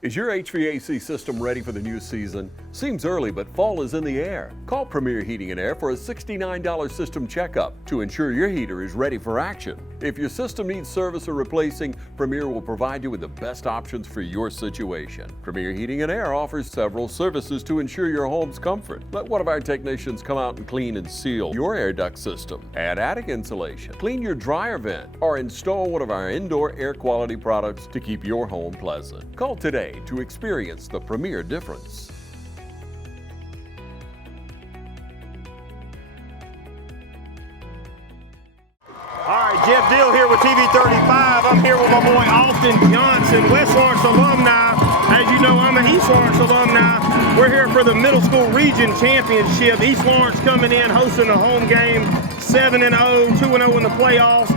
Is your HVAC system ready for the new season? Seems early, but fall is in the air. Call Premier Heating and Air for a $69 system checkup to ensure your heater is ready for action. If your system needs service or replacing, Premier will provide you with the best options for your situation. Premier Heating and Air offers several services to ensure your home's comfort. Let one of our technicians come out and clean and seal your air duct system, add attic insulation, clean your dryer vent, or install one of our indoor air quality products to keep your home pleasant. Call today to experience the Premier difference. All right, Jeff Dill here with TV 35. I'm here with my boy Austin Johnson, West Lawrence alumni. As you know, I'm an East Lawrence alumni. We're here for the Middle School Region Championship. East Lawrence coming in, hosting a home game, 7-0, 2-0 in the playoffs.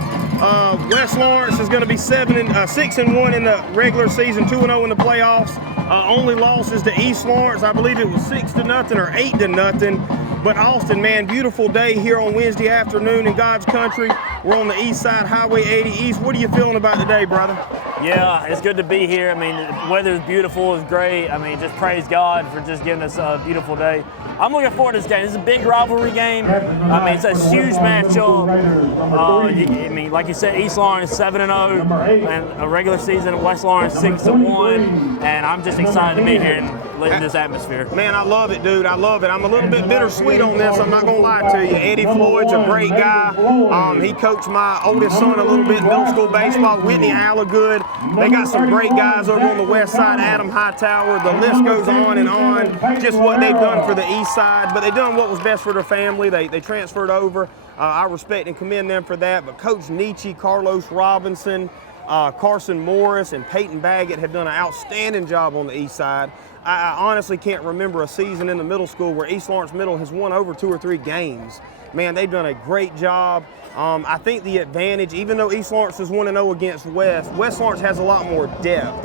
West Lawrence is going to be 6-1 in the regular season, 2-0 in the playoffs. Only losses to East Lawrence. I believe it was 6-0 or 8-0. But Austin, man, beautiful day here on Wednesday afternoon in God's country. We're on the east side, Highway 80 East. What are you feeling about today, brother? Yeah, it's good to be here. I mean, the weather is beautiful, it's great. I mean, just praise God for just giving us a beautiful day. I'm looking forward to this game. This is a big rivalry game. I mean, it's a huge matchup. I mean, like you said, East Lawrence 7-0, and a regular season, West Lawrence 6-1, and I'm just excited to be here and live in this atmosphere. Man, I love it, dude. I love it. I'm a little bit bittersweet on this. I'm not gonna lie to you. Eddie Floyd's a great guy. He coached my oldest son a little bit in middle school baseball. Whitney Allagood. They got some great guys over on the west side. Adam Hightower. The list goes on and on. Just what they've done for the east side, but they done what was best for their family. They transferred over. I respect and commend them for that. But Coach Nietzsche, Carlos Robinson, Carson Morris, and Peyton Baggett have done an outstanding job on the east side. I honestly can't remember a season in the middle school where East Lawrence Middle has won over 2 or 3 games. Man, they've done a great job. I think the advantage, even though East Lawrence is 1-0 against West Lawrence has a lot more depth.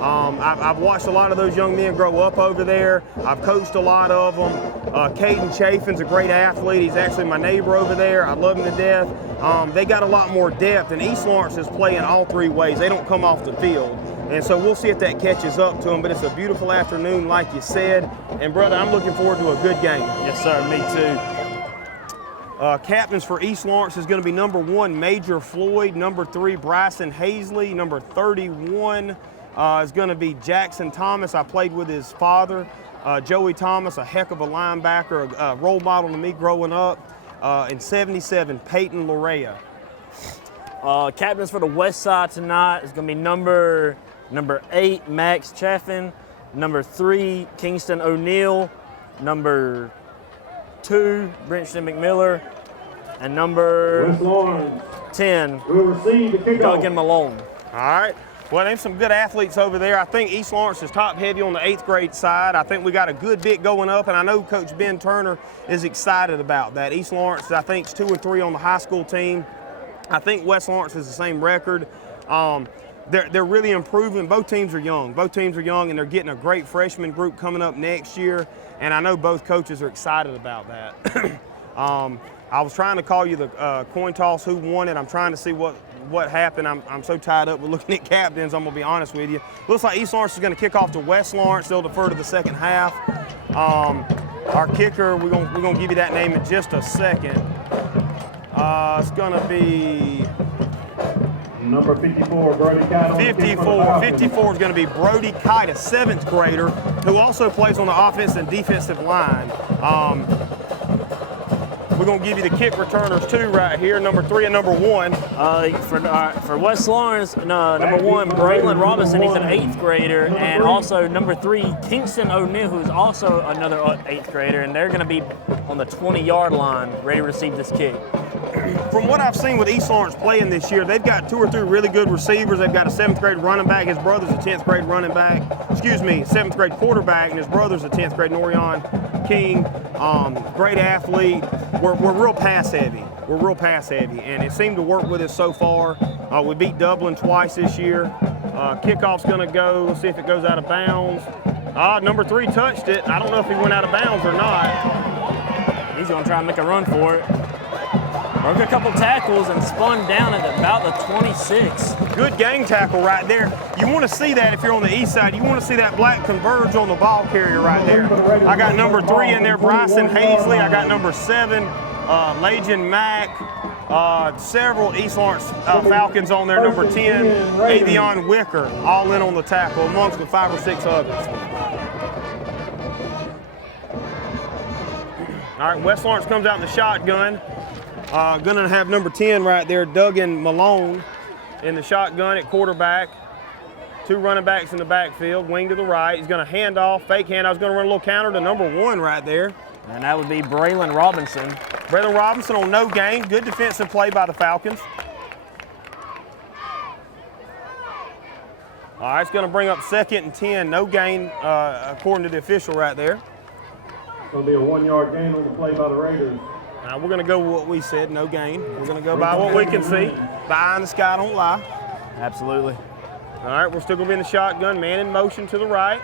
I've watched a lot of those young men grow up over there. I've coached a lot of them. Caden Chafin's a great athlete. He's actually my neighbor over there. I love him to death. They got a lot more depth, and East Lawrence is playing all 3 ways. They don't come off the field. And so we'll see if that catches up to them, but it's a beautiful afternoon, like you said. And, brother, I'm looking forward to a good game. Yes, sir, me too. Captains for East Lawrence is going to be number 1, Major Floyd, number 3, Bryson Hazley, number 31 is going to be Jackson Thomas. I played with his father, Joey Thomas, a heck of a linebacker, a role model to me growing up, and 77, Peyton Lorea. Captains for the west side tonight is going to be number 8, Max Chaffin, number 3, Kingston O'Neill, number 2, Brenton McMiller, and number 10, Duncan Malone. All right. Well, there's some good athletes over there. I think East Lawrence is top heavy on the 8th grade side. I think we got a good bit going up, and I know Coach Ben Turner is excited about that. East Lawrence, I think, is 2-3 on the high school team. I think West Lawrence is the same record. They're really improving. Both teams are young. And they're getting a great freshman group coming up next year. And I know both coaches are excited about that. I was trying to call you the coin toss who won it. I'm trying to see what happened. I'm so tied up with looking at captains, I'm going to be honest with you. Looks like East Lawrence is going to kick off to West Lawrence. They'll defer to the second half. Our kicker, we're going to give you that name in just a second. It's going to be number 54, Brody Kite. 54 is going to be Brody Kite, a 7th grader who also plays on the offensive and defensive line. We're going to give you the kick returners too right here, number 3 and number 1. For West Lawrence, number 1, Braylon Robinson, he's an 8th grader, and also number 3, Kingston O'Neill, who's also another 8th grader, and they're going to be on the 20-yard line ready to receive this kick. From what I've seen with East Lawrence playing this year, they've got 2 or 3 really good receivers. They've got a 7th grade running back. His brother's a 10th grade running back. 7th grade quarterback, and his brother's a 10th grade Norion King. Great athlete. We're real pass heavy. And it seemed to work with us so far. We beat Dublin twice this year. Kickoff's going to go. Let's see if it goes out of bounds. Number 3 touched it. I don't know if he went out of bounds or not. He's going to try and make a run for it. Broke a couple tackles and spun down at about the 26. Good gang tackle right there. You want to see that if you're on the east side. You want to see that black converge on the ball carrier right there. I got number 3 in there, Bryson Hazley. I got number 7, Legion Mack. Several East Lawrence Falcons on there, number 10, Avion Wicker, all in on the tackle, amongst the 5 or 6 others. All right, West Lawrence comes out in the shotgun. Gonna have number 10 right there, Duggan Malone, in the shotgun at quarterback. 2 running backs in the backfield, wing to the right. He's gonna hand off, fake handoff. He's gonna run a little counter to number 1 right there. And that would be Braylon Robinson. Braylon Robinson on no gain. Good defensive play by the Falcons. All right, it's going to bring up 2nd and 10. No gain, according to the official right there. It's going to be a 1-yard gain on the play by the Raiders. Now we're going to go with what we said, no gain. We're going to go by what we can see. The eye in the sky don't lie. Absolutely. All right, we're still going to be in the shotgun. Man in motion to the right.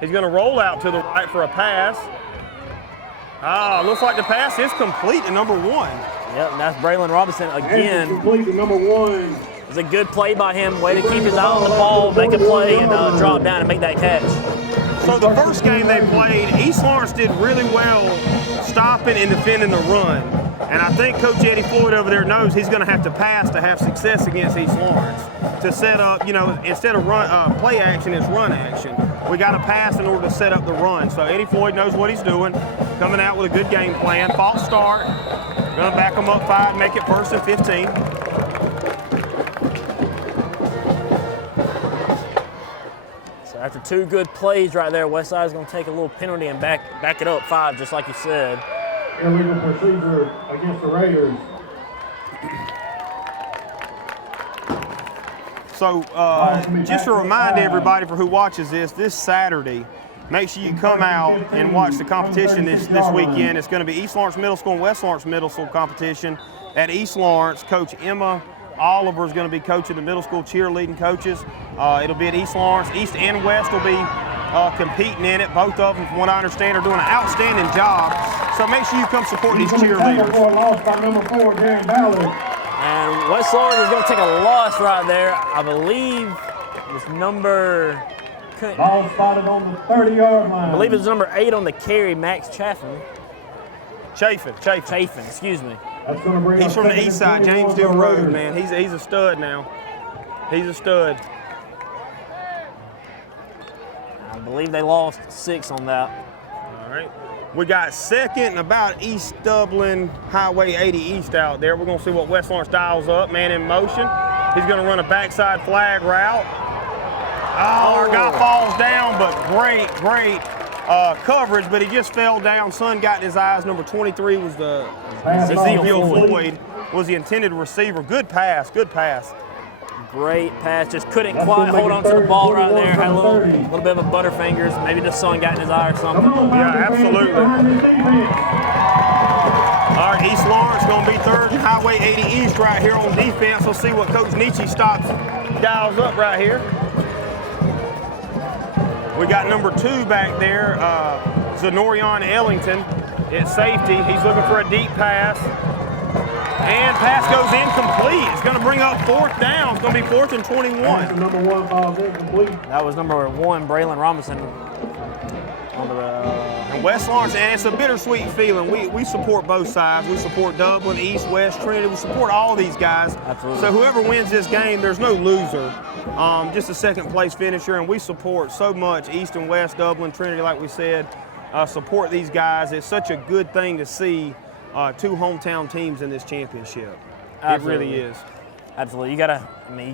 He's going to roll out to the right for a pass. Looks like the pass is complete to number 1. Yep, and that's Braylon Robinson again. Complete to number 1. It's a good play by him. Way to keep his eye on the ball, make a play, and drop down and make that catch. So the first game they played, East Lawrence did really well stopping and defending the run. And I think Coach Eddie Floyd over there knows he's going to have to pass to have success against East Lawrence. To set up, instead of play action, it's run action. We got to pass in order to set up the run. So Eddie Floyd knows what he's doing, coming out with a good game plan. False start, going to back them up 5, make it 1st and 15. So after 2 good plays right there, Westside is going to take a little penalty and back it up 5, just like you said. Illegal procedure against the Raiders. So just to remind everybody for who watches this Saturday, make sure you come out and watch the competition this weekend. It's going to be East Lawrence Middle School and West Lawrence Middle School competition. At East Lawrence, Coach Emma Oliver is going to be coaching the middle school cheerleading coaches. It'll be at East Lawrence. East and West will be competing in it. Both of them, from what I understand, are doing an outstanding job. So make sure you come support these cheerleaders. Lost by number 4, Darren Ballard. And West Lawrence is going to take a loss right there. I believe it was number... Ball spotted on the 30-yard line. I believe it was number 8 on the carry, Max Chafin, excuse me. That's going to bring He's from the east side, Jamesdale Road, man. He's a stud now. He's a stud. I believe they lost 6 on that. All right. We got 2nd and about East Dublin, Highway 80 East out there. We're going to see what West Lawrence dials up. Man in motion. He's going to run a backside flag route. Our guy falls down, but great coverage, but he just fell down. Sun got in his eyes. Number 23 was the Ezekiel Floyd, was the intended receiver. Good pass. Great pass, just couldn't quite hold on to the ball right there. Had a little bit of a butterfingers. Maybe the sun got in his eye or something. Yeah, absolutely. All right, East Lawrence going to be 3rd and Highway 80 East right here on defense. We'll see what Coach Nietzsche dials up right here. We got number 2 back there, Zenorion Ellington at safety. He's looking for a deep pass. And pass goes incomplete. It's going to bring up 4th down. It's going to be 4th and 21. Number 1 falls incomplete. That was number 1, Braylon Robinson. And West Lawrence, and it's a bittersweet feeling. We support both sides. We support Dublin, East, West, Trinity. We support all these guys. Absolutely. So whoever wins this game, there's no loser. Just a 2nd place finisher, and we support so much East and West, Dublin, Trinity, like we said. Support these guys. It's such a good thing to see 2 hometown teams in this championship. Absolutely. It really is. Absolutely. You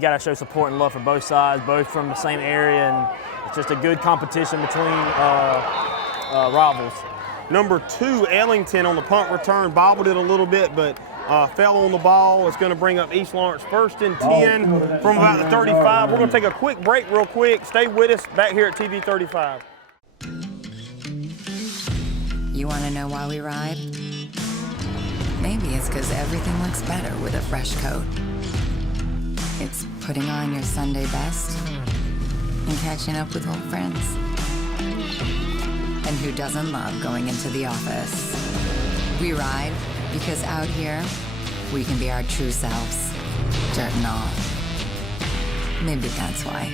gotta show support and love for both sides, both from the same area, and it's just a good competition between rivals. Number 2, Ellington on the punt return, bobbled it a little bit, but fell on the ball. It's going to bring up East Lawrence 1st and 10 from about the 35. We're going to take a quick break real quick. Stay with us back here at TV 35. You want to know why we ride? Maybe it's because everything looks better with a fresh coat. It's putting on your Sunday best and catching up with old friends. And who doesn't love going into the office? We ride Because out here, we can be our true selves, dirt and all. Maybe that's why.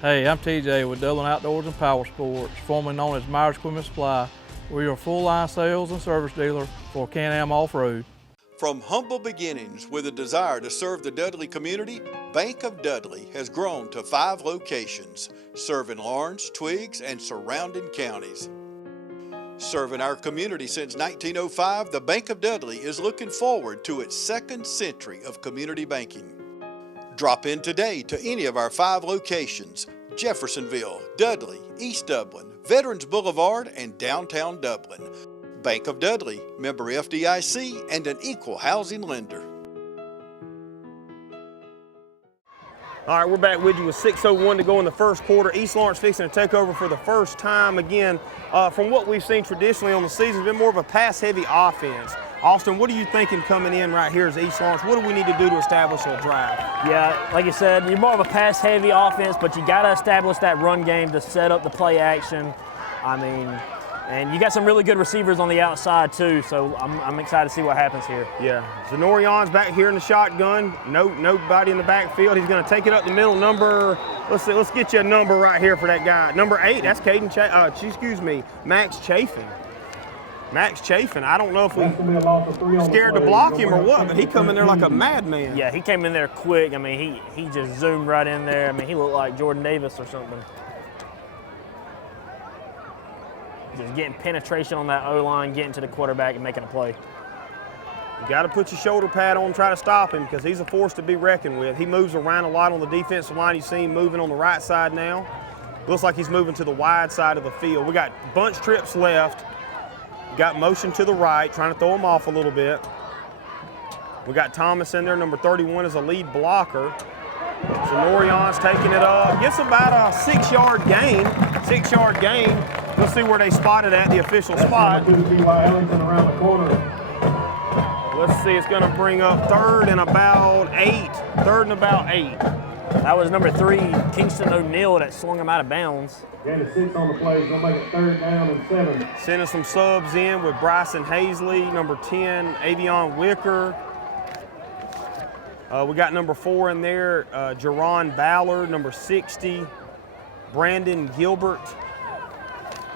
Hey, I'm TJ with Dublin Outdoors and Power Sports, formerly known as Myers Equipment Supply. We're your full-line sales and service dealer for Can-Am Off-Road. From humble beginnings with a desire to serve the Dudley community, Bank of Dudley has grown to 5 locations, serving Lawrence, Twiggs, and surrounding counties. Serving our community since 1905, the Bank of Dudley is looking forward to its 2nd century of community banking. Drop in today to any of our 5 locations: Jeffersonville, Dudley, East Dublin, Veterans Boulevard, and downtown Dublin. Bank of Dudley, member FDIC, and an equal housing lender. All right, we're back with you with 6:01 to go in the first quarter. East Lawrence fixing to take over for the first time again. From what we've seen traditionally on the season, it's been more of a pass-heavy offense. Austin, what are you thinking coming in right here as East Lawrence? What do we need to do to establish a drive? Yeah, like you said, you're more of a pass-heavy offense, but you got to establish that run game to set up the play action. I mean, and you got some really good receivers on the outside too, so I'm excited to see what happens here. Yeah, Zenorian's back here in the shotgun. Nobody in the backfield. He's going to take it up the middle. Let's get you a number right here for that guy. Number 8. That's Max Chafin. Max Chafin. I don't know if we scared to block him or what, but he come in there like a madman. Yeah, he came in there quick. I mean, he just zoomed right in there. I mean, he looked like Jordan Davis or something. Just getting penetration on that O-line, getting to the quarterback and making a play. You got to put your shoulder pad on and try to stop him because he's a force to be reckoned with. He moves around a lot on the defensive line. You see him moving on the right side now. Looks like he's moving to the wide side of the field. We got bunch trips left. Got motion to the right, trying to throw him off a little bit. We got Thomas in there, number 31 is a lead blocker. Zenorian's taking it up. Gets about a 6-yard gain. 6-yard gain. We'll see where they spotted at the official spot. Let's see, it's going to bring up third and about 8. Third and about 8. That was number 3, Kingston O'Neal, that swung him out of bounds. Gain of 6 on the play. He's going to make it 3rd down and 7. Sending some subs in with Bryson Hazley, number 10, Avion Wicker. We got number 4 in there, Jerron Ballard, number 60, Brandon Gilbert.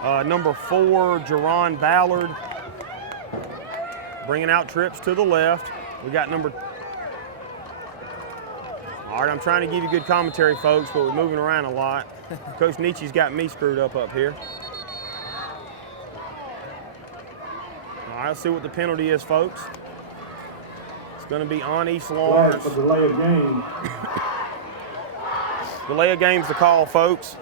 Number 4, Jerron Ballard. Bringing out trips to the left. We got number... All right, I'm trying to give you good commentary, folks, but we're moving around a lot. Coach Nietzsche's got me screwed up here. All right, let's see what the penalty is, folks. It's going to be on East Lawrence. Delay of game. Delay of game's the call, folks.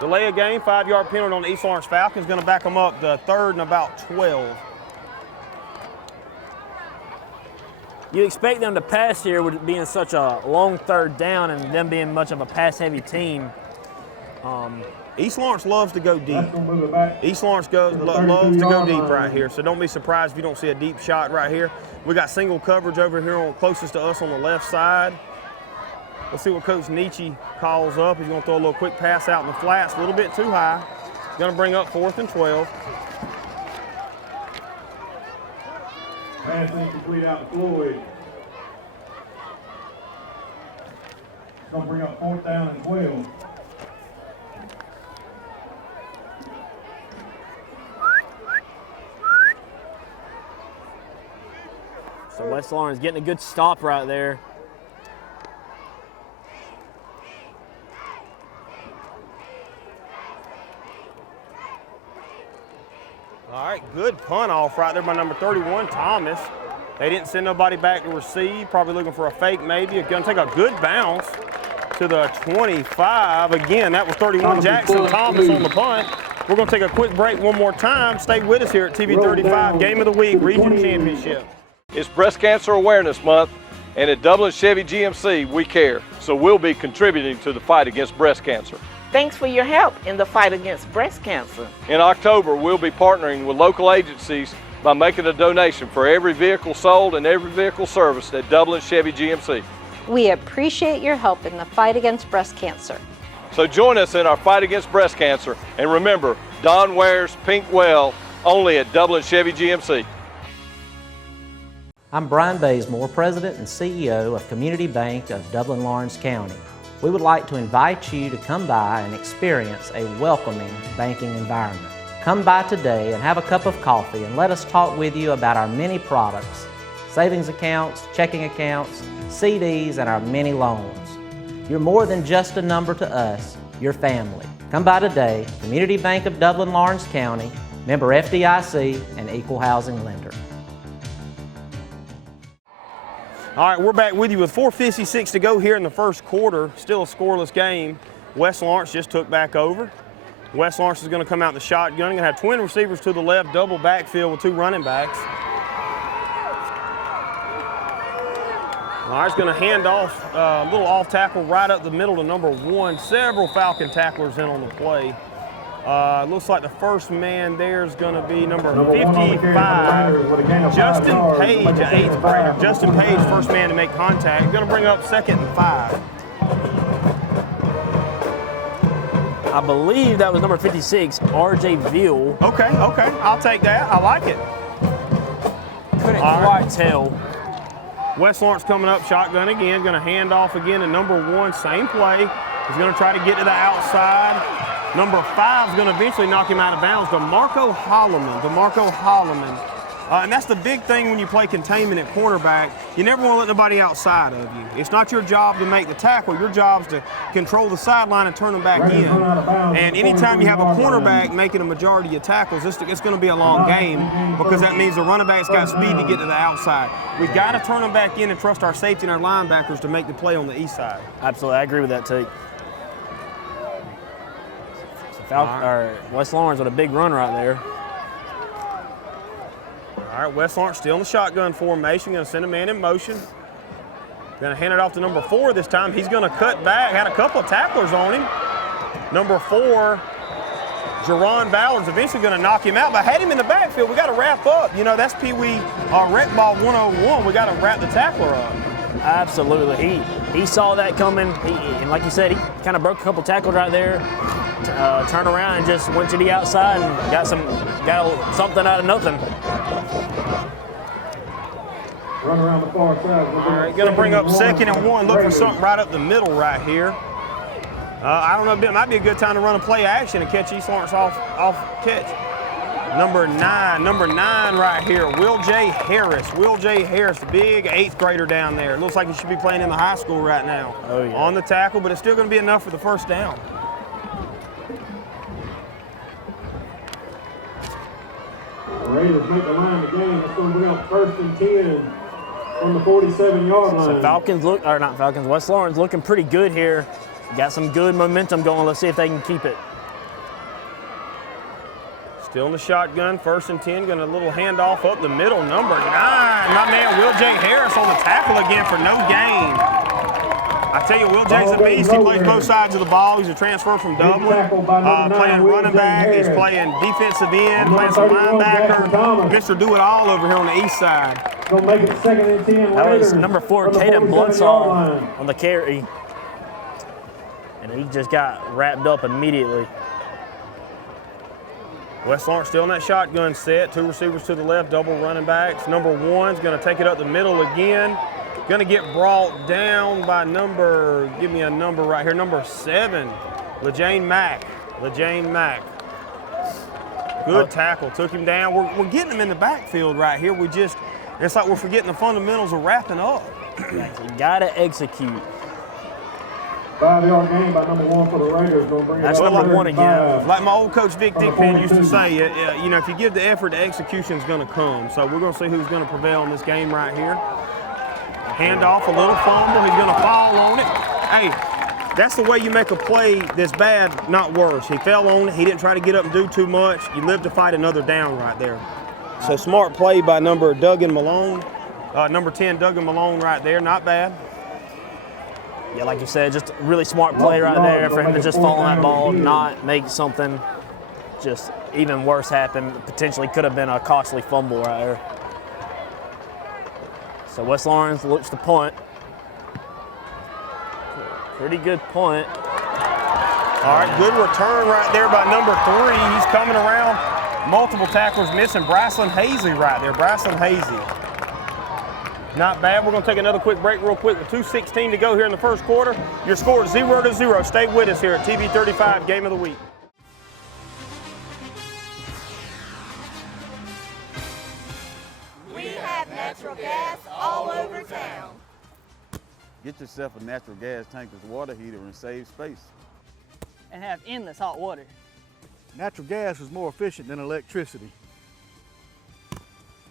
Delay of game, 5-yard penalty on the East Lawrence Falcons. Going to back them up to 3rd and about 12. You expect them to pass here with it being such a long 3rd down and them being much of a pass-heavy team. East Lawrence loves to go deep. East Lawrence loves to go deep right here, so don't be surprised if you don't see a deep shot right here. We got single coverage over here closest to us on the left side. Let's see what Coach Nietzsche calls up. He's going to throw a little quick pass out in the flats, a little bit too high. He's going to bring up 4th and 12. Pass incomplete out to Floyd. It's going to bring up 4th down and 12. So West Lawrence getting a good stop right there. All right, good punt off right there by number 31, Thomas. They didn't send nobody back to receive, probably looking for a fake maybe. Going to take a good bounce to the 25. Again, that was 31 Jackson Thomas on the punt. We're going to take a quick break one more time. Stay with us here at TV 35, Game of the Week, Region Championship. It's Breast Cancer Awareness Month, and at Dublin Chevy GMC, we care. So we'll be contributing to the fight against breast cancer. Thanks for your help in the fight against breast cancer. In October, we'll be partnering with local agencies by making a donation for every vehicle sold and every vehicle serviced at Dublin Chevy GMC. We appreciate your help in the fight against breast cancer. So join us in our fight against breast cancer. And remember, Don wears pink well only at Dublin Chevy GMC. I'm Brian Bazemore, President and CEO of Community Bank of Dublin-Lawrence County. We would like to invite you to come by and experience a welcoming banking environment. Come by today and have a cup of coffee and let us talk with you about our many products, savings accounts, checking accounts, CDs, and our many loans. You're more than just a number to us, you're family. Come by today, Community Bank of Dublin-Lawrence County, member FDIC, and equal housing lender. All right, we're back with you with 4:56 to go here in the first quarter. Still a scoreless game. West Lawrence just took back over. West Lawrence is going to come out the shotgun. Going to have twin receivers to the left, double backfield with two running backs. All right, it's going to hand off a little off tackle right up the middle to number 1. Several Falcon tacklers in on the play. Looks like the first man there is going to be number 55, Justin Page, an 8th grader. Justin Page, first man to make contact. Going to bring up 2nd and 5. I believe that was number 56, R.J. Veal. Okay, I'll take that. I like it. Couldn't quite tell. West Lawrence coming up, shotgun again. Going to hand off again to number 1, same play. He's going to try to get to the outside. Number 5 is going to eventually knock him out of bounds. DeMarco Holloman. And that's the big thing when you play containment at cornerback. You never want to let nobody outside of you. It's not your job to make the tackle. Your job is to control the sideline and turn them back in. And anytime you have a cornerback making a majority of tackles, it's going to be a long game because that means the running back's got speed to get to the outside. We've got to turn them back in and trust our safety and our linebackers to make the play on the east side. Absolutely, I agree with that take. West Lawrence with a big run right there. All right, West Lawrence still in the shotgun formation. Going to send a man in motion. Going to hand it off to number 4 this time. He's going to cut back. Had a couple of tacklers on him. Number 4, Jerron Ballard's eventually going to knock him out, but had him in the backfield. We got to wrap up. You know, that's Pee Wee Rec Ball 101. We got to wrap the tackler up. Absolutely. He saw that coming. And like you said, he kind of broke a couple tackles right there. Turned around and just went to the outside and got something out of nothing. Run around the far side. All right, going to bring up 2nd and 1. Look for something right up the middle right here. I don't know, it might be a good time to run a play action and catch East Lawrence off catch. Number 9 right here, Will J. Harris, the big 8th grader down there. Looks like he should be playing in the high school right now. Oh, yeah. On the tackle, but it's still going to be enough for the first down. Raiders make the line of the game. That's going to bring up 1st and 10 from the 47-yard line. So West Lawrence looking pretty good here. Got some good momentum going. Let's see if they can keep it. Still in the shotgun, 1st and 10. Going a little handoff up the middle. Number 9, my man Will J. Harris on the tackle again for no gain. I tell you, Will J's a beast. He plays both sides of the ball. He's a transfer from Dublin. Playing running back. He's playing defensive end, playing some linebacker. Mr. Do-It-All over here on the east side. Gonna make it 2nd and 10. That was number 4, Caden Bloodsaw on the carry. And he just got wrapped up immediately. West Lawrence still in that shotgun set. 2 receivers to the left, double running backs. Number 1's going to take it up the middle again. Going to get brought down by give me a number right here, number 7, LeJane Mack. Good tackle, took him down. We're getting him in the backfield right here. It's like we're forgetting the fundamentals of wrapping up. You got to execute. 5-yard gain by number 1 for the Raiders. Gonna bring That's number 1 again. Like my old coach Vic Dickpen used to say, if you give the effort, the execution's going to come. So we're going to see who's going to prevail in this game right here. Hand off, a little fumble. He's going to fall on it. Hey, that's the way you make a play that's bad, not worse. He fell on it. He didn't try to get up and do too much. You live to fight another down right there. So smart play by number 10, Duggan Malone right there. Not bad. Yeah, like you said, just a really smart play right there for him to just fall on that ball, not make something just even worse happen. Potentially could have been a costly fumble right there. So West Lawrence looks to punt. Pretty good punt. All right, good return right there by number 3. He's coming around. Multiple tacklers missing. Braslin Hazy right there. Braslin Hazy. Not bad. We're going to take another quick break real quick with 2:16 to go here in the first quarter. Your score is 0-0. Stay with us here at TV 35 Game of the Week. We have natural gas all over town. Get yourself a natural gas tankless water heater and save space. And have endless hot water. Natural gas is more efficient than electricity.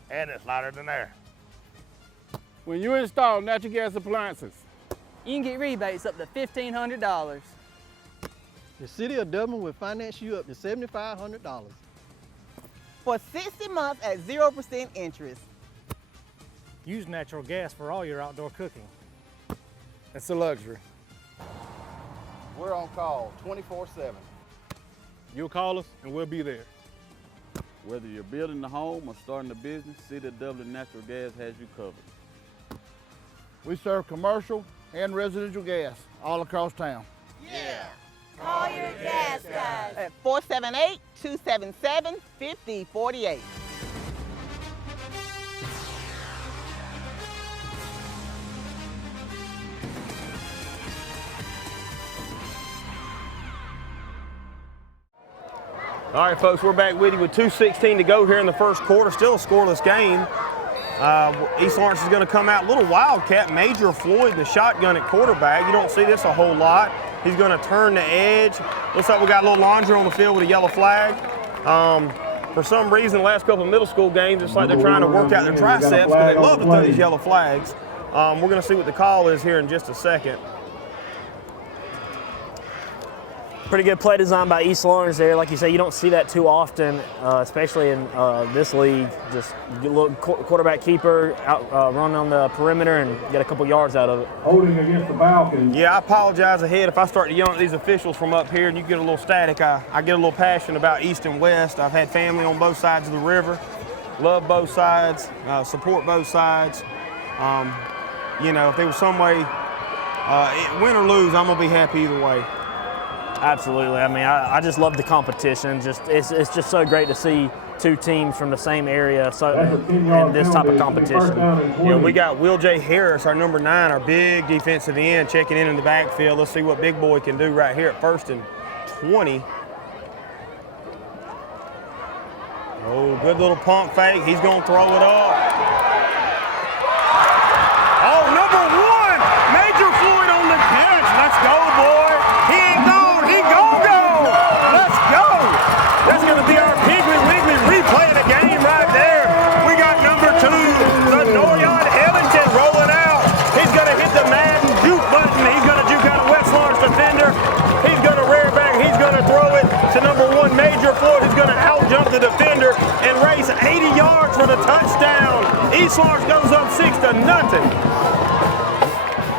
And it's lighter than air. When you install natural gas appliances, you can get rebates up to $1,500. The City of Dublin will finance you up to $7,500. For 60 months at 0% interest. Use natural gas for all your outdoor cooking. It's a luxury. We're on call 24/7. You'll call us and we'll be there. Whether you're building a home or starting a business, City of Dublin Natural Gas has you covered. We serve commercial and residential gas all across town. Yeah. Call your gas guys. At 478-277-5048. All right, folks, we're back with you with 2:16 to go here in the first quarter. Still a scoreless game. East Lawrence is going to come out a little wildcat. Major Floyd, the shotgun at quarterback. You don't see this a whole lot. He's going to turn the edge. Looks like we got a little laundry on the field with a yellow flag. For some reason, the last couple of middle school games, it's like they're trying to work out their triceps because they love to throw these yellow flags. We're going to see what the call is here in just a second. Pretty good play design by East Lawrence there. Like you say, you don't see that too often, especially in this league. Just get a little quarterback keeper, out, run on the perimeter and get a couple yards out of it. Holding against the Falcons. Yeah, I apologize ahead if I start to yell at these officials from up here and you get a little static. I get a little passionate about East and West. I've had family on both sides of the river. Love both sides, support both sides. You know, if there was some way, win or lose, I'm going to be happy either way. Absolutely. I mean, I just love the competition. It's just so great to see two teams from the same area in this type of competition. Yeah, we got Will J. Harris, our number 9, our big defensive end, checking in the backfield. Let's see what big boy can do right here at 1st and 20. Oh, good little pump fake. He's going to throw it up. Oh, number 1, Major Floyd on the catch. Let's go, boy. He ain't gone. Let's go. That's going to be our Piggly Wiggly replay of the game right there. We got number 2, the Norion Ellington rolling out. He's going to hit the Madden juke button. He's going to juke out a West Lawrence defender. He's going to rear back. He's going to throw it to number 1, Major Floyd, who's going to out-jump the defender and race 80 yards for the touchdown. East Lawrence goes up 6-0.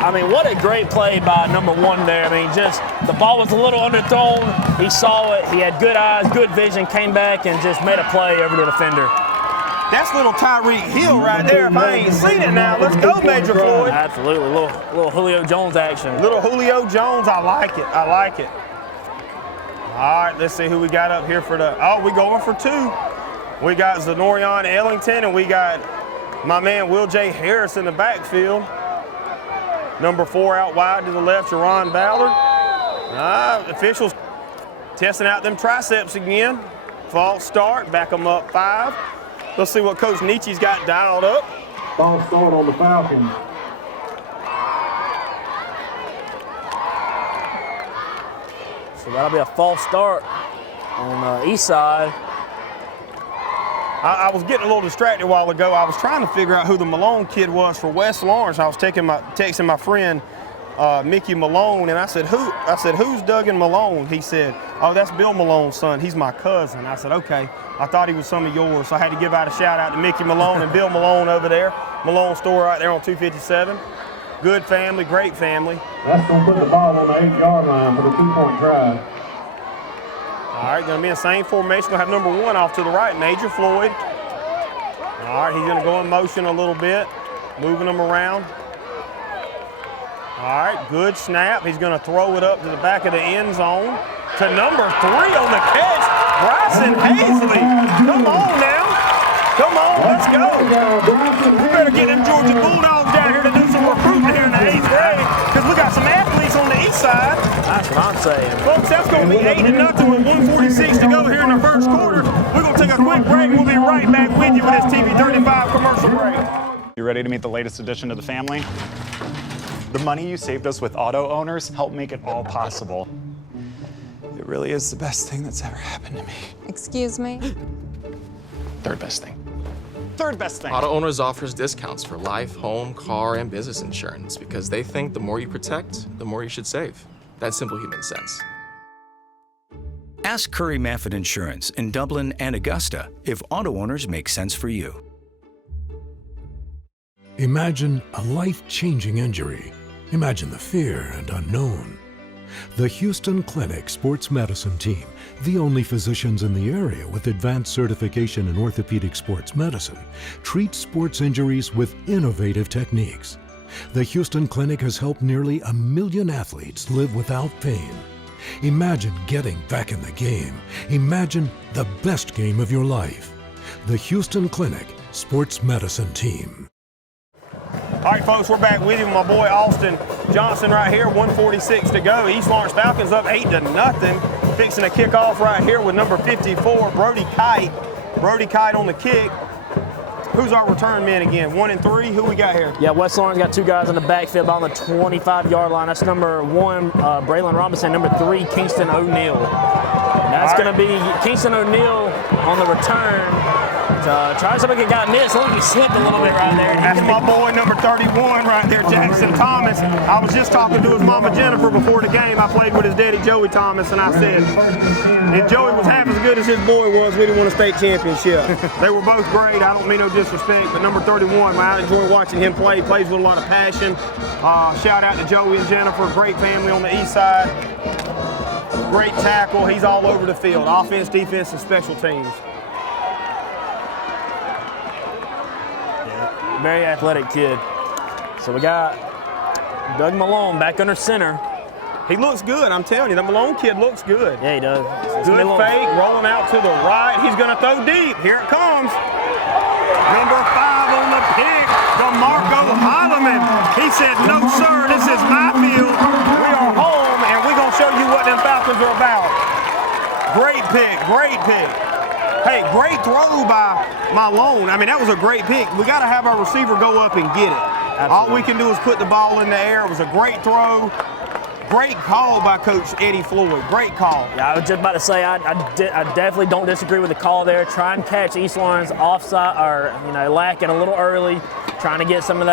I mean, what a great play by number 1 there. I mean, just the ball was a little underthrown. He saw it. He had good eyes, good vision, came back and just made a play over the defender. That's little Tyreek Hill right there. If I ain't seen it now, let's go, Major Floyd. Absolutely, little Julio Jones action. Little Julio Jones, I like it. I like it. All right, let's see who we got up here for the. Oh, we going for 2. We got Zenorion Ellington and we got my man Will J. Harris in the backfield. Number 4 out wide to the left, Jerron Ballard. Officials testing out them triceps again. False start, back them up 5. Let's see what Coach Nietzsche's got dialed up. False start on the Falcons. So that'll be a false start on the east side. I was getting a little distracted a while ago. I was trying to figure out who the Malone kid was for West Lawrence. I was texting my friend Mickey Malone, and I said, who's Duggan Malone? He said, oh, that's Bill Malone's son. He's my cousin. I said, okay. I thought he was some of yours, so I had to give out a shout out to Mickey Malone and Bill Malone over there. Malone store right there on 257. Good family, great family. That's going to put the ball on the 8-yard line for the 2-point drive. All right, going to be in the same formation. Going to have number 1 off to the right, Major Floyd. All right, he's going to go in motion a little bit, moving them around. All right, good snap. He's going to throw it up to the back of the end zone to number 3 on the catch, Bryson Hazley. Come on now. Come on, let's go. We better get them Georgia Bulldogs down here to do some recruiting here in the 8th grade because we got some athletes on the east side. That's what I'm saying. Folks, that's going to be 8-0 with 1:46 to go here in the first quarter. We're going to take a quick break. We'll be right back with you with this TV 35 commercial break. You ready to meet the latest addition to the family? The money you saved us with auto owners helped make it all possible. It really is the best thing that's ever happened to me. Excuse me? Third best thing. Third best thing. Auto Owners offers discounts for life, home, car, and business insurance because they think the more you protect, the more you should save. That's simple human sense. Ask Curry Maffett Insurance in Dublin and Augusta if auto owners make sense for you. Imagine a life-changing injury. Imagine the fear and unknown. The Houston Clinic Sports Medicine Team, the only physicians in the area with advanced certification in orthopedic sports medicine, treats sports injuries with innovative techniques. The Houston Clinic has helped nearly 1 million athletes live without pain. Imagine getting back in the game. Imagine the best game of your life. The Houston Clinic Sports Medicine Team. All right, folks, we're back with you. My boy Austin Johnson right here, 1:46 to go. East Lawrence Falcons up 8-0. Fixing a kickoff right here with number 54, Brody Kite. Brody Kite on the kick. Who's our return man again? 1 and 3. Who we got here? Yeah, West Lawrence got 2 guys in the backfield on the 25-yard line. That's number 1, Braylon Robinson, number 3, Kingston O'Neal. That's going to be Kingston O'Neal on the return. Try to make it got missed. I think he slipped a little bit right there. That's my boy, number 31 right there, Jackson Thomas. I was just talking to his mama Jennifer before the game. I played with his daddy Joey Thomas, and I said, if Joey was half as good as his boy was, we'd have won a state championship. They were both great. I don't mean no disrespect, but number 31, I enjoy watching him play. He plays with a lot of passion. Shout out to Joey and Jennifer, great family on the east side. Great tackle. He's all over the field. Offense, defense, and special teams. Very athletic kid. So we got Doug Malone back under center. He looks good, I'm telling you. The Malone kid looks good. Yeah, he does. Good fake, rolling out to the right. He's going to throw deep. Here it comes. Number 5 on the pick, DeMarco Heileman. He said, no, sir, this is my field. We are home, and we're going to show you what them Falcons are about. Great pick, great pick. Hey, great throw by Malone. I mean, that was a great pick. We got to have our receiver go up and get it. Absolutely. All we can do is put the ball in the air. It was a great throw. Great call by Coach Eddie Floyd. Great call. Yeah, I was just about to say, I definitely don't disagree with the call there. Try and catch East Lawrence offside, or lacking a little early, trying to get some of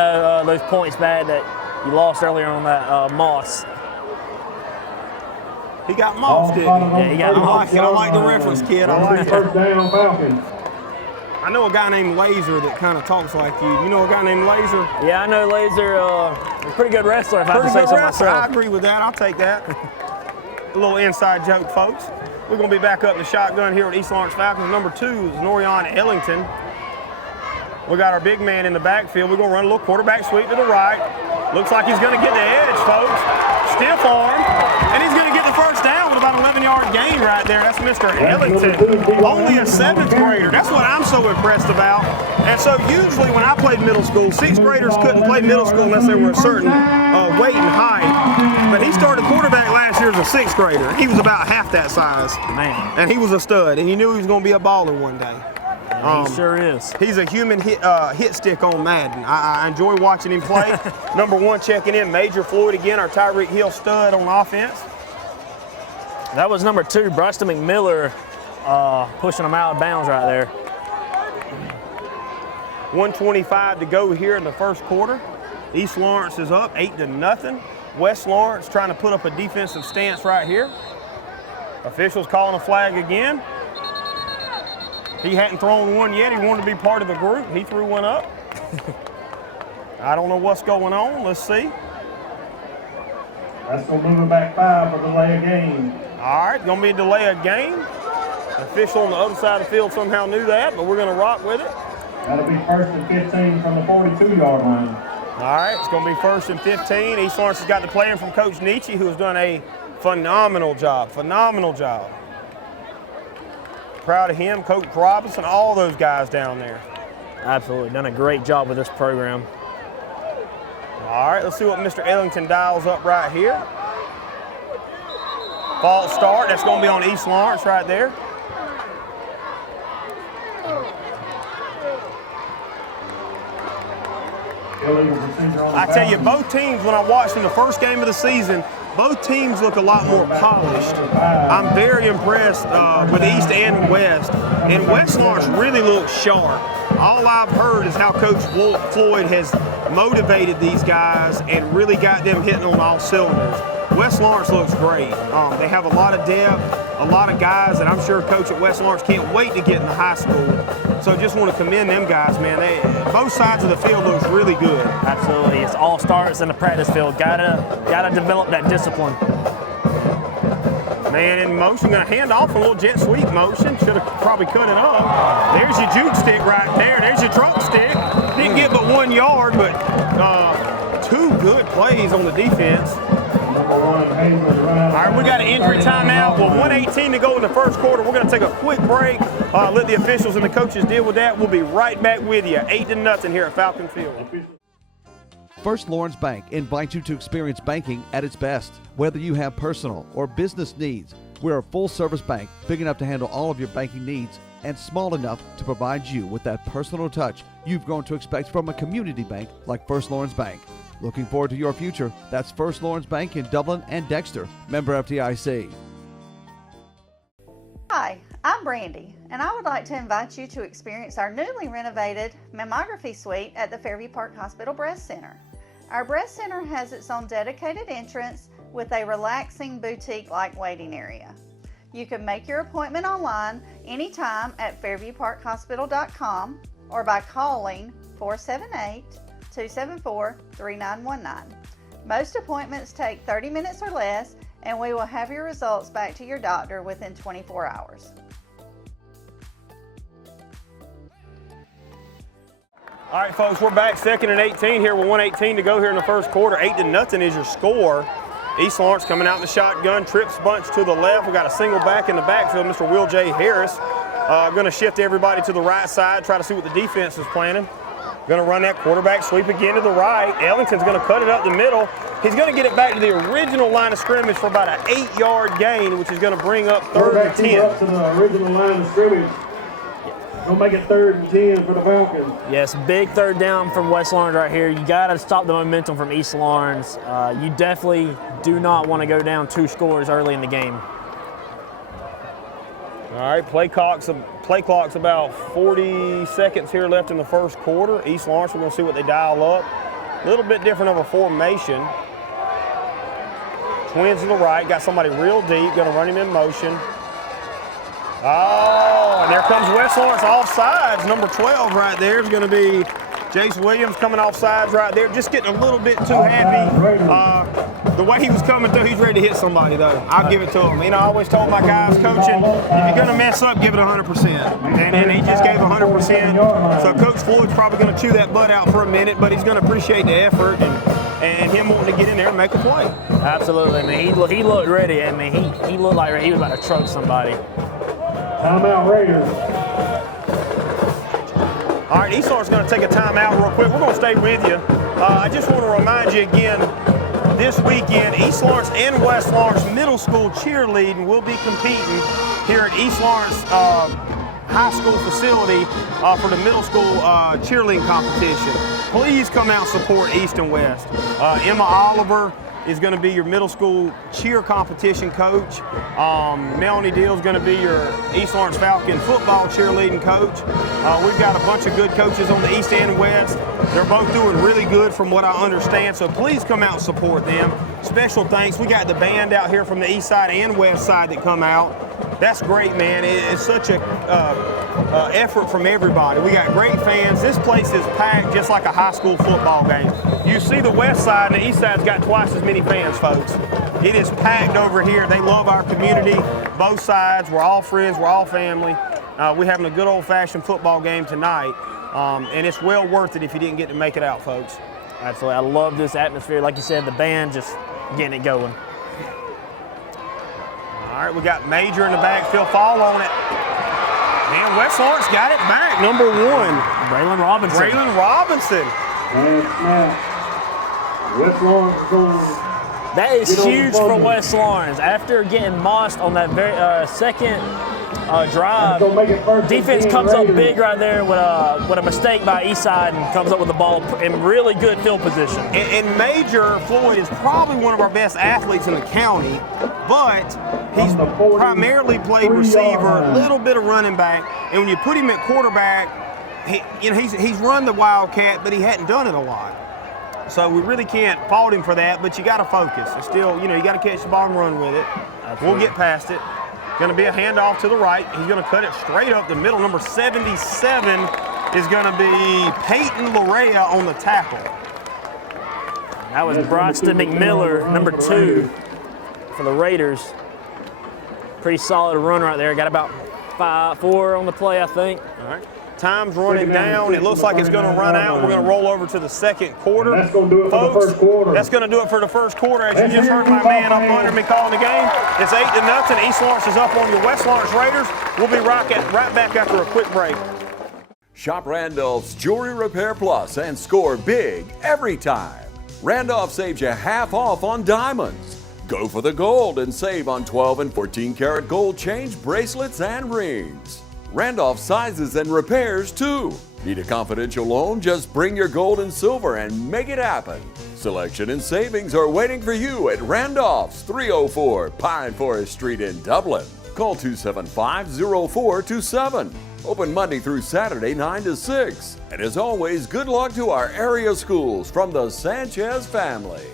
those points back that you lost earlier on that Moss. He got mossed, didn't he? Yeah, he got mossed. I like the reference, kid. I like it. First down, Falcons. I know a guy named Laser that kind of talks like you. You know a guy named Laser? Yeah, I know Laser. He's a pretty good wrestler, if I have to say so myself. I agree with that. I'll take that. A little inside joke, folks. We're going to be back up in the shotgun here at East Lawrence Falcons. Number 2 is Norion Ellington. We got our big man in the backfield. We're going to run a little quarterback sweep to the right. Looks like he's going to get the edge, folks. Stiff arm. And he's going to get the first down with about an 11-yard gain right there. That's Mr. Ellington. Only a 7th grader. That's what I'm so impressed about. And so usually when I played middle school, 6th graders couldn't play middle school unless they were a certain weight and height. But he started quarterback last year as a 6th grader. He was about half that size. Man. And he was a stud. And you knew he was going to be a baller one day. He sure is. He's a human hit stick on Madden. I enjoy watching him play. Number 1 checking in, Major Floyd again, our Tyreek Hill stud on offense. That was number 2, Braxton McMiller, pushing him out of bounds right there. 1:25 to go here in the first quarter. East Lawrence is up 8-0. West Lawrence trying to put up a defensive stance right here. Officials calling a flag again. He hadn't thrown one yet. He wanted to be part of the group. He threw one up. I don't know what's going on. Let's see. That's going to move it back 5 for delay of game. All right, going to be a delay of game. The official on the other side of the field somehow knew that, but we're going to rock with it. That'll be 1st and 15 from the 42-yard line. All right, it's going to be 1st and 15. East Lawrence has got the play in from Coach Nietzsche, who has done a phenomenal job, Proud of him, Coach Robinson, all those guys down there. Absolutely, done a great job with this program. All right, let's see what Mr. Ellington dials up right here. False start, that's going to be on East Lawrence right there. I tell you, both teams, when I watched in the first game of the season, both teams look a lot more polished. I'm very impressed with East and West. And West Lawrence really looks sharp. All I've heard is how Coach Floyd has motivated these guys and really got them hitting on all cylinders. West Lawrence looks great. They have a lot of depth, a lot of guys, and I'm sure Coach at West Lawrence can't wait to get in the high school. So just want to commend them guys, man. Both sides of the field looks really good. Absolutely, it's all starts in the practice field. Gotta develop that discipline. Man in motion, gonna hand off a little jet sweep motion. Should have probably cut it up. There's your juke stick right there. There's your drunk stick. Didn't get but 1 yard, but 2 good plays on the defense. All right, we got an injury timeout. Well, 1:18 to go in the first quarter. We're going to take a quick break. Let the officials and the coaches deal with that. We'll be right back with you. 8-0 here at Falcon Field. First Lawrence Bank invites you to experience banking at its best. Whether you have personal or business needs, we're a full-service bank, big enough to handle all of your banking needs and small enough to provide you with that personal touch you've grown to expect from a community bank like First Lawrence Bank. Looking forward to your future. That's First Lawrence Bank in Dublin and Dexter. Member FDIC. Hi, I'm Brandy, and I would like to invite you to experience our newly renovated mammography suite at the Fairview Park Hospital Breast Center. Our breast center has its own dedicated entrance with a relaxing boutique-like waiting area. You can make your appointment online anytime at fairviewparkhospital.com or by calling 478-274-3919. Most appointments take 30 minutes or less, and we will have your results back to your doctor within 24 hours. All right, folks, we're back 2nd and 18 here with 1:18 to go here in the first quarter. 8-0 is your score. East Lawrence coming out in the shotgun, trips bunch to the left. We got a single back in the backfield, Mr. Will J. Harris. Going to shift everybody to the right side, try to see what the defense is planning. Going to run that quarterback sweep again to the right. Ellington's going to cut it up the middle. He's going to get it back to the original line of scrimmage for about an 8-yard gain, which is going to bring up 3rd and 10. Up to the original line of scrimmage. Gonna make it 3rd and 10 for the Falcons. Yes, big 3rd down from West Lawrence right here. You got to stop the momentum from East Lawrence. You definitely do not want to go down 2 scores early in the game. All right, play clock's about 40 seconds here left in the first quarter. East Lawrence, we're going to see what they dial up. A little bit different of a formation. Twins to the right, got somebody real deep, going to run him in motion. Oh, and there comes West Lawrence off sides. Number 12 right there is going to be Jace Williams coming off sides right there. Just getting a little bit too happy. The way he was coming through, he's ready to hit somebody, though. I'll give it to him. You know, I always told my guys coaching, if you're going to mess up, give it 100%. And he just gave 100%. So Coach Floyd's probably going to chew that butt out for a minute, but he's going to appreciate the effort and him wanting to get in there and make a play. Absolutely. I mean, he looked ready. I mean, he looked like he was about to truck somebody. Timeout Raiders. All right, East Lawrence is going to take a timeout real quick. We're going to stay with you. I just want to remind you again, this weekend, East Lawrence and West Lawrence Middle School cheerleading will be competing here at East Lawrence High School facility for the middle school cheerleading competition. Please come out and support East and West. Emma Oliver is going to be your middle school cheer competition coach. Melanie Deal is going to be your East Lawrence Falcon football cheerleading coach. We've got a bunch of good coaches on the East and West. They're both doing really good from what I understand, so please come out and support them. Special thanks. We got the band out here from the east side and west side that come out. That's great, man. It's such a effort from everybody. We got great fans. This place is packed just like a high school football game. You see the west side and the east side's got twice as many fans, folks. It is packed over here. They love our community, both sides. We're all friends. We're all family. We're having a good old-fashioned football game tonight, and it's well worth it if you didn't get to make it out, folks. Absolutely. I love this atmosphere. Like you said, the band just getting it going. All right, we got Major in the backfield, fall on it. And West Lawrence got it back, number 1. Braylon Robinson. Braylon Robinson. West Lawrence going. That is huge for West Lawrence. After getting mossed on that very second drive, defense comes up big right there with a mistake by Eastside and comes up with the ball in really good field position. And Major Floyd is probably one of our best athletes in the county, but he's primarily played receiver, a little bit of running back, and when you put him at quarterback, he's run the Wildcat, but he hadn't done it a lot. So we really can't fault him for that, but you got to focus. It's still, you got to catch the ball and run with it. Absolutely. We'll get past it. Going to be a handoff to the right. He's going to cut it straight up the middle. Number 77 is going to be Peyton Larea on the tackle. That was Braxton McMiller, number 2 for the Raiders. Pretty solid run right there. Got about 4 on the play, I think. All right. Time's running down. It looks like it's going to run out. We're going to roll over to the second quarter. That's going to do it for the first quarter. That's going to do it for the first quarter. As you just heard my man up under me calling the game, it's 8-0. East Lawrence is up on your West Lawrence Raiders. We'll be right back after a quick break. Shop Randolph's Jewelry Repair Plus and score big every time. Randolph saves you half off on diamonds. Go for the gold and save on 12 and 14 karat gold change bracelets and rings. Randolph sizes and repairs too. Need a confidential loan? Just bring your gold and silver and make it happen. Selection and savings are waiting for you at Randolph's, 304 Pine Forest Street in Dublin. Call 275-0427. Open Monday through Saturday, 9 to 6. And as always, good luck to our area schools from the Sanchez family.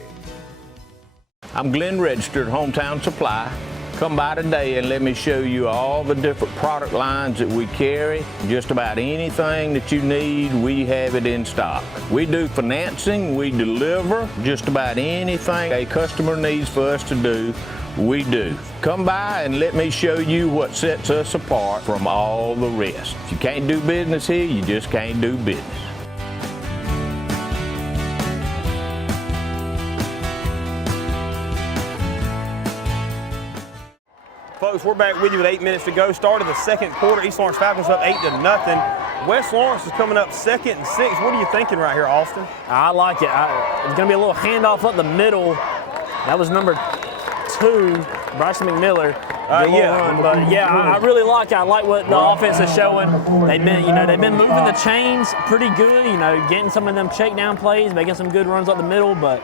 I'm Glenn Registered, Hometown Supply. Come by today and let me show you all the different product lines that we carry. Just about anything that you need, we have it in stock. We do financing, we deliver just about anything a customer needs for us to do, we do. Come by and let me show you what sets us apart from all the rest. If you can't do business here, you just can't do business. Folks, we're back with you with 8 minutes to go. Start of the second quarter. East Lawrence Falcons up 8-0. West Lawrence is coming up 2nd and 6. What are you thinking right here, Austin? I like it. It's going to be a little handoff up the middle. That was number 2, Bryson McMiller. I really like it. I like what the offense is showing. They've been moving the chains pretty good. Getting some of them check down plays, making some good runs up the middle, but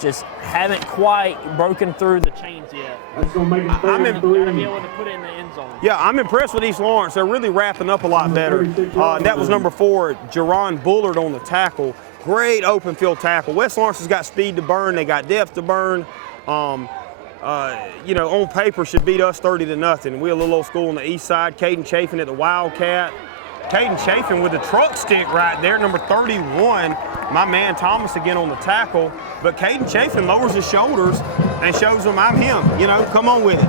just haven't quite broken through the chains yet. That's going to make it I'm able to put it in the end zone. Yeah, I'm impressed with East Lawrence. They're really wrapping up a lot better. That was number 4, Jerron Bullard on the tackle. Great open field tackle. West Lawrence has got speed to burn. They got depth to burn. On paper should beat us 30-0. We're a little old school on the east side. Caden Chafin at the Wildcat. Caden Chafin with the truck stick right there, number 31. My man Thomas again on the tackle. But Caden Chafin lowers his shoulders and shows them I'm him. Come on with it.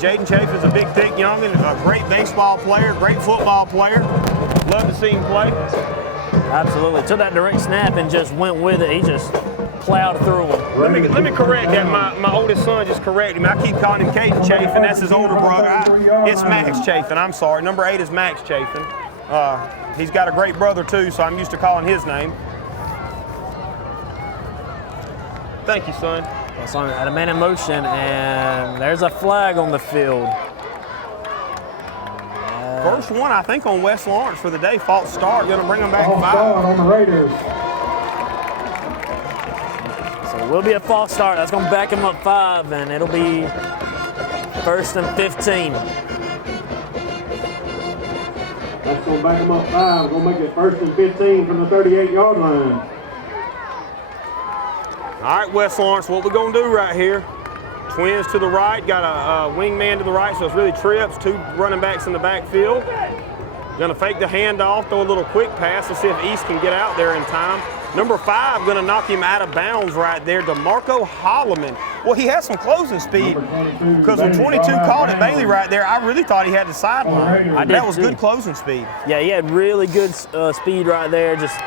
Jaden Chafin's a big, thick youngin', a great baseball player, great football player. Love to see him play. Absolutely. Took that direct snap and just went with it. He just plowed through him. Let me correct that. My oldest son just corrected me. I keep calling him Caden Chafin. That's his older brother. It's Max Chafin. I'm sorry. Number 8 is Max Chafin. He's got a great brother too, so I'm used to calling his name. Thank you, son. That's on at a man in motion, and there's a flag on the field. First one, I think, on West Lawrence for the day. False start. Going to bring them back 5. On the Raiders. So it will be a false start. That's going to back them up 5, and it'll be 1st and 15. That's going to back them up 5. Going to make it 1st and 15 from the 38-yard line. All right, West Lawrence, what we're going to do right here. Twins to the right, got a wingman to the right, so it's really trips, 2 running backs in the backfield. Going to fake the handoff, throw a little quick pass to see if East can get out there in time. Number 5 going to knock him out of bounds right there, DeMarco Holloman. Well, he has some closing speed because when 22 caught it, Bailey right there, I really thought he had the sideline. That was good closing speed. Yeah, he had really good speed right there. Just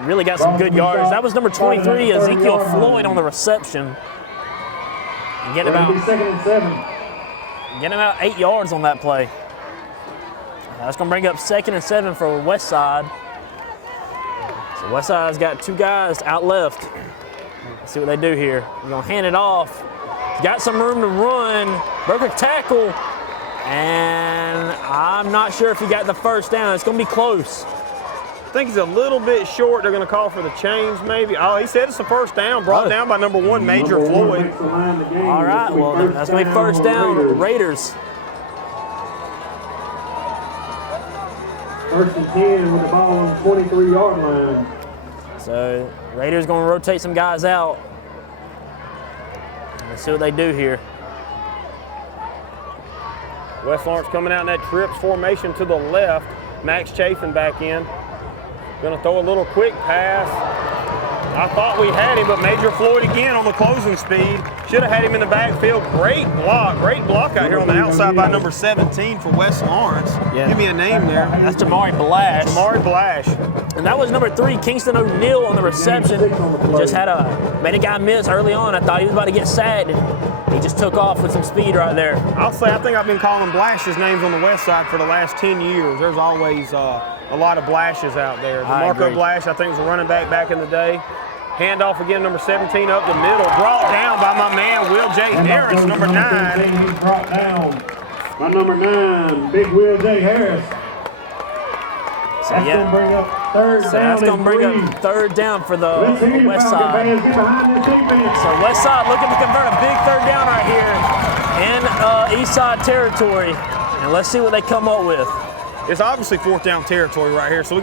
really got some good yards. That was number 23, Ezekiel Floyd, on the reception. And getting about 8 yards on that play. That's going to bring up 2nd and 7 for Westside. So Westside's got 2 guys out left. Let's see what they do here. We're going to hand it off. He's got some room to run. Broke a tackle. And I'm not sure if he got the first down. It's going to be close. I think he's a little bit short. They're going to call for the change maybe. Oh, he said it's a first down. Brought down by number 1, Major Floyd. All right, well, that's going to be first down, Raiders. 1st and 10 with the ball on the 23-yard line. So Raiders going to rotate some guys out. Let's see what they do here. West Lawrence coming out in that trips formation to the left. Max Chafin back in. Going to throw a little quick pass. I thought we had him, but Major Floyd again on the closing speed. Should have had him in the backfield. Great block out here on the outside by number 17 for West Lawrence. Yeah. Give me a name there. That's Jamari Blash. Jamari Blash. And that was number 3, Kingston O'Neal, on the reception. He just made a guy miss early on. I thought he was about to get sacked. He just took off with some speed right there. I think I've been calling Blash's names on the west side for the last 10 years. There's always a lot of Blashes out there. DeMarco Blash, I think, was a running back in the day. Handoff again, number 17 up the middle. Brought down by my man, Will J. Harris, number 9. He's brought down by number 9, Big Will J. Harris. So that's going to bring up 3rd down. That's going to bring up 3rd down for the West Side. So West Side looking to convert a big 3rd down right here in East Side territory. And let's see what they come up with. It's obviously 4th down territory right here. So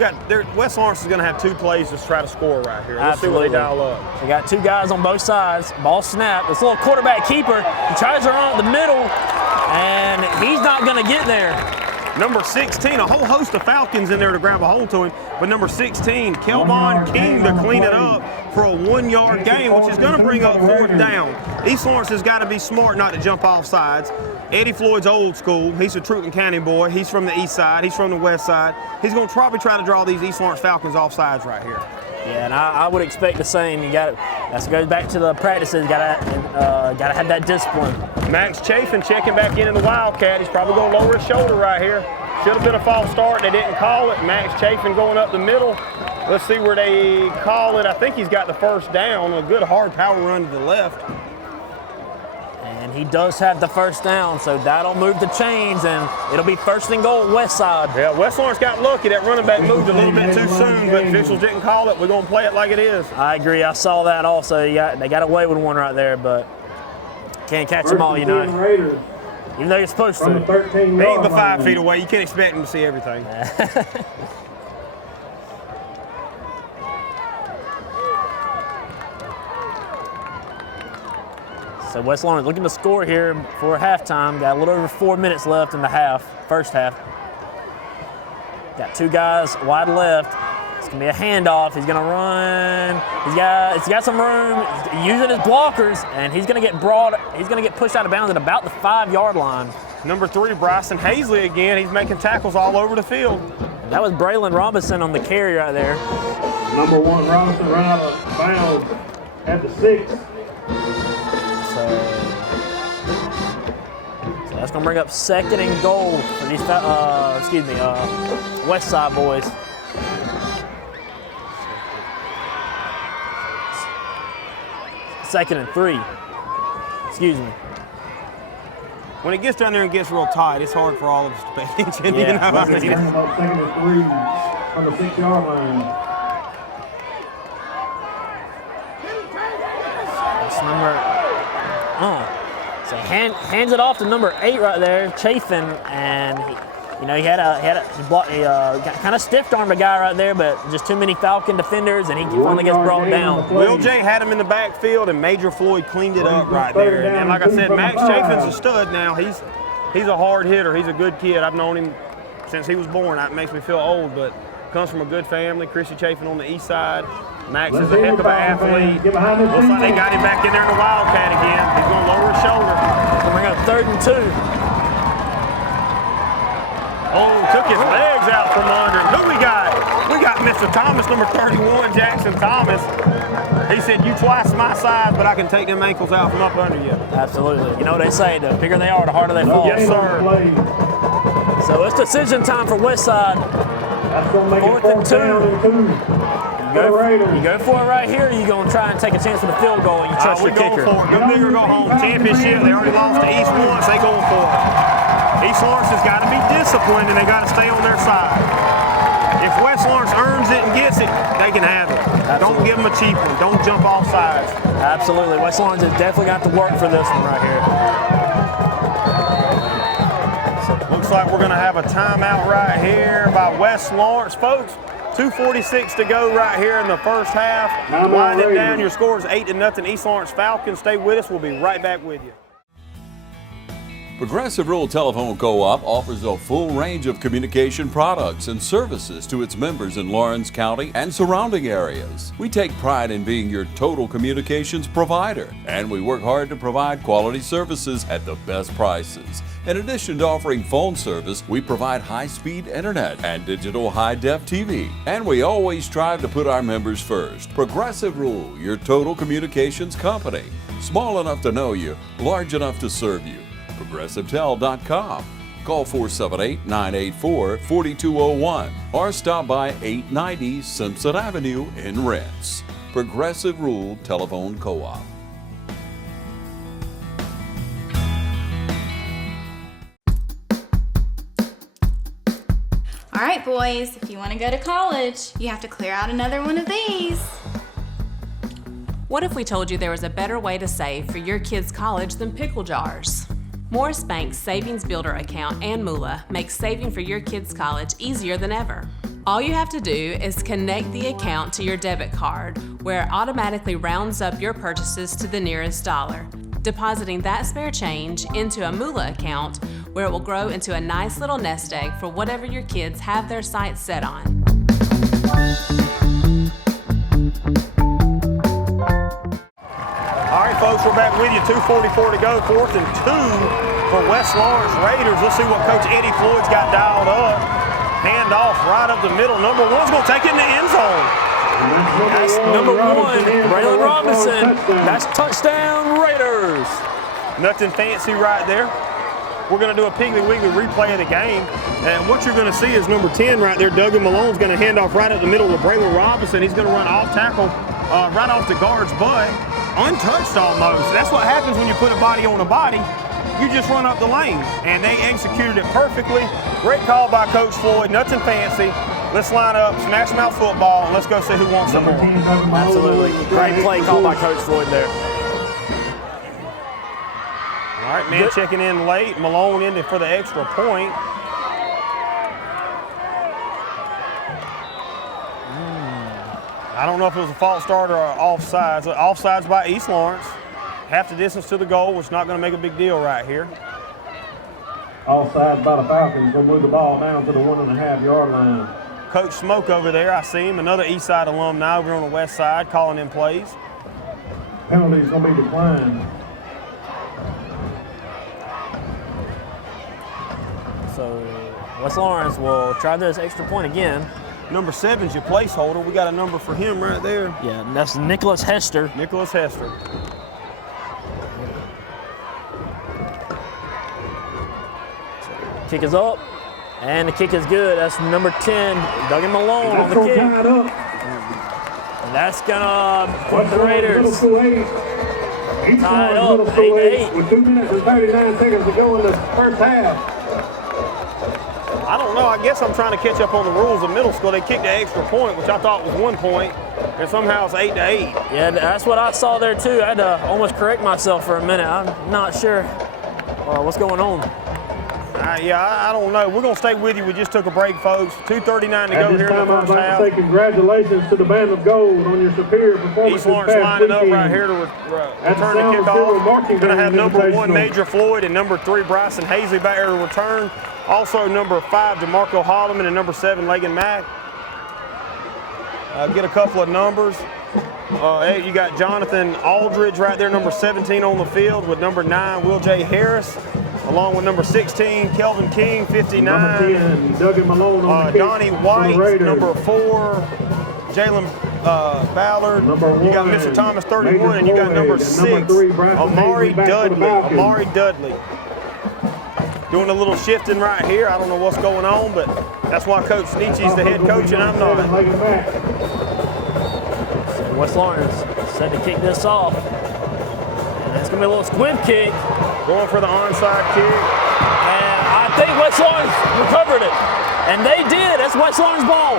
West Lawrence is going to have 2 plays to try to score right here. Let's see what they dial up. We got 2 guys on both sides. Ball snap. This little quarterback keeper, he tries to run up the middle, and he's not going to get there. Number 16, a whole host of Falcons in there to grab a hold to him, but number 16, Kelvon King, to clean it up for a 1-yard gain, which is going to bring up 4th down. East Lawrence has got to be smart not to jump off sides. Eddie Floyd's old school. He's a Truton County boy. He's from the east side. He's from the west side. He's going to probably try to draw these East Lawrence Falcons off sides right here. Yeah, and I would expect the same. That goes back to the practices. Got to have that discipline. Max Chafin checking back in the Wildcat. He's probably going to lower his shoulder right here. Should have been a false start. They didn't call it. Max Chafin going up the middle. Let's see where they call it. I think he's got the first down. A good hard power run to the left. And he does have the first down, so that'll move the chains, and it'll be 1st and goal West Side. Yeah, West Lawrence got lucky. That running back moved a little bit too soon, but officials didn't call it. We're going to play it like it is. I agree. I saw that also. They got away with one right there, but can't catch them all, you know. Even though you're supposed to. They ain't but 5 feet away. You can't expect them to see everything. So West Lawrence looking to score here before halftime. Got a little over 4 minutes left in the first half. Got 2 guys wide left. It's gonna be a handoff. He's gonna run. He's got some room. He's using his blockers, and he's gonna get pushed out of bounds at about the 5-yard line. Number 3, Bryson Hazley again. He's making tackles all over the field. That was Braylon Robinson on the carry right there. Number 1, Robinson ran out of bounds at the 6. So that's going to bring up 2nd and goal for these, West Side boys. Second and 3. Excuse me. When it gets down there and gets real tight, it's hard for all of us to pay attention. Yeah. You know what I mean? 2nd and 3 on the 6-yard line. So hands it off to number 8 right there, Chafin, and he kind of stiff-armed a guy right there, but just too many Falcon defenders, and he finally gets brought down. Will J had him in the backfield, and Major Floyd cleaned it up right there. And like I said, Max Chafin's a stud now. He's a hard hitter. He's a good kid. I've known him since he was born. That makes me feel old, but comes from a good family. Chrissy Chafin on the east side. Max is a heck of an athlete. Looks like they got him back in there in the Wildcat again. He's going to lower his shoulder. He's going to bring up 3rd and 2. Oh, took his legs out from under him. Who we got? We got Mr. Thomas, number 31, Jackson Thomas. He said, you twice my size, but I can take them ankles out from up under you. Absolutely. You know what they say, the bigger they are, the harder they fall. Yes, sir. So it's decision time for Westside. 4th and 2. You go for it right here, or you going to try and take a chance with a field goal and you trust your kicker? Go for it. Go big or go home. Championship, they already lost to East once, they going for it. East Lawrence has got to be disciplined and they got to stay on their side. If West Lawrence earns it and gets it, they can have it. Absolutely. Don't give them a cheap one. Don't jump off sides. Absolutely. West Lawrence has definitely got to work for this one right here. Looks like we're going to have a timeout right here by West Lawrence, folks. 2:46 to go right here in the first half. Wind it down. Your score is 8-0 East Lawrence Falcons. Stay with us. We'll be right back with you. Progressive Rural Telephone Co-op offers a full range of communication products and services to its members in Lawrence County and surrounding areas. We take pride in being your total communications provider, and we work hard to provide quality services at the best prices. In addition to offering phone service, we provide high-speed internet and digital high-def TV. And we always strive to put our members first. Progressive Rural, your total communications company. Small enough to know you, large enough to serve you. ProgressiveTel.com. Call 478-984-4201 or stop by 890 Simpson Avenue in Rents. Progressive Rural Telephone Co-op. All right, boys, if you want to go to college, you have to clear out another one of these. What if we told you there was a better way to save for your kids' college than pickle jars? Morris Bank's Savings Builder account and Moolah makes saving for your kids' college easier than ever. All you have to do is connect the account to your debit card, where it automatically rounds up your purchases to the nearest dollar, depositing that spare change into a Moolah account, where it will grow into a nice little nest egg for whatever your kids have their sights set on. All right, folks, we're back with you. 2:44 to go, 4th and 2 for West Lawrence Raiders. Let's see what Coach Eddie Floyd's got dialed up. Hand off right up the middle. Number one's going to take it in the end zone. That's number 1, Braylon Robinson. That's touchdown Raiders. Nothing fancy right there. We're going to do a Piggly Wiggly replay of the game. And what you're going to see is number 10 right there, Duggan Malone's going to hand off right up the middle to Braylon Robinson. He's going to run off tackle right off the guard's butt. Untouched almost. That's what happens when you put a body on a body. You just run up the lane. And they executed it perfectly. Great call by Coach Floyd. Nothing fancy. Let's line up, smash mouth football, and let's go see who wants some more. Absolutely. Great play call by Coach Floyd there. All right, man checking in late. Malone in for the extra point. I don't know if it was a false start or offsides. Offsides by East Lawrence. Half the distance to the goal, which is not going to make a big deal right here. Offsides by the Falcons. They'll move the ball down to the 1.5-yard line. Coach Smoke over there, I see him. Another East Side alumni over on the west side calling in plays. Penalty's going to be declined. So West Lawrence will try this extra point again. Number 7's your placeholder. We got a number for him right there. Yeah, and that's Nicholas Hester. Nicholas Hester. Kick is up, and the kick is good. That's number 10, Duggan Malone on the kick. And that's gonna put the Raiders tied up, 8-8. With 2 minutes and 39 seconds to go in the first half. I don't know. I guess I'm trying to catch up on the rules of middle school. They kicked the extra point, which I thought was 1 point, and somehow it's 8-8. Yeah, that's what I saw there too. I had to almost correct myself for a minute. I'm not sure what's going on. I don't know. We're going to stay with you. We just took a break, folks. 2:39 to go here in the first half. I'd like to say congratulations to the Band of Gold on your superior performance. East Lawrence lining up right here to return the kickoff. Going to have number 1, Major Floyd, and number 3, Bryson Hazley back here to return. Also number 5, DeMarco Holloman, and number 7, Lagan Mack. Get a couple of numbers. You got Jonathan Aldridge right there, number 17 on the field, with number 9, Will J. Harris. along with number 16, Kelvin King, 59. Number 10, Duggan Malone on the kick Donnie for the White, Raiders. number 4, Jalen Ballard. You got Mr. Thomas, 31, and you got number 6, Amari Dudley. Amari Dudley. Doing a little shifting right here. I don't know what's going on, but that's why Coach Nietzsche's the head coach and I'm not. West Lawrence set to kick this off. And it's going to be a little squib kick. Going for the onside kick. And I think West Lawrence recovered it. And they did. That's West Lawrence ball.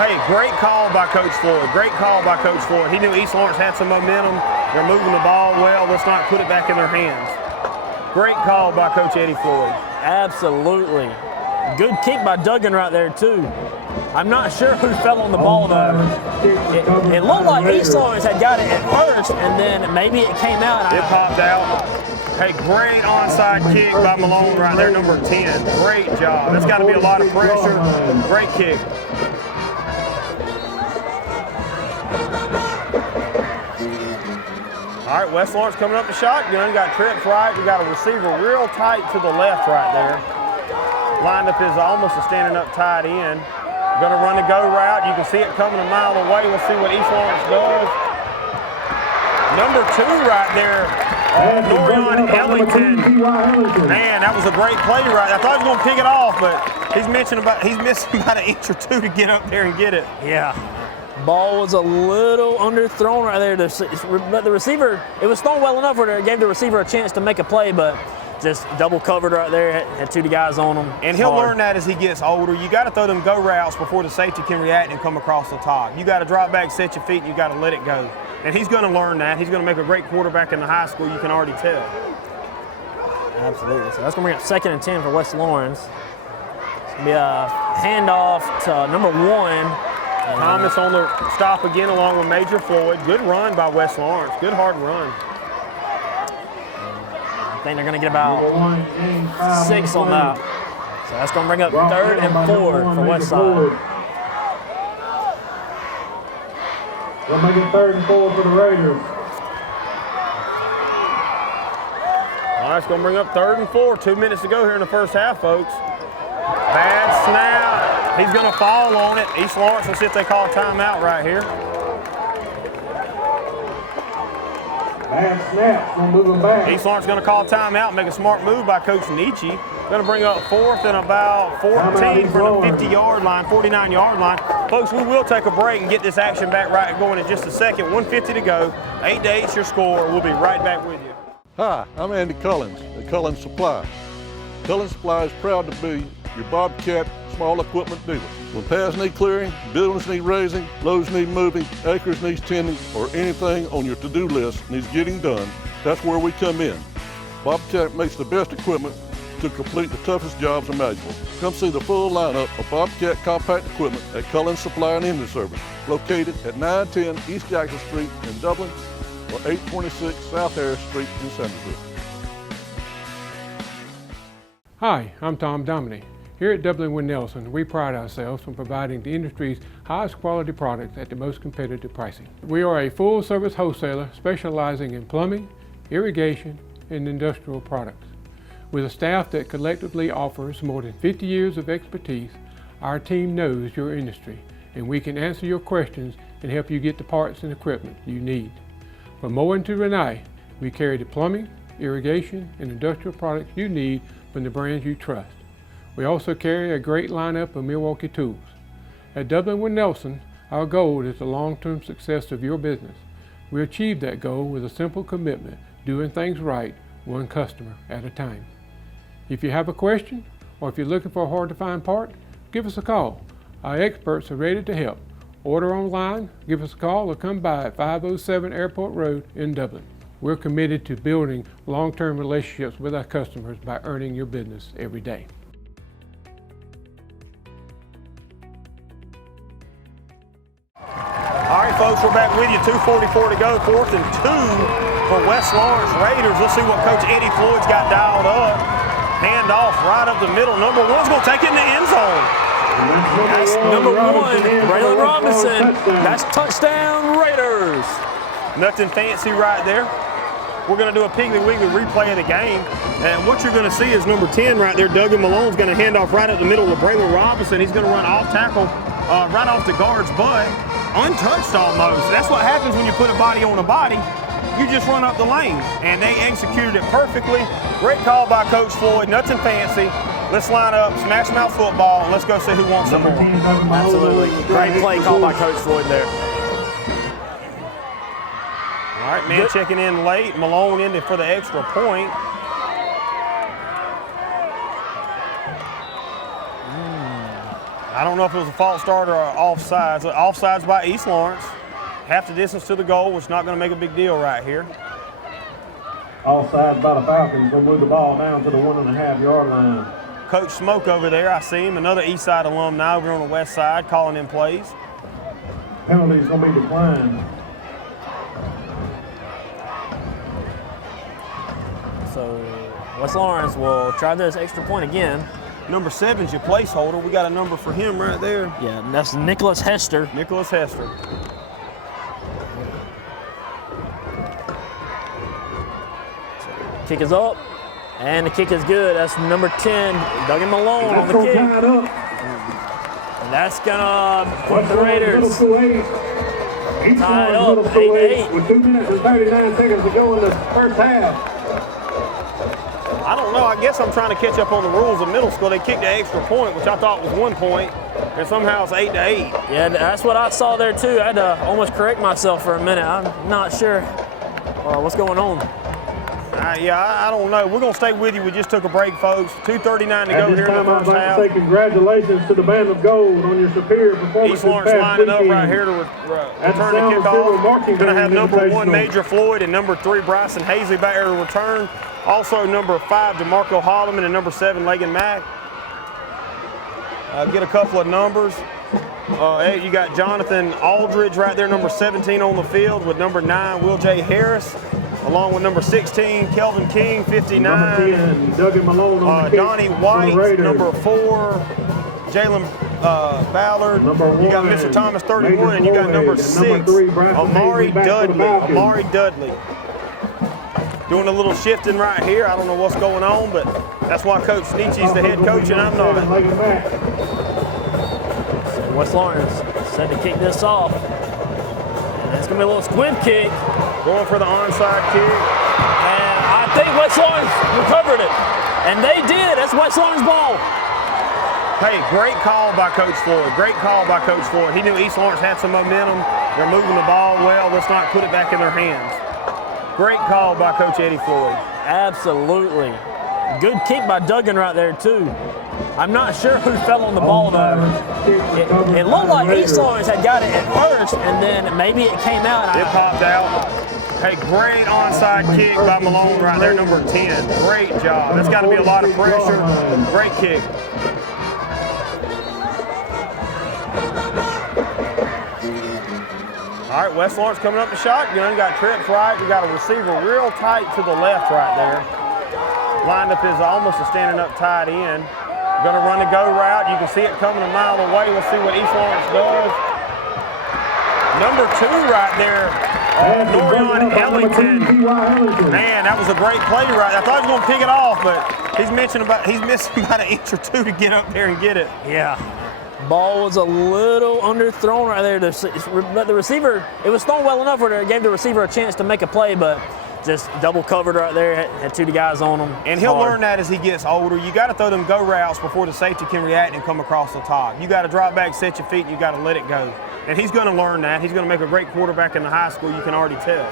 Hey, great call by Coach Floyd. Great call by Coach Floyd. He knew East Lawrence had some momentum. They're moving the ball well. Let's not put it back in their hands. Great call by Coach Eddie Floyd. Absolutely. Good kick by Duggan right there, too. I'm not sure who fell on the ball, though. It looked like East Lawrence had got it at first, and then maybe it came out. It popped out. Hey, great onside kick by Malone right there, number 10. Great job. That's got to be a lot of pressure. Great kick. All right, West Lawrence coming up the shotgun. Got trips right. We got a receiver real tight to the left right there. Lined up is almost a standing up tight end. Going to run the go route. You can see it coming a mile away. We'll see what East Lawrence does. Number 2 right there, Norion Ellington. Man, that was a great play right there. I thought he was going to pick it off, but he's missing about an inch or 2 to get up there and get it. Yeah. Ball was a little underthrown right there. But the receiver, it was thrown well enough where it gave the receiver a chance to make a play, but just double covered right there, had 2 guys on him. And he'll learn that as he gets older. You got to throw them go routes before the safety can react and come across the top. You got to drop back, set your feet, and you got to let it go. And he's going to learn that. He's going to make a great quarterback in the high school, you can already tell. Absolutely. So that's going to bring up 2nd and 10 for West Lawrence. It's going to be a handoff to number 1. Thomas on the stop again along with Major Floyd. Good run by West Lawrence. Good hard run. I think they're going to get about 6 on that. So that's going to bring up 3rd and 4 for West Side. We'll make it 3rd and 4 for the Raiders. All right, it's going to bring up 3rd and 4. 2 minutes to go here in the first half, folks. Bad snap. He's going to fall on it. East Lawrence will see if they call a timeout right here. Bad snap. Going to move them back. East Lawrence going to call a timeout, make a smart move by Coach Nietzsche. Going to bring up 4th and about 14 from the 50-yard line, 49-yard line. Folks, we will take a break and get this action back right going in just a second. 1:50 to go. 8-8 your score. We'll be right back with you. Hi, I'm Andy Cullins at Cullins Supply. Cullins Supply is proud to be your Bobcat small equipment dealer. When paths need clearing, buildings need raising, loads need moving, acres needs tending, or anything on your to-do list needs getting done, that's where we come in. Bobcat makes the best equipment to complete the toughest jobs imaginable. Come see the full lineup of Bobcat compact equipment at Cullins Supply and Engine Service, located at 910 East Jackson Street in Dublin or 826 South Harris Street in Sandersville. Hi, I'm Tom Dominy. Here at Dublin Wind Nelson, we pride ourselves on providing the industry's highest quality products at the most competitive pricing. We are a full-service wholesaler specializing in plumbing, irrigation, and industrial products. With a staff that collectively offers more than 50 years of expertise, our team knows your industry, and we can answer your questions and help you get the parts and equipment you need. From mowing to Renee, we carry the plumbing, irrigation, and industrial products you need from the brands you trust. We also carry a great lineup of Milwaukee tools. At Dublin Wind Nelson, our goal is the long-term success of your business. We achieve that goal with a simple commitment, doing things right, one customer at a time. If you have a question, or if you're looking for a hard-to-find part, give us a call. Our experts are ready to help. Order online, give us a call, or come by at 507 Airport Road in Dublin. We're committed to building long-term relationships with our customers by earning your business every day. All right, folks, we're back with you. 2:44 to go, 4th and 2 for West Lawrence Raiders. Let's see what Coach Eddie Floyd's got dialed up. Hand off right up the middle. Number 1's going to take it in the end zone. That's number 1, Braylon Robinson. That's touchdown Raiders. Nothing fancy right there. we're going to do a Piggly Wiggly replay of the game. And what you're going to see is number 10 right there, Duggan Malone's going to hand off right at the middle of Braylon Robinson. He's going to run off tackle right off the guard's butt, untouched almost. That's what happens when you put a body on a body. You just run up the lane, and they executed it perfectly. Great call by Coach Floyd, nothing fancy. Let's line up, smash mouth football, and let's go see who wants some more. Absolutely. Great play call by Coach Floyd there. All right, man checking in late. Malone in for the extra point. I don't know if it was a false start or offsides. Offsides by East Lawrence. Half the distance to the goal, which is not going to make a big deal right here. Offside by the Falcons. They'll move the ball down to the 1.5-yard line. Coach Smoke over there, I see him. Another East Side alumni over on the west side calling in plays. Penalty's going to be declined. So West Lawrence will try this extra point again. Number 7's your placeholder. We got a number for him right there. Yeah, and that's Nicholas Hester. Nicholas Hester. Kick is up, and the kick is good. That's number 10, Duggan Malone on the kick. And that's gonna put the Raiders tied up, 8-8. With 2 minutes and 39 seconds to go in the first half. I don't know. I guess I'm trying to catch up on the rules of middle school. They kicked the extra point, which I thought was 1 point, and somehow it's 8-8. Yeah, that's what I saw there too. I had to almost correct myself for a minute. I'm not sure what's going on. I don't know. We're going to stay with you. We just took a break, folks. 2:39 to go here in the first half. I'd like to say congratulations to the Band of Gold on your superior performance. East Lawrence lining up right here to return the kickoff. Going to have number 1, Major Floyd, and number 3, Bryson Hazley back here to return. Also number 5, DeMarco Holloman, and number 7, Lagan Mack. Get a couple of numbers. You got Jonathan Aldridge right there, number 17 on the field, with number 9, Will J. Harris, along with number 16, Kelvin King, 59. Number 10, Duggan Malone on the kick. Donnie White, number 4, Jalen Ballard. You got Mr. Thomas, 31, and you got number 6, Amari Dudley. Doing a little shifting right here. I don't know what's going on, but that's why Coach Nietzsche's the head coach and I'm not. So West Lawrence set to kick this off. And it's going to be a little squib kick. Going for the onside kick. And I think West Lawrence recovered it. And they did. That's West Lawrence ball. Hey, great call by Coach Floyd. Great call by Coach Floyd. He knew East Lawrence had some momentum. They're moving the ball well. Let's not put it back in their hands. Great call by Coach Eddie Floyd. Absolutely. Good kick by Duggan right there, too. I'm not sure who fell on the ball, though. It looked like East Lawrence had got it at first, and then maybe it came out. It popped out. Hey, great onside kick by Malone right there, number 10. Great job. That's got to be a lot of pressure. Great kick. All right, West Lawrence coming up the shotgun. Got trips right. We got a receiver real tight to the left right there. Lined up is almost a standing up tight end. Going to run the go route. You can see it coming a mile away. Let's see what East Lawrence does. Number 2 right there, Norion Ellington. Man, that was a great play right there. I thought he was going to pick it off, but he's missing about an inch or 2 to get up there and get it. Yeah. Ball was a little underthrown right there. But the receiver, it was thrown well enough where it gave the receiver a chance to make a play, but just double covered right there, had 2 guys on him. And he'll learn that as he gets older. You got to throw them go routes before the safety can react and come across the top. You got to drop back, set your feet, and you got to let it go. And he's going to learn that. He's going to make a great quarterback in the high school. You can already tell.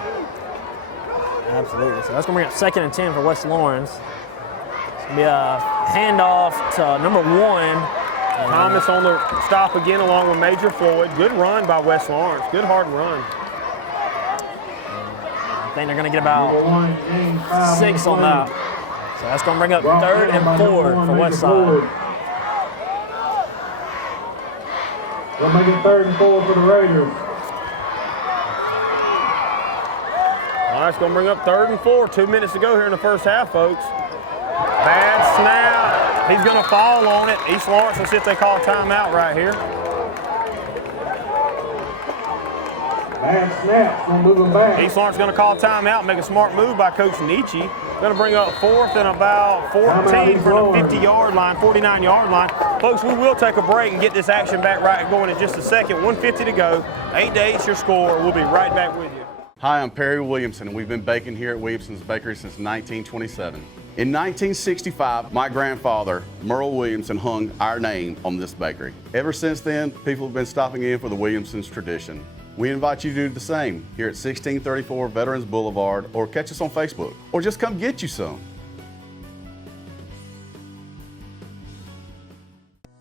Absolutely. So that's going to bring up 2nd and 10 for West Lawrence. It's going to be a handoff to number 1. Thomas on the stop again along with Major Floyd. Good run by West Lawrence. Good hard run. I think they're going to get about 6 on that. So that's going to bring up 3rd and 4 for West Side. We'll make it 3rd and 4 for the Raiders. All right, it's going to bring up 3rd and 4. 2 minutes to go here in the first half, folks. Bad snap. He's going to fall on it. East Lawrence will see if they call a timeout right here. Bad snaps, we'll move them back. East Lawrence going to call timeout, make a smart move by Coach Nietzsche. Going to bring up 4th and about 14 from the 50-yard line, 49-yard line. Folks, we will take a break and get this action back right going in just a second. 1:50 to go. 8-8 your score. We'll be right back with you. Hi, I'm Perry Williamson, and we've been baking here at Williamson's Bakery since 1927. In 1965, my grandfather, Merle Williamson, hung our name on this bakery. Ever since then, people have been stopping in for the Williamson's tradition. We invite you to do the same here at 1634 Veterans Boulevard, or catch us on Facebook, or just come get you some.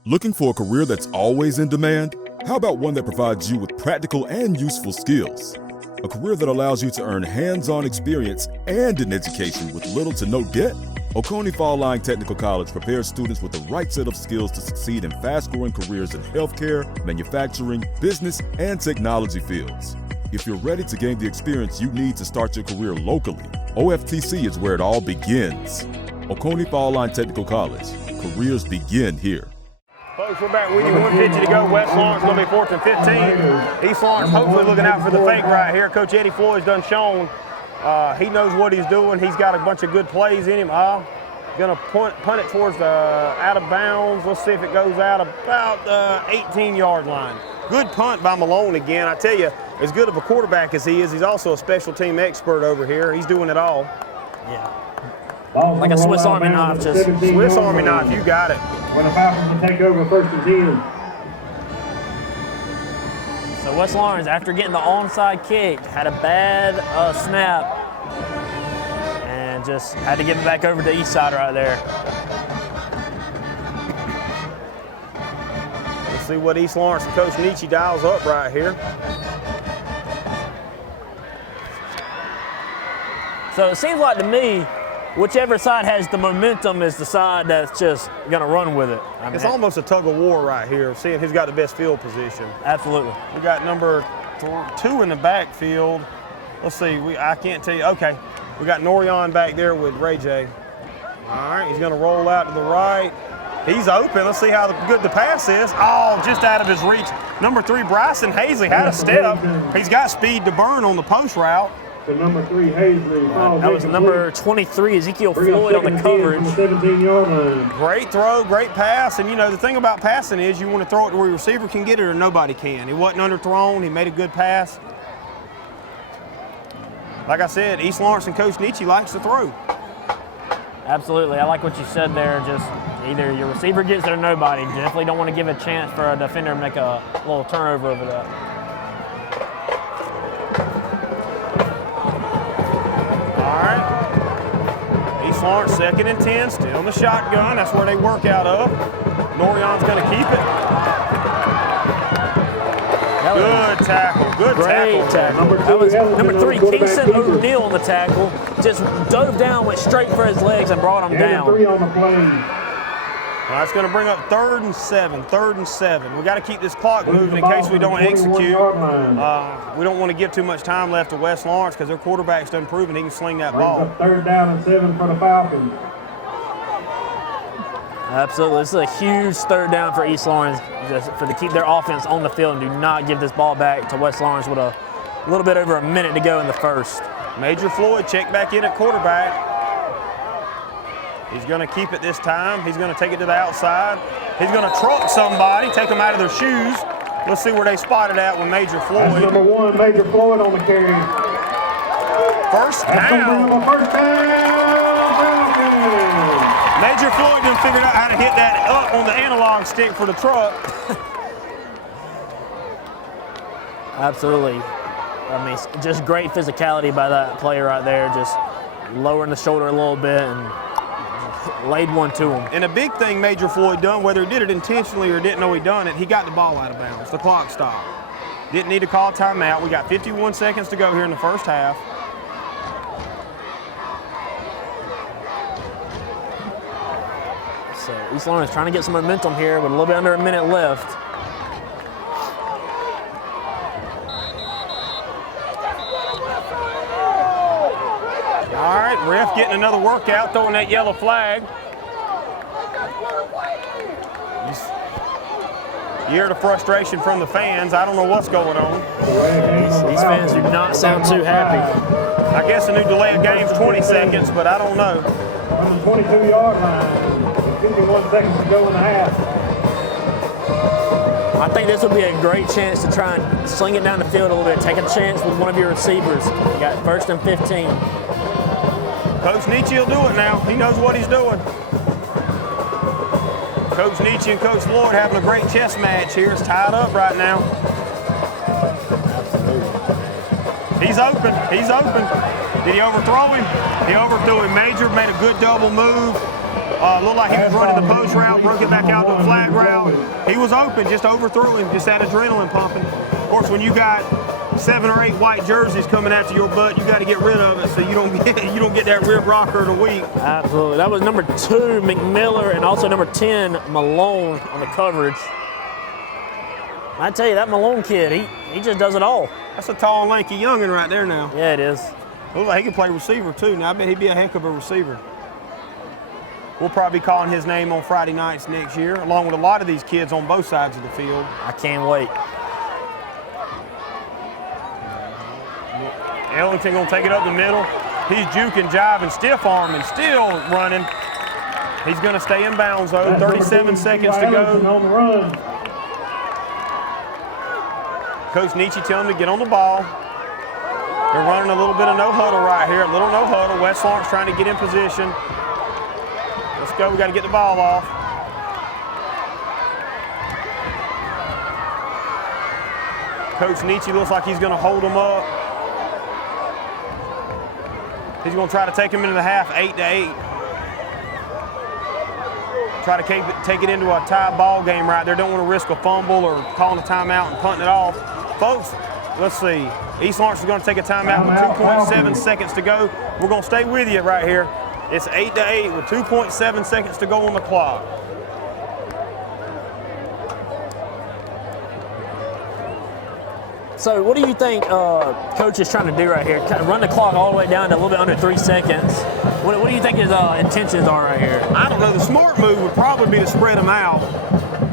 Looking for a career that's always in demand? How about one that provides you with practical and useful skills? A career that allows you to earn hands-on experience and an education with little to no debt? Oconee Fall Line Technical College prepares students with the right set of skills to succeed in fast-growing careers in healthcare, manufacturing, business, and technology fields. If you're ready to gain the experience you need to start your career locally, OFTC is where it all begins. Oconee Fall Line Technical College. Careers begin here. Folks, we're back with you. 1:50 to go. West Lawrence going to be 4th and 15. East Lawrence hopefully looking out for the fake right here. Coach Eddie Floyd's done shown he knows what he's doing. He's got a bunch of good plays in him. Going to punt it towards the out of bounds. Let's see if it goes out about the 18-yard line. Good punt by Malone again. I tell you, as good of a quarterback as he is, he's also a special team expert over here. He's doing it all. Yeah. Like a Swiss Army knife, just Swiss Army knife, you got it. When the Falcons will take over 1st and 10. So West Lawrence, after getting the onside kick, had a bad snap and just had to get it back over to the east side right there. Let's see what East Lawrence and Coach Nietzsche dials up right here. So it seems like to me, whichever side has the momentum is the side that's just going to run with it. I mean, it's almost a tug of war right here, seeing who's got the best field position. Absolutely. We got number 2 in the backfield. Let's see, I can't tell you. Okay, we got Norion back there with Ray J. All right, he's going to roll out to the right. He's open. Let's see how good the pass is. Oh, just out of his reach. Number 3, Bryson Hazley had a step. He's got speed to burn on the post route. So number 3, Hazley. That was number 23, Ezekiel Floyd on the coverage. 17-yard line. Great throw, great pass. And, you know, the thing about passing is you want to throw it to where your receiver can get it or nobody can. He wasn't underthrown. He made a good pass. Like I said, East Lawrence and Coach Nietzsche likes to throw. Absolutely. I like what you said there. Just either your receiver gets it or nobody. Definitely don't want to give a chance for a defender to make a little turnover over that. All right. East Lawrence 2nd and 10, still in the shotgun. That's where they work out of. Norion's going to keep it. Good tackle. Good Great tackle. That was number 3, Kingston O'Neal on the tackle. Just dove down, went straight for his legs and brought him down. 3 on the play. All right, it's going to bring up 3rd and 7. 3rd and 7. We got to keep this clock moving in case we don't execute. We don't want to give too much time left to West Lawrence because their quarterback's done proven he can sling that ball. 3rd down and 7 for the Falcons. Absolutely. This is a huge 3rd down for East Lawrence just to keep their offense on the field and do not give this ball back to West Lawrence with a little bit over a minute to go in the first. Major Floyd checked back in at quarterback. He's going to keep it this time. He's going to take it to the outside. He's going to truck somebody, take them out of their shoes. Let's see where they spotted at with Major Floyd. That's number 1, Major Floyd on the carry. First down. First down, Falcons. Major Floyd done figured out how to hit that up on the analog stick for the truck. Absolutely. I mean, just great physicality by that player right there, just lowering the shoulder a little bit and laid one to him. And a big thing Major Floyd done, whether he did it intentionally or didn't know he done it, he got the ball out of bounds. The clock stopped. Didn't need to call timeout. We got 51 seconds to go here in the first half. So East Lawrence trying to get some momentum here with a little bit under a minute left. All right, ref getting another workout, throwing that yellow flag. You hear the frustration from the fans. I don't know what's going on. These fans do not sound too happy. I guess a new delay of game's 20 seconds, but I don't know. On the 22-yard line, 51 seconds to go in the half. I think this would be a great chance to try and sling it down the field a little bit. Take a chance with one of your receivers. You got 1st and 15. Coach Nietzsche will do it now. He knows what he's doing. Coach Nietzsche and Coach Floyd having a great chess match here. It's tied up right now. He's open. He's open. Did he overthrow him? He overthrew him major, made a good double move. Looked like he was running the post route, broke it back out to a flag route. He was open, just overthrew him, just had adrenaline pumping. Of course, when you got 7 or 8 white jerseys coming after your butt, you got to get rid of it so you don't get that rib rocker of the week. Absolutely. That was number 2, McMiller, and also number 10, Malone on the coverage. I tell you, that Malone kid, he just does it all. That's a tall, lanky youngin' right there now. Yeah, it is. Looks like he can play receiver too. Now I bet he'd be a heck of a receiver. We'll probably be calling his name on Friday nights next year, along with a lot of these kids on both sides of the field. I can't wait. Ellington gonna take it up the middle. He's juking, jiving, stiff arming, still running. He's gonna stay in bounds though. 37 seconds to go. On the run. Coach Nietzsche telling him to get on the ball. They're running a little bit of no huddle right here. A little no huddle. West Lawrence trying to get in position. Let's go. We got to get the ball off. Coach Nietzsche looks like he's going to hold him up. He's going to try to take him into the half, 8-8. Try to take it into a tie ball game right there. Don't want to risk a fumble or calling a timeout and punting it off. Folks, let's see. East Lawrence is going to take a timeout with 2.7 seconds to go. We're going to stay with you right here. It's 8-8 with 2.7 seconds to go on the clock. So what do you think Coach is trying to do right here? Kind of run the clock all the way down to a little bit under 3 seconds. What do you think his intentions are right here? I don't know. The smart move would probably be to spread them out.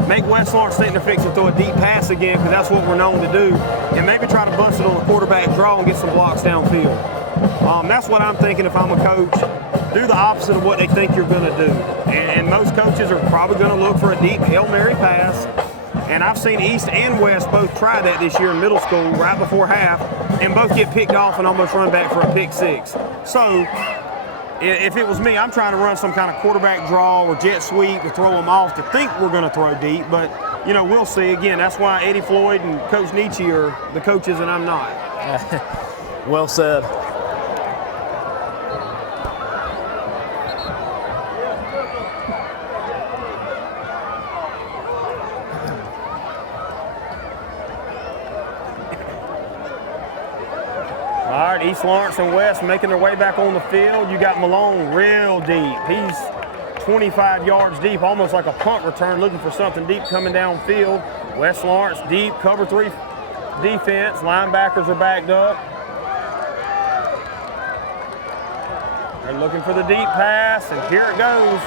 Make West Lawrence think they're fixing to throw a deep pass again, because that's what we're known to do. And maybe try to bust it on the quarterback draw and get some blocks downfield. That's what I'm thinking if I'm a coach. Do the opposite of what they think you're going to do. And most coaches are probably going to look for a deep Hail Mary pass. And I've seen East and West both try that this year in middle school right before half, and both get picked off and almost run back for a pick 6. So if it was me, I'm trying to run some kind of quarterback draw or jet sweep to throw them off to think we're going to throw deep. But, you know, we'll see. Again, that's why Eddie Floyd and Coach Nietzsche are the coaches and I'm not. Well said. All right, East Lawrence and West making their way back on the field. You got Malone real deep. He's 25 yards deep, almost like a punt return, looking for something deep coming downfield. West Lawrence deep, cover 3 defense. Linebackers are backed up. They're looking for the deep pass, and here it goes.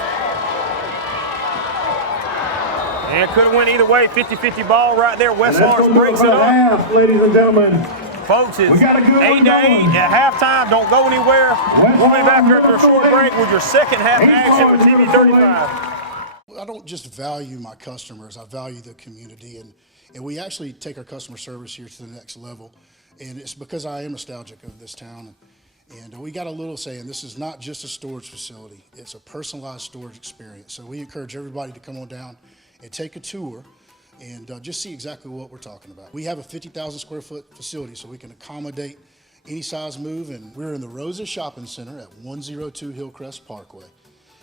And it could have went either way. 50-50 ball right there. West Lawrence breaks it up. Half, ladies and gentlemen. Folks, it's 8-8 at halftime. Don't go anywhere. We'll be back here after a short break with your second half action with TV 35. I don't just value my customers, I value the community. And we actually take our customer service here to the next level. And it's because I am nostalgic of this town. And we got a little saying, this is not just a storage facility. It's a personalized storage experience. So we encourage everybody to come on down and take a tour and just see exactly what we're talking about. We have a 50,000 square foot facility, so we can accommodate any size move, and we're in the Roses Shopping Center at 102 Hillcrest Parkway.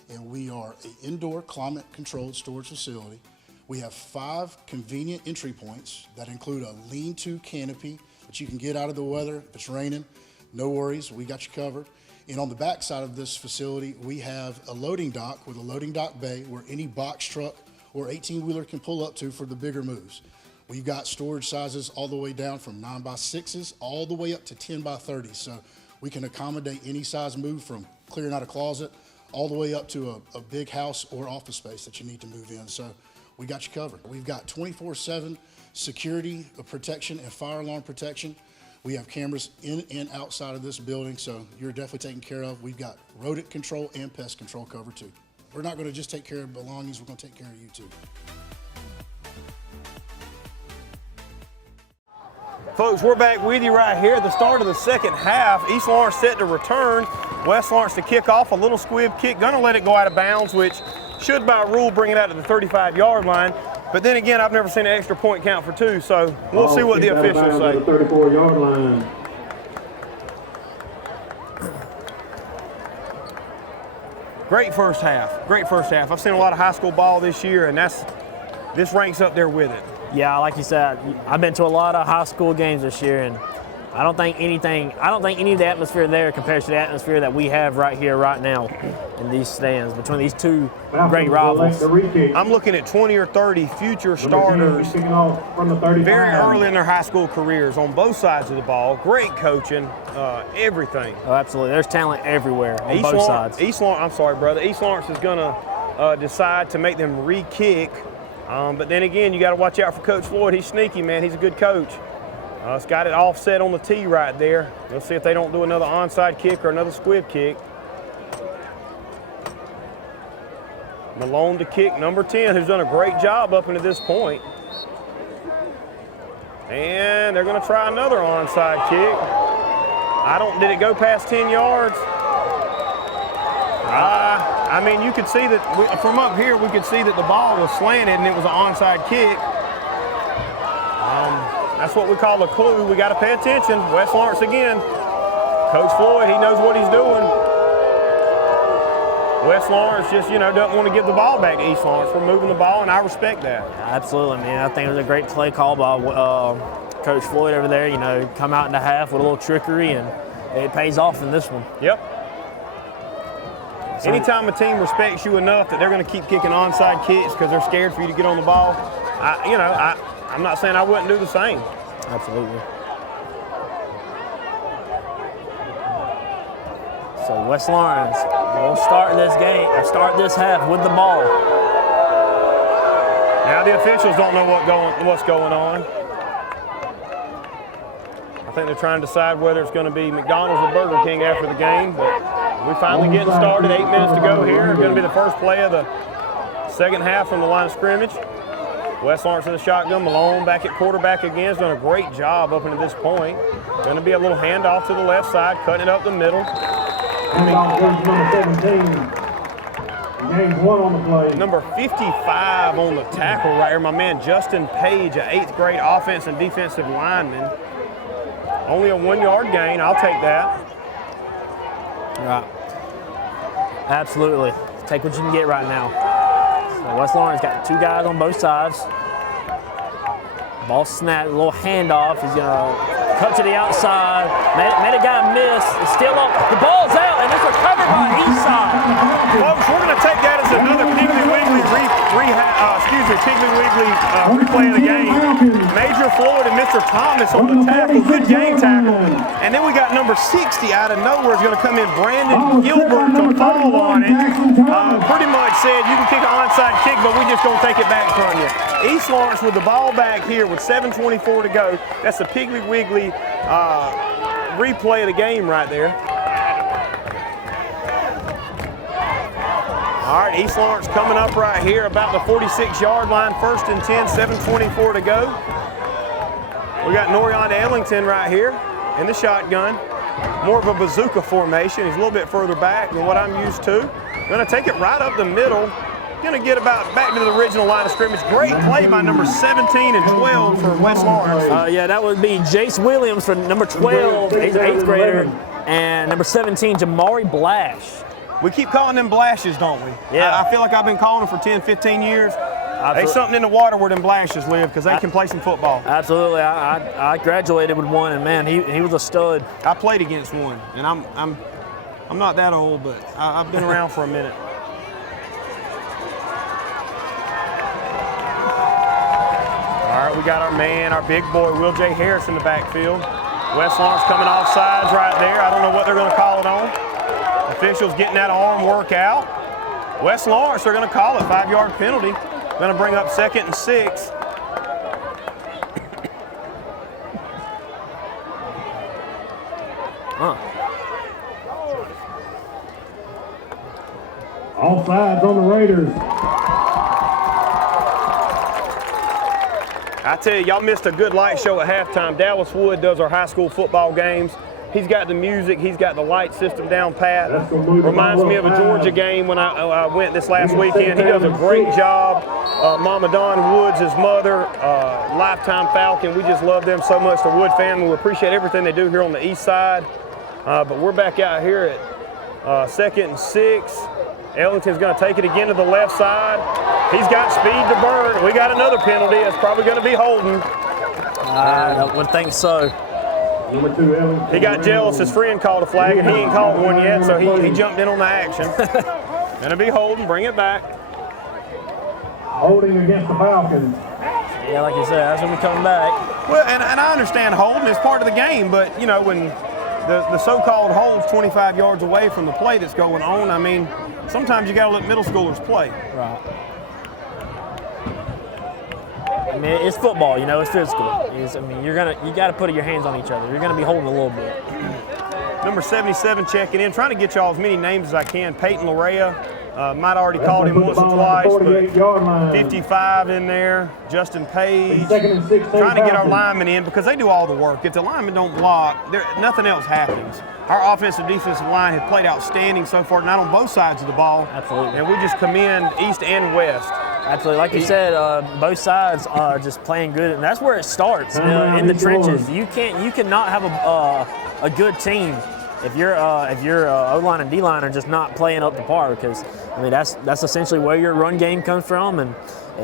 And we are an indoor climate controlled storage facility. We have 5 convenient entry points that include a lean-to canopy that you can get out of the weather. If it's raining, no worries, we got you covered. And on the back side of this facility, we have a loading dock with a loading dock bay where any box truck or 18-wheeler can pull up to for the bigger moves. We've got storage sizes all the way down from 9x6s all the way up to 10x30s. So we can accommodate any size move from clearing out a closet all the way up to a big house or office space that you need to move in. So we got you covered. We've got 24/7 security protection and fire alarm protection. We have cameras in and outside of this building, so you're definitely taken care of. We've got rodent control and pest control covered too. We're not going to just take care of belongings, we're going to take care of you too. Folks, we're back with you right here at the start of the second half. East Lawrence set to return. West Lawrence to kick off, a little squib kick, gonna let it go out of bounds, which should by rule bring it out to the 35-yard line. But then again, I've never seen an extra point count for 2, so we'll see what the officials say. The 34-yard line. Great first half, great first half. I've seen a lot of high school ball this year, and this ranks up there with it. Yeah, like you said, I've been to a lot of high school games this year, and I don't think any of the atmosphere there compares to the atmosphere that we have right here, right now, in these stands between these two great rivals. I'm looking at 20 or 30 future starters very early in their high school careers on both sides of the ball. Great coaching, everything. Oh, absolutely. There's talent everywhere on both sides. East Lawrence is going to decide to make them re-kick. But then again, you got to watch out for Coach Floyd. He's sneaky, man. He's a good coach. It's got it offset on the tee right there. We'll see if they don't do another onside kick or another squib kick. Malone to kick, number 10, who's done a great job up until this point. And they're going to try another onside kick. Did it go past 10 yards? I mean, you could see that from up here, we could see that the ball was slanted and it was an onside kick. That's what we call a clue. We got to pay attention. West Lawrence again. Coach Floyd, he knows what he's doing. West Lawrence just, doesn't want to give the ball back to East Lawrence. We're moving the ball, and I respect that. Absolutely, man. I think it was a great play call by Coach Floyd over there. Come out in the half with a little trickery, and it pays off in this one. Yep. Anytime a team respects you enough that they're going to keep kicking onside kicks because they're scared for you to get on the ball, I'm not saying I wouldn't do the same. Absolutely. So West Lawrence will start this half with the ball. Now the officials don't know what's going on. I think they're trying to decide whether it's going to be McDonald's or Burger King after the game, but we're finally getting started. 8 minutes to go here. Going to be the first play of the second half from the line of scrimmage. West Lawrence in the shotgun. Malone back at quarterback again. Has done a great job up until this point. Going to be a little handoff to the left side, cutting it up the middle. Number 55 on the tackle right here. My man Justin Page, an 8th grade offense and defensive lineman. Only a 1-yard gain. I'll take that. Right. Absolutely. Take what you can get right now. So West Lawrence got 2 guys on both sides. Ball snap, a little handoff. He's going to cut to the outside. Made a guy miss. It's still up. The ball's out, and it's recovered by east side. Folks, we're going to take that as another Piggly Wiggly replay of the game. Major Floyd and Mr. Thomas on the tackle. Good game tackle. And then we got number 60 out of nowhere is going to come in, Brandon Gilbert, to fall on it. Pretty much said you can kick an onside kick, but we just going to take it back from you. East Lawrence with the ball back here with 7:24 to go. That's a Piggly Wiggly replay of the game right there. All right, East Lawrence coming up right here about the 46-yard line. 1st and 10, 7:24 to go. We got Norion Ellington right here in the shotgun. More of a bazooka formation. He's a little bit further back than what I'm used to. Going to take it right up the middle. Going to get about back to the original line of scrimmage. Great play by number 17 and 12 for West Lawrence. Yeah, that would be Jace Williams for number 12, he's an 8th grader, and number 17, Jamari Blash. We keep calling them Blashes, don't we? Yeah. I feel like I've been calling them for 10, 15 years. There's something in the water where them Blashes live because they can play some football. Absolutely. I graduated with one, and man, he was a stud. I played against one, and I'm not that old, but I've been around for a minute. All right, we got our big boy, Will J. Harris in the backfield. West Lawrence coming off sides right there. I don't know what they're going to call it on. Officials getting that arm work out. West Lawrence, they're going to call it 5-yard penalty. Going to bring up 2nd and 6. Offsides on the Raiders. I tell you, y'all missed a good light show at halftime. Dallas Wood does our high school football games. He's got the music. He's got the light system down pat. Reminds me of a Georgia game when I went this last weekend. He does a great job. Mama Dawn Woods, his mother, lifetime Falcon. We just love them so much, the Wood family. We appreciate everything they do here on the east side. But we're back out here at 2nd and 6. Ellington's going to take it again to the left side. He's got speed to burn. We got another penalty. It's probably going to be holding. I would think so. He got jealous. His friend called a flag, and he ain't called one yet, so he jumped in on the action. Going to be holding. Bring it back. Holding against the Falcons. Yeah, like you said, that's when we come back. Well, and I understand holding is part of the game, but, you know, when the so-called hold's 25 yards away from the play that's going on, I mean, sometimes you got to let middle schoolers play. Right. I mean, it's football, you know, it's physical. You got to put your hands on each other. You're going to be holding a little bit. Number 77 checking in, trying to get y'all as many names as I can. Peyton Larea, might already called him once or twice, but 55 in there. Justin Page, trying to get our linemen in because they do all the work. If the linemen don't block, nothing else happens. Our offensive defensive line has played outstanding so far, not on both sides of the ball. Absolutely. And we just commend East and West. Absolutely. Like you said, both sides are just playing good, and that's where it starts in the trenches. You cannot have a good team if your O-line and D-line are just not playing up to par, because I mean that's essentially where your run game comes from, and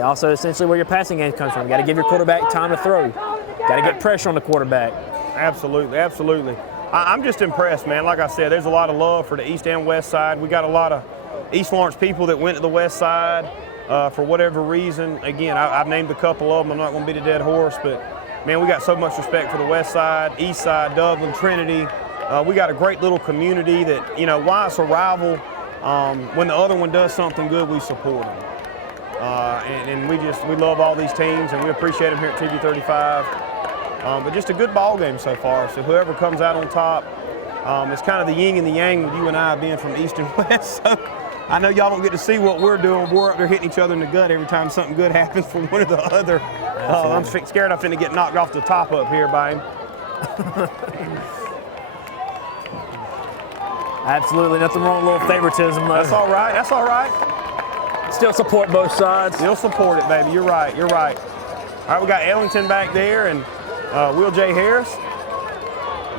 also essentially where your passing game comes from. You got to give your quarterback time to throw. Got to get pressure on the quarterback. Absolutely, absolutely. I'm just impressed, man. Like I said, there's a lot of love for the East and West side. We got a lot of East Lawrence people that went to the West side for whatever reason. Again, I've named a couple of them. I'm not going to beat a dead horse, but man, we got so much respect for the West side, East side, Dublin, Trinity. We got a great little community that, you know, why it's a rival. When the other one does something good, we support them. And we love all these teams, and we appreciate them here at TV 35. But just a good ball game so far. So whoever comes out on top, it's kind of the yin and the yang with you and I being from East and West. So I know y'all don't get to see what we're doing. We're up there hitting each other in the gut every time something good happens from one or the other. I'm scared I'm finna get knocked off the top up here by him. Absolutely, nothing wrong with a little favoritism. That's all right. That's all right. Still support both sides. Still support it, baby. You're right. You're right. All right, we got Ellington back there and Will J. Harris.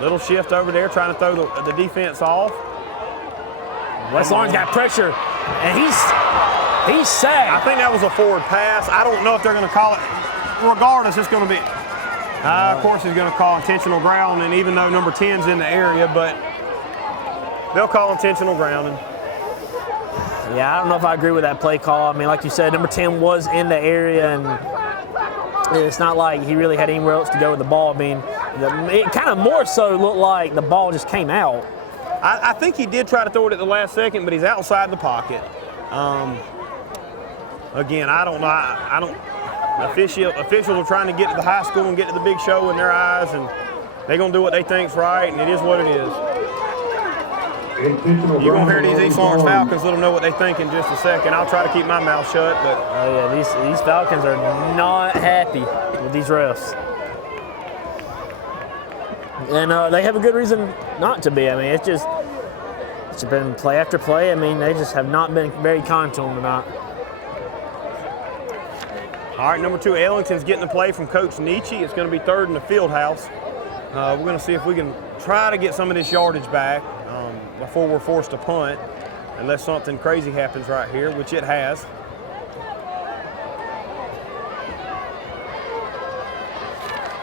Little shift over there, trying to throw the defense off. West Lawrence got pressure, and he's sacked. I think that was a forward pass. I don't know if they're going to call it. Regardless, it's going to be. Of course, he's going to call intentional grounding, even though number 10's in the area, but they'll call intentional grounding. Yeah, I don't know if I agree with that play call. I mean, like you said, number 10 was in the area, and it's not like he really had anywhere else to go with the ball. I mean, it kind of more so looked like the ball just came out. I think he did try to throw it at the last second, but he's outside the pocket. Again, I don't know. I don't. Officials are trying to get to the high school and get to the big show in their eyes, and they're going to do what they think's right, and it is what it is. You're going to hear these East Lawrence Falcons, let them know what they think in just a second. I'll try to keep my mouth shut. But oh, yeah, these Falcons are not happy with these refs. And they have a good reason not to be. I mean, it's been play after play. I mean, they just have not been very kind to them tonight. All right, number 2, Ellington's getting the play from Coach Nietzsche. It's going to be 3rd in the field house. We're going to see if we can try to get some of this yardage back before we're forced to punt, unless something crazy happens right here, which it has.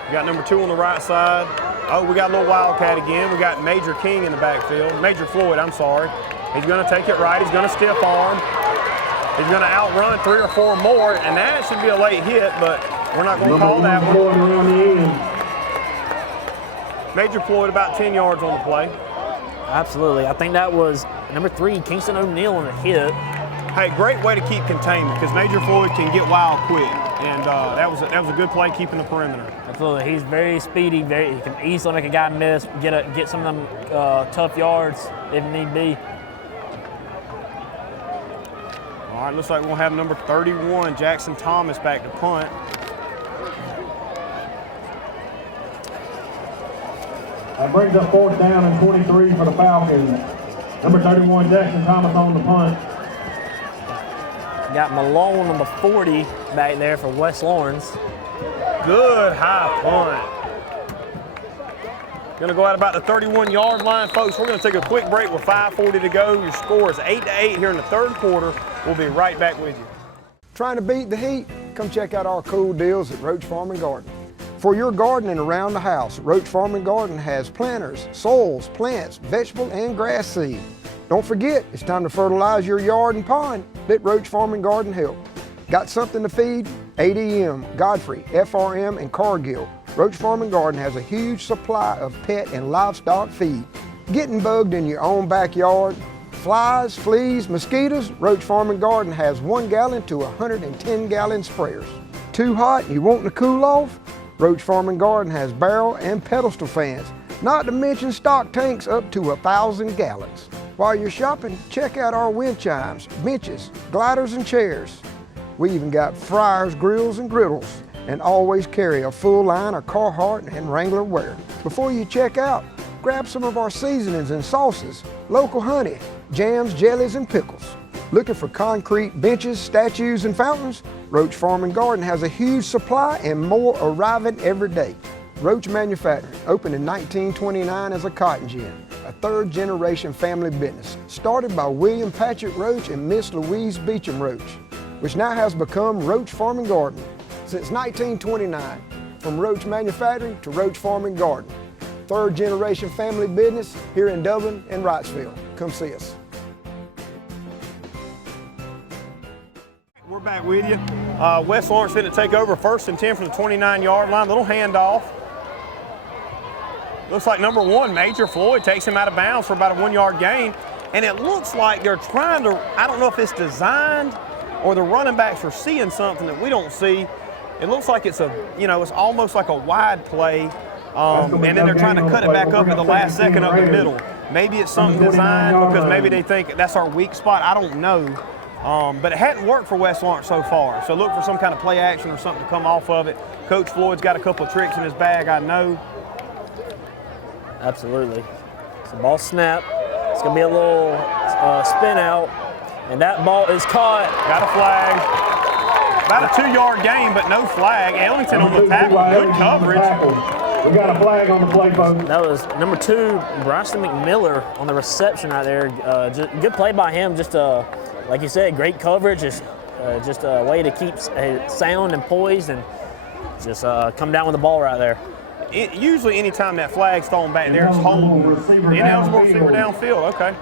We got number 2 on the right side. Oh, we got a little wildcat again. We got Major King in the backfield. Major Floyd, I'm sorry. He's going to take it right. He's going to stiff arm. He's going to outrun 3 or 4 more, and that should be a late hit, but we're not going to call that one. Major Floyd about 10 yards on the play. Absolutely. I think that was number 3, Kingston O'Neal, on a hit. Hey, great way to keep containment because Major Floyd can get wild quick, and that was a good play keeping the perimeter. Absolutely, he's very speedy. He can easily make a guy miss, get some of them tough yards if need be. All right, looks like we'll have number 31, Jackson Thomas, back to punt. That brings up 4th down and 23 for the Falcons. Number 31, Jackson Thomas on the punt. Got Malone, number 40, back there for West Lawrence. Good high punt. Going to go out about the 31-yard line, folks. We're going to take a quick break with 5:40 to go. Your score is 8-8 here in the third quarter. We'll be right back with you. Trying to beat the heat? Come check out our cool deals at Roach Farm and Garden. For your gardening around the house, Roach Farm and Garden has planters, soils, plants, vegetable, and grass seed. Don't forget, it's time to fertilize your yard and pond. Let Roach Farm and Garden help. Got something to feed? ADM, Godfrey, FRM, and Cargill. Roach Farm and Garden has a huge supply of pet and livestock feed. Getting bugged in your own backyard? Flies, fleas, mosquitoes? Roach Farm and Garden has 1 gallon to 110 gallon sprayers. Too hot and you wanting to cool off? Roach Farm and Garden has barrel and pedestal fans, not to mention stock tanks up to 1,000 gallons. While you're shopping, check out our wind chimes, benches, gliders, and chairs. We even got fryers, grills, and griddles, and always carry a full line of Carhartt and Wrangler wear. Before you check out, grab some of our seasonings and sauces, local honey, jams, jellies, and pickles. Looking for concrete benches, statues, and fountains? Roach Farm and Garden has a huge supply and more arriving every day. Roach Manufacturing opened in 1929 as a cotton gin, a third-generation family business, started by William Patrick Roach and Miss Louise Beecham Roach, which now has become Roach Farm and Garden. Since 1929, from Roach Manufacturing to Roach Farm and Garden, third-generation family business here in Dublin and Wrightsville. Come see us. We're back with you. West Lawrence finna take over 1st and 10 from the 29-yard line. Little handoff. Looks like number 1, Major Floyd, takes him out of bounds for about a 1-yard gain. And it looks like they're trying to, I don't know if it's designed or the running backs are seeing something that we don't see. It looks like it's it's almost like a wide play. And then they're trying to cut it back up at the last second of the middle. Maybe it's something designed because maybe they think that's our weak spot. I don't know. But it hadn't worked for West Lawrence so far. So look for some kind of play action or something to come off of it. Coach Floyd's got a couple of tricks in his bag, I know. Absolutely. So ball snap. It's going to be a little spin out. And that ball is caught. Got a flag. About a 2-yard gain, but no flag. Ellington on the tackle. Good coverage. We got a flag on the play, folks. That was number 2, Bryson McMiller on the reception right there. Just good play by him. Just like you said, great coverage. Just a way to keep sound and poised and just come down with the ball right there. Usually anytime that flag's thrown back there, it's holding. Ineligible receiver downfield, okay.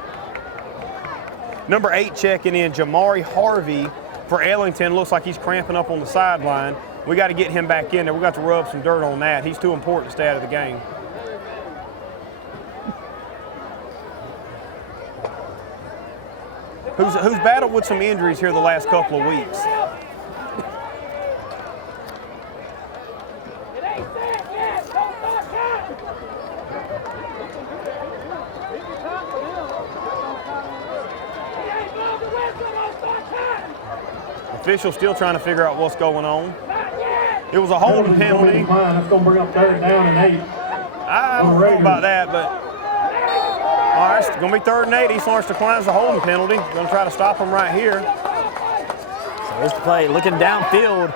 Number 8 checking in, Jamari Harvey for Ellington. Looks like he's cramping up on the sideline. We got to get him back in there. We got to rub some dirt on that. He's too important to stay out of the game. Who's battled with some injuries here the last couple of weeks. Officials still trying to figure out what's going on. It was a holding penalty. That's going to bring up 3rd down and 8. I don't know about that, but all right, it's going to be 3rd and 8. East Lawrence declines the holding penalty. Going to try to stop him right here. So here's the play, looking downfield,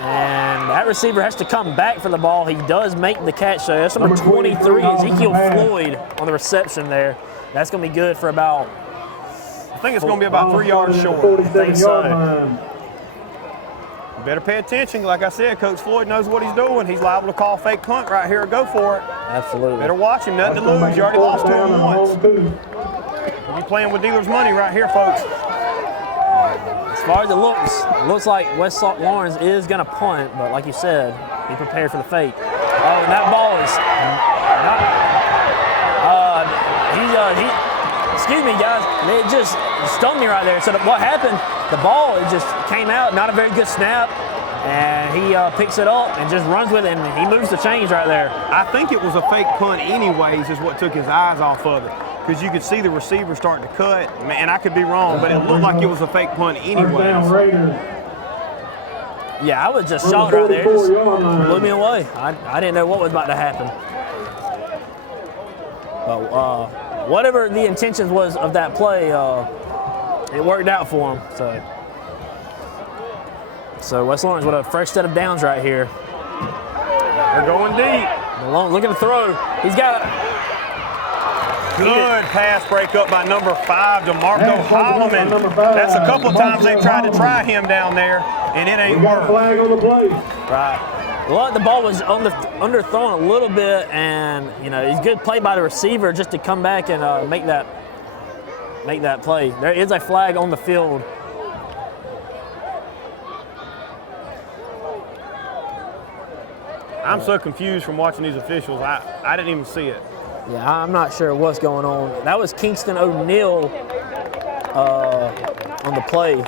and that receiver has to come back for the ball. He does make the catch, so that's number 23, Ezekiel Floyd on the reception there. That's going to be good for about, I think it's going to be about 3 yards short. I think so. Better pay attention. Like I said, Coach Floyd knows what he's doing. He's liable to call fake punt right here or go for it. Absolutely. Better watch him. Nothing to lose. You already lost to him once. We'll be playing with dealer's money right here, folks. As far as it looks like West Lawrence is going to punt, but like you said, be prepared for the fake. Oh, and that ball is excuse me, guys. It just stunned me right there. So what happened, the ball, it just came out, not a very good snap. And he picks it up and just runs with it, and he moves the chains right there. I think it was a fake punt anyways is what took his eyes off of it, because you could see the receiver starting to cut. Man, I could be wrong, but it looked like it was a fake punt anyways. Yeah, I was just shocked right there. It just blew me away. I didn't know what was about to happen. But whatever the intentions was of that play, it worked out for him. So West Lawrence with a fresh set of downs right here. They're going deep. Malone looking to throw. He's got good pass break up by number 5, DeMarco Holloman. That's a couple of times they tried to try him down there, and it ain't worked. Flag on the play. Right. Well, the ball was underthrown a little bit, and it's good play by the receiver just to come back and make that play. There is a flag on the field. I'm so confused from watching these officials. I didn't even see it. Yeah, I'm not sure what's going on. That was Kingston O'Neal on the play,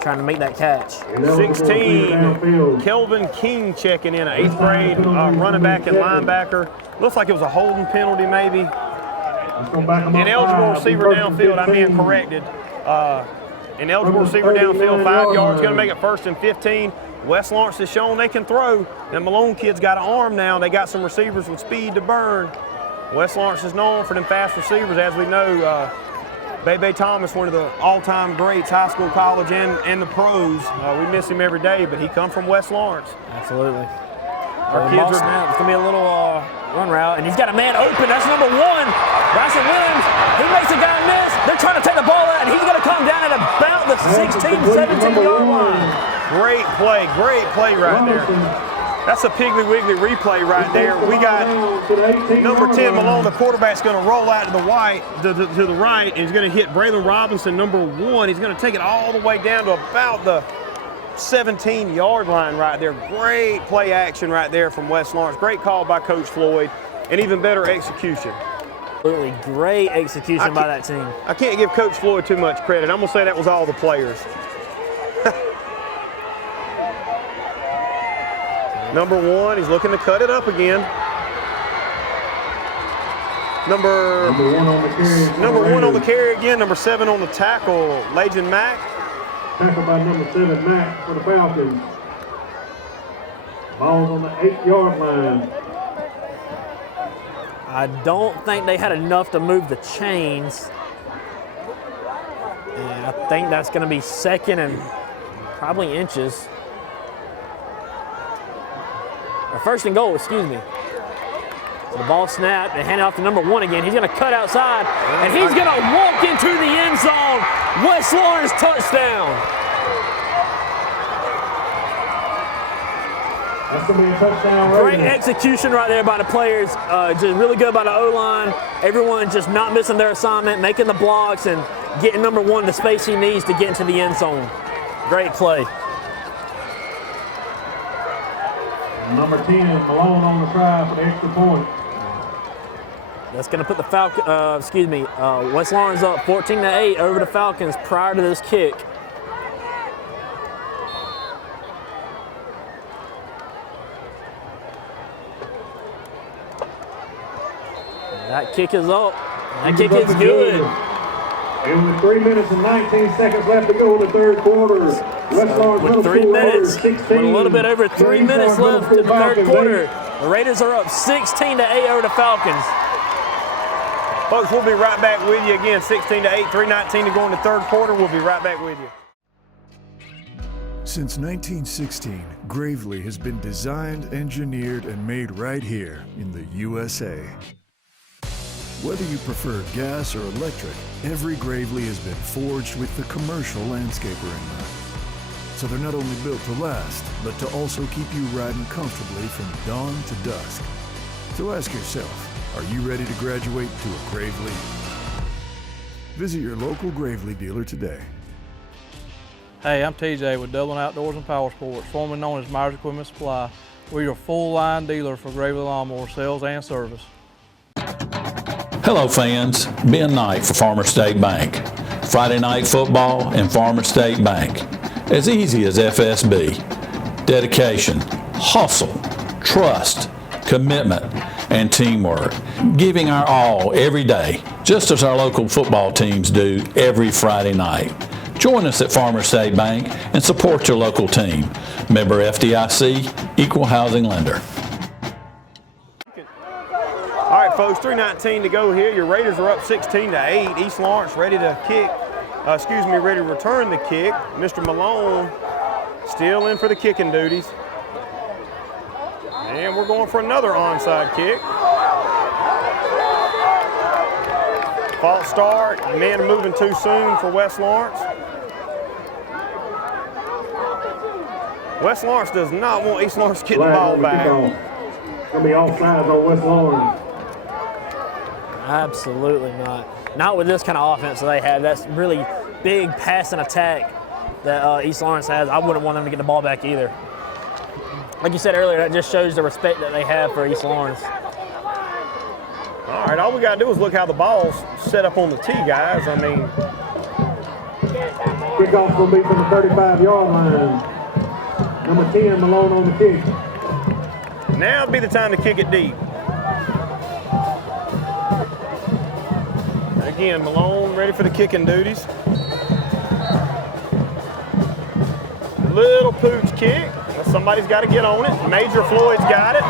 trying to make that catch. 16, Kelvin King checking in, an 8th grade running back and linebacker. Looks like it was a holding penalty maybe. Ineligible receiver downfield, I'm being corrected. Ineligible receiver downfield, 5 yards, gonna make it 1st and 15. West Lawrence has shown they can throw. And Malone kids got an arm now. They got some receivers with speed to burn. West Lawrence is known for them fast receivers, as we know. Bebe Thomas, one of the all-time greats, high school, college, and the pros. We miss him every day, but he come from West Lawrence. Absolutely. Our kids snap. It's gonna be a little run route, and he's got a man open. That's number 1, Bryson Williams. He makes a guy miss. They're trying to take the ball out, and he's gonna come down at about the 16, 17-yard line. Great play right there. That's a Piggly Wiggly replay right there. We got number 10, Malone, the quarterback's going to roll out to the right, and he's going to hit Braylon Robinson, number 1. He's going to take it all the way down to about the 17-yard line right there. Great play action right there from West Lawrence. Great call by Coach Floyd, and even better execution. Absolutely great execution by that team. I can't give Coach Floyd too much credit. I'm going to say that was all the players. Number 1, he's looking to cut it up again. Number 1 on the carry again. Number 7 on the tackle, Legion Mack. Tackled by number 7, Mack, for the Falcons. Ball's on the 8-yard line. I don't think they had enough to move the chains. And I think that's going to be 2nd and probably inches. Or 1st and goal, excuse me. So the ball snapped, they hand it off to number 1 again. He's gonna cut outside, and he's gonna walk into the end zone. West Lawrence touchdown. That's gonna be a touchdown. Great execution right there by the players. Just really good by the O-line. Everyone just not missing their assignment, making the blocks, and getting number 1 the space he needs to get into the end zone. Great play. Number 10, Malone on the try for the extra point. That's going to put the West Lawrence up 14-8 over the Falcons prior to this kick. That kick is up. That kick is good. And with 3 minutes and 19 seconds left to go in the 3rd quarter. With 3 minutes, with a little bit over 3 minutes left in the 3rd quarter, the Raiders are up 16-8 over the Falcons. Folks, we'll be right back with you again, 16-8, 3:19 to go in the 3rd quarter. We'll be right back with you. Since 1916, Gravely has been designed, engineered, and made right here in the USA. Whether you prefer gas or electric, every Gravely has been forged with the commercial landscaper in mind. So they're not only built to last, but to also keep you riding comfortably from dawn to dusk. So ask yourself, are you ready to graduate to a Gravely? Visit your local Gravely dealer today. Hey, I'm TJ with Dublin Outdoors and Power Sports, formerly known as Myers Equipment Supply. We're your full-line dealer for Gravely lawnmower sales and service. Hello fans, Ben Knight for Farmer State Bank. Friday Night Football, and Farmers State Bank. As easy as FSB. Dedication, hustle, trust, commitment, and teamwork. Giving our all every day, just as our local football teams do every Friday night. Join us at Farmers State Bank and support your local team. Member FDIC, Equal Housing Lender. All right, folks, 3:19 to go here. Your Raiders are up 16-8. East Lawrence ready to kick, ready to return the kick. Mr. Malone still in for the kicking duties. And we're going for another onside kick. False start, men moving too soon for West Lawrence. West Lawrence does not want East Lawrence getting the ball back. It's going to be offsides on West Lawrence. Absolutely not. Not with this kind of offense that they have. That's really big passing attack that East Lawrence has. I wouldn't want them to get the ball back either. Like you said earlier, that just shows the respect that they have for East Lawrence. All right, all we got to do is look how the ball's set up on the tee, guys. I mean, kickoff's going to be from the 35-yard line. Number 10, Malone on the kick. Now would be the time to kick it deep. Again, Malone ready for the kicking duties. Little pooch kick. Somebody's got to get on it. Major Floyd's got it.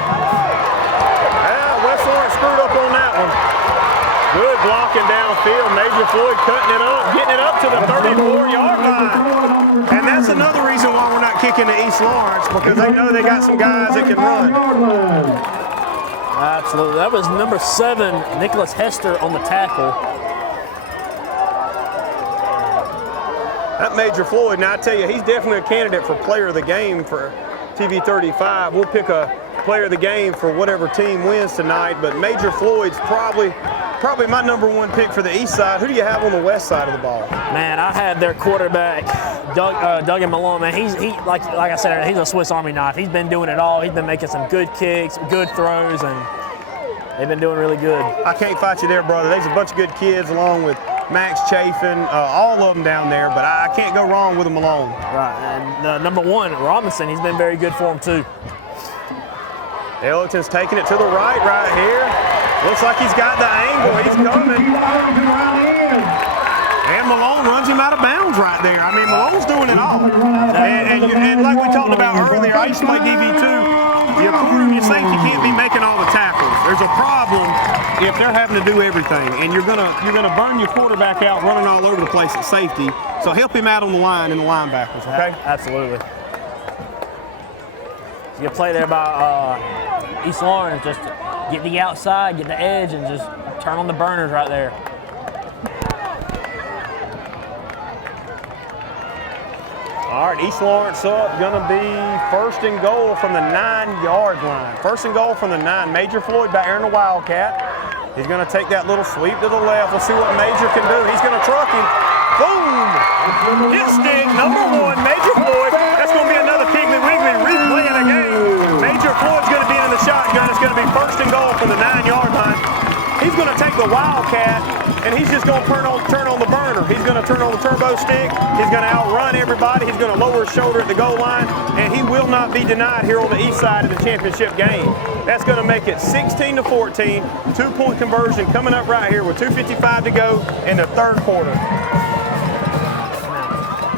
West Lawrence screwed up on that one. Good blocking downfield. Major Floyd cutting it up, getting it up to the 34-yard line. And that's another reason why we're not kicking to East Lawrence, because they know they got some guys that can run. Absolutely. That was number 7, Nicholas Hester, on the tackle. That Major Floyd, now I tell you, he's definitely a candidate for player of the game for TV 35. We'll pick a player of the game for whatever team wins tonight, but Major Floyd's probably my number 1 pick for the east side. Who do you have on the west side of the ball? Man, I had their quarterback, Duggan Malone. Man, he like I said, he's a Swiss Army knife. He's been doing it all. He's been making some good kicks, good throws, and they've been doing really good. I can't fight you there, brother. There's a bunch of good kids along with Max Chafin, all of them down there, but I can't go wrong with them alone. Right, and number 1, Robinson, he's been very good for him too. Ellington's taking it to the right here. Looks like he's got the angle. He's coming. And Malone runs him out of bounds right there. I mean, Malone's doing it all. And like we talked about earlier, I used to play DB2. Your corner and your safety can't be making all the tackles. There's a problem if they're having to do everything, and you're gonna burn your quarterback out running all over the place at safety. So help him out on the line and the linebackers, okay? Absolutely. You play there by East Lawrence, just get the outside, get the edge, and just turn on the burners right there. All right, East Lawrence up, gonna be 1st and goal from the 9-yard line. 1st and goal from the 9. Major Floyd back here in the Wildcat. He's gonna take that little sweep to the left. We'll see what Major can do. He's gonna truck him. Boom! Hit stick, number 1, Major Floyd. That's gonna be another Piggly Wiggly replay of the game. Major Floyd's gonna be in the shotgun. It's gonna be 1st and goal from the 9-yard line. He's going to take the Wildcat, and he's just going to turn on the burner. He's going to turn on the turbo stick. He's going to outrun everybody. He's going to lower his shoulder at the goal line, and he will not be denied here on the east side of the championship game. That's going to make it 16-14, 2-point conversion coming up right here with 2:55 to go in the 3rd quarter.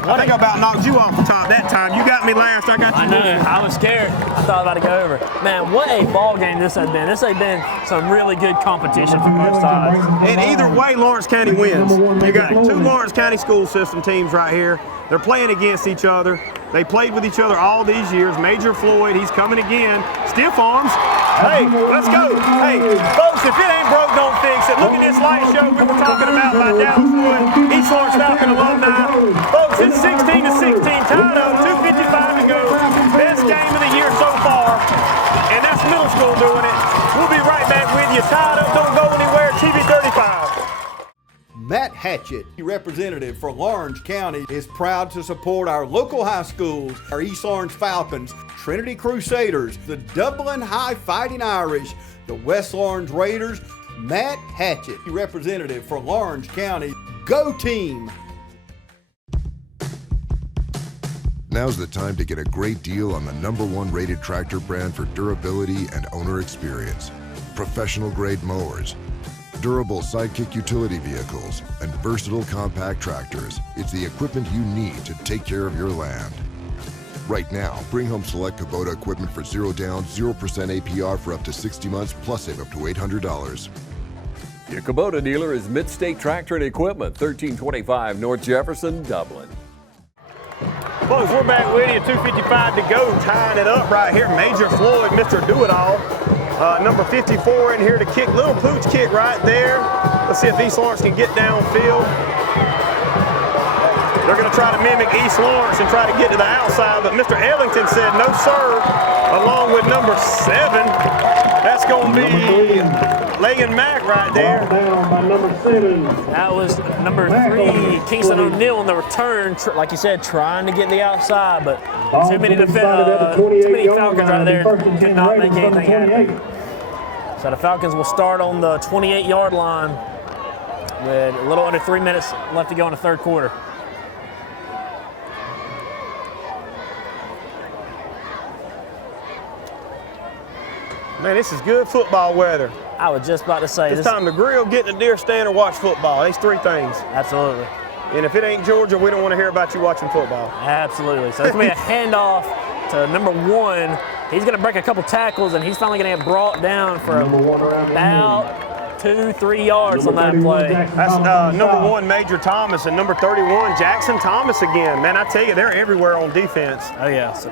I think I about knocked you off the top that time. You got me last. I got you. I know. I was scared. I thought about to go over. Man, what a ball game this has been. This has been some really good competition from both sides. And either way, Lawrence County wins. You got 2 Lawrence County school system teams right here. They're playing against each other. They played with each other all these years. Major Floyd, he's coming again. Stiff arms. Hey, let's go. Hey, folks, if it ain't broke, don't fix it. Look at this light show we were talking about by Dallas Wood, East Lawrence Falcon alumni. Folks, it's 16-16, tied up, 2:55 to go. Best game of the year so far, and that's middle school doing it. We'll be right back with you. Tied up, don't go anywhere, TV 35. Matt Hatchett, representative for Lawrence County, is proud to support our local high schools, our East Lawrence Falcons, Trinity Crusaders, the Dublin High Fighting Irish, the West Lawrence Raiders. Matt Hatchett, representative for Lawrence County. Go team! Now's the time to get a great deal on the #1 rated tractor brand for durability and owner experience. Professional grade mowers, durable sidekick utility vehicles, and versatile compact tractors. It's the equipment you need to take care of your land. Right now, bring home select Kubota equipment for 0 down, 0% APR for up to 60 months, plus save up to $800. Your Kubota dealer is Mid-State Tractor and Equipment, 1325 North Jefferson, Dublin. Folks, we're back with you, 2:55 to go, tying it up right here. Major Floyd, Mr. Do-It-All. Number 54 in here to kick, little pooch kick right there. Let's see if East Lawrence can get downfield. They're going to try to mimic East Lawrence and try to get to the outside, but Mr. Ellington said no, sir, along with number 7. That's going to be Legan Mack right there. That was number 3, Kingston O'Neill, on the return. Like you said, trying to get the outside, but too many Falcons right there could not make anything happen. So the Falcons will start on the 28-yard line with a little under 3 minutes left to go in the third quarter. Man, this is good football weather. I was just about to say. It's time to grill, get in the deer stand, or watch football. These 3 things. Absolutely. And if it ain't Georgia, we don't want to hear about you watching football. Absolutely. So it's going to be a handoff to number 1. He's going to break a couple tackles, and he's finally going to get brought down for about 2-3 yards on that play. That's number 1, Major Thomas, and number 31, Jackson Thomas again. Man, I tell you, they're everywhere on defense. Oh, yeah. So,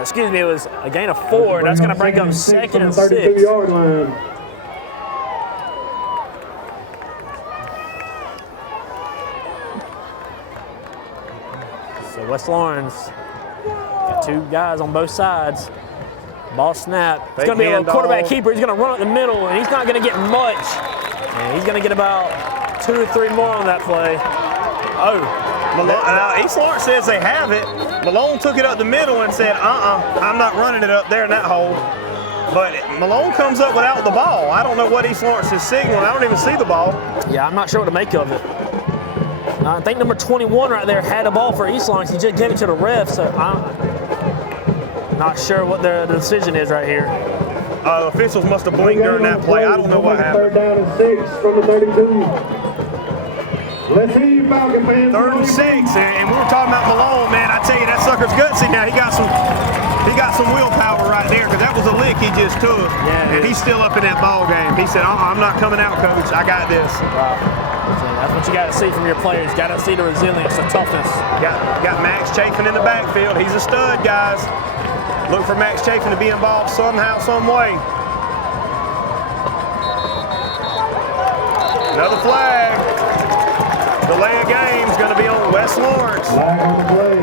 excuse me, it was a gain of 4. That's going to break up 2nd and 6. So West Lawrence got 2 guys on both sides. Ball snap. It's going to be a little quarterback keeper. He's going to run up the middle, and he's not going to get much. And he's going to get about 2 or 3 more on that play. Now, East Lawrence says they have it. Malone took it up the middle and said, I'm not running it up there in that hole. But Malone comes up without the ball. I don't know what East Lawrence is signaling. I don't even see the ball. Yeah, I'm not sure what to make of it. I think number 21 right there had the ball for East Lawrence. He just gave it to the ref, so I'm not sure what the decision is right here. Officials must have blinked during that play. I don't know what happened. 3rd down and 6 from the 32. Let's hear you, Falcon fans. 3rd and 6, and we were talking about Malone, man. I tell you, that sucker's gutsy now. He got some willpower right there, because that was a lick he just took. Yeah, and he's still up in that ball game. He said, I'm not coming out, coach. I got this. Wow. So that's what you got to see from your players. Got to see the resilience, the toughness. Got Max Chafin in the backfield. He's a stud, guys. Look for Max Chafin to be involved somehow, some way. Another flag. Delay of game is going to be on West Lawrence. Flag on the play.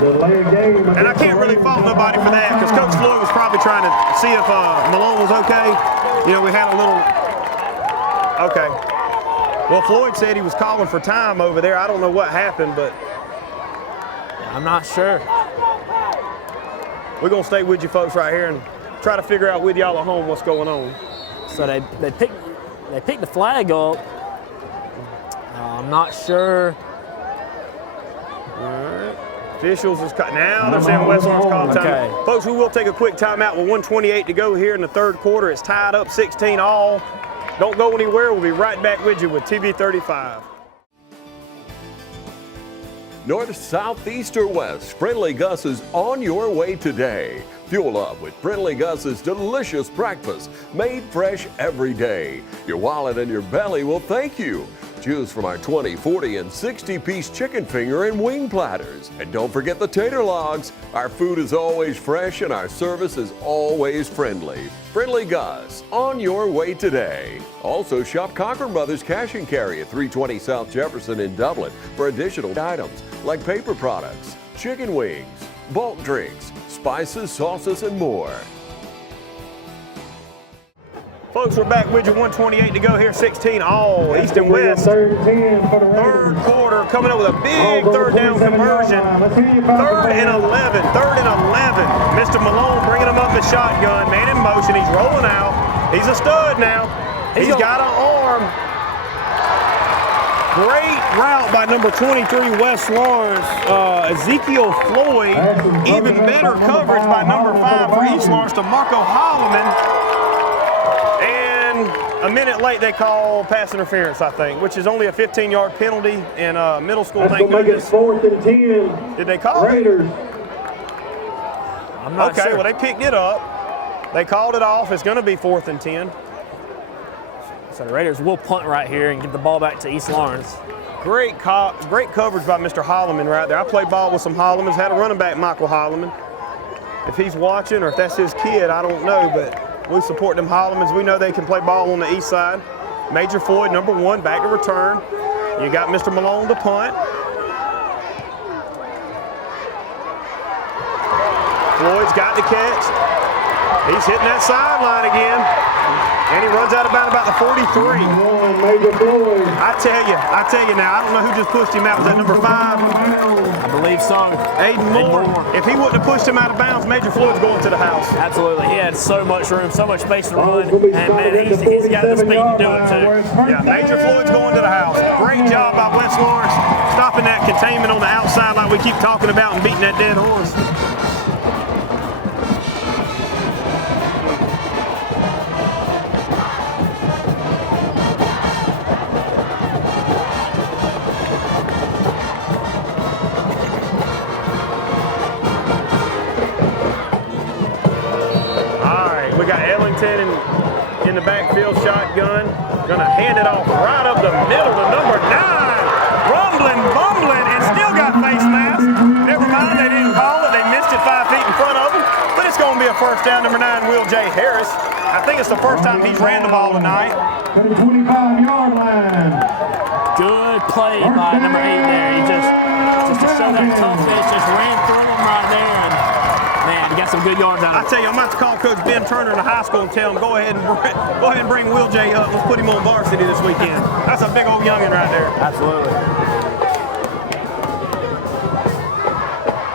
Delay of game. And I can't really fault nobody for that, because Coach Floyd was probably trying to see if Malone was okay. You know, we had a little. Okay. Well, Floyd said he was calling for time over there. I don't know what happened, but I'm not sure. We're going to stay with you folks right here and try to figure out with y'all at home what's going on. So they picked the flag up. I'm not sure. All right. Officials is cut. Now they're saying West Lawrence called time. Okay. Folks, we will take a quick timeout with 1:28 to go here in the third quarter. It's tied up 16-all. Don't go anywhere. We'll be right back with you with TV 35. North, south, east, or west, Friendly Gus is on your way today. Fuel up with Friendly Gus's delicious breakfast, made fresh every day. Your wallet and your belly will thank you. Choose from our 20, 40, and 60-piece chicken finger and wing platters. And don't forget the tater logs. Our food is always fresh and our service is always friendly. Friendly Gus, on your way today. Also shop Cochran Brothers Cash and Carry at 320 South Jefferson in Dublin for additional items like paper products, chicken wings, bulk drinks, spices, sauces, and more. Folks, we're back with you. 1:28 to go here, 16-all, east and west. Third quarter, coming up with a big third down conversion. 3rd and 11. Mr. Malone bringing him up the shotgun, man in motion. He's rolling out. He's a stud now. He's got an arm. Great route by number 23, West Lawrence. Ezekiel Floyd. Even better coverage by number 5 for East Lawrence to Marco Holloman. And a minute late, they call pass interference, I think, which is only a 15-yard penalty in middle school. That's going to make it 4th and 10. Did they call Raiders. it? I'm not sure. Okay, well, they picked it up. They called it off. It's going to be 4th and 10. So the Raiders will punt right here and give the ball back to East Lawrence. Great coverage by Mr. Holloman right there. I played ball with some Hollamans, had a running back, Michael Holloman. If he's watching or if that's his kid, I don't know, but we support them Hollamans. We know they can play ball on the east side. Major Floyd, number 1, back to return. You got Mr. Malone to punt. Floyd's got the catch. He's hitting that sideline again. And he runs out about the 43. I tell you now, I don't know who just pushed him out. Was that number 5? I believe so. Aiden Moore. If he wouldn't have pushed him out of bounds, Major Floyd's going to the house. Absolutely. He had so much room, so much space to run. And man, he's got the speed to do it too. Yeah, Major Floyd's going to the house. Great job by West Lawrence stopping that containment on the outside like we keep talking about and beating that dead horse. In the backfield, shotgun, gonna hand it off right up the middle to number 9. Bumbling, and still got face mask. Never mind, they didn't call it. They missed it 5 feet in front of him, but it's gonna be a first down. Number 9, Will J. Harris. I think it's the first time he's ran the ball tonight. At the 25-yard line. Good play by number 8 there. He just to show that toughness, just ran through him right there. And man, he got some good yards out of it. I tell you, I'm about to call Coach Ben Turner in the high school and tell him, go ahead and bring Will J up. Let's put him on varsity this weekend. That's a big old youngin' right there. Absolutely.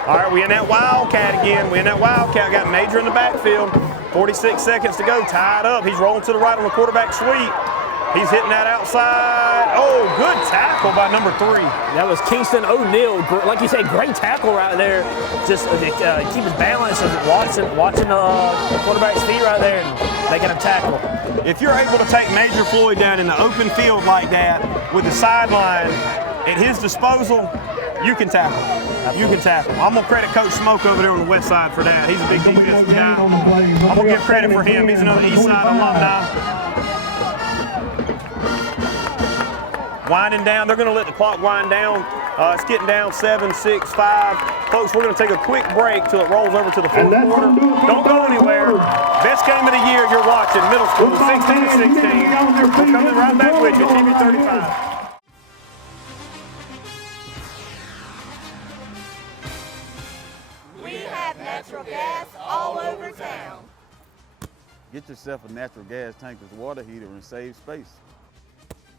All right, we in that Wildcat again. Got Major in the backfield. 46 seconds to go, tied up. He's rolling to the right on the quarterback sweep. He's hitting that outside. Oh, good tackle by number 3. That was Kingston O'Neal. Like you said, great tackle right there. Just keep his balance and watching the quarterback's feet right there and making a tackle. If you're able to take Major Floyd down in the open field like that with the sideline at his disposal, you can tackle. You can tackle. I'm going to credit Coach Smoke over there on the west side for that. He's a big defensive guy. I'm going to give credit for him. He's another east side alumni. Winding down. They're going to let the clock wind down. It's getting down 7, 6, 5. Folks, we're going to take a quick break till it rolls over to the fourth quarter. Don't go anywhere. Best game of the year you're watching, middle school, 16-16. We're coming right back with you, TV 35. Natural gas all over town. Get yourself a natural gas tankless water heater and save space.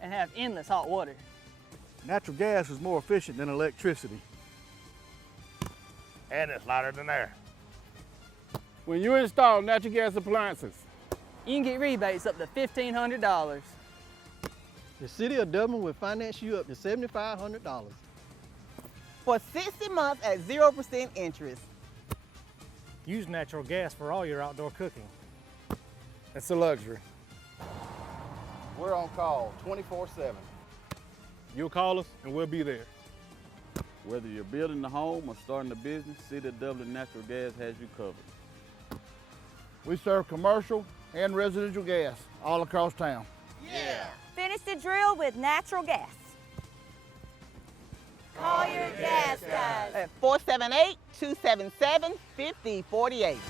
And have endless hot water. Natural gas is more efficient than electricity. And it's lighter than air. When you install natural gas appliances, you can get rebates up to $1,500. The City of Dublin will finance you up to $7,500. For 60 months at 0% interest. Use natural gas for all your outdoor cooking. It's a luxury. We're on call 24/7. You'll call us and we'll be there. Whether you're building a home or starting a business, City of Dublin Natural Gas has you covered. We serve commercial and residential gas all across town. Yeah! Finish the drill with natural gas. Call your gas guys. At 478-277-5048.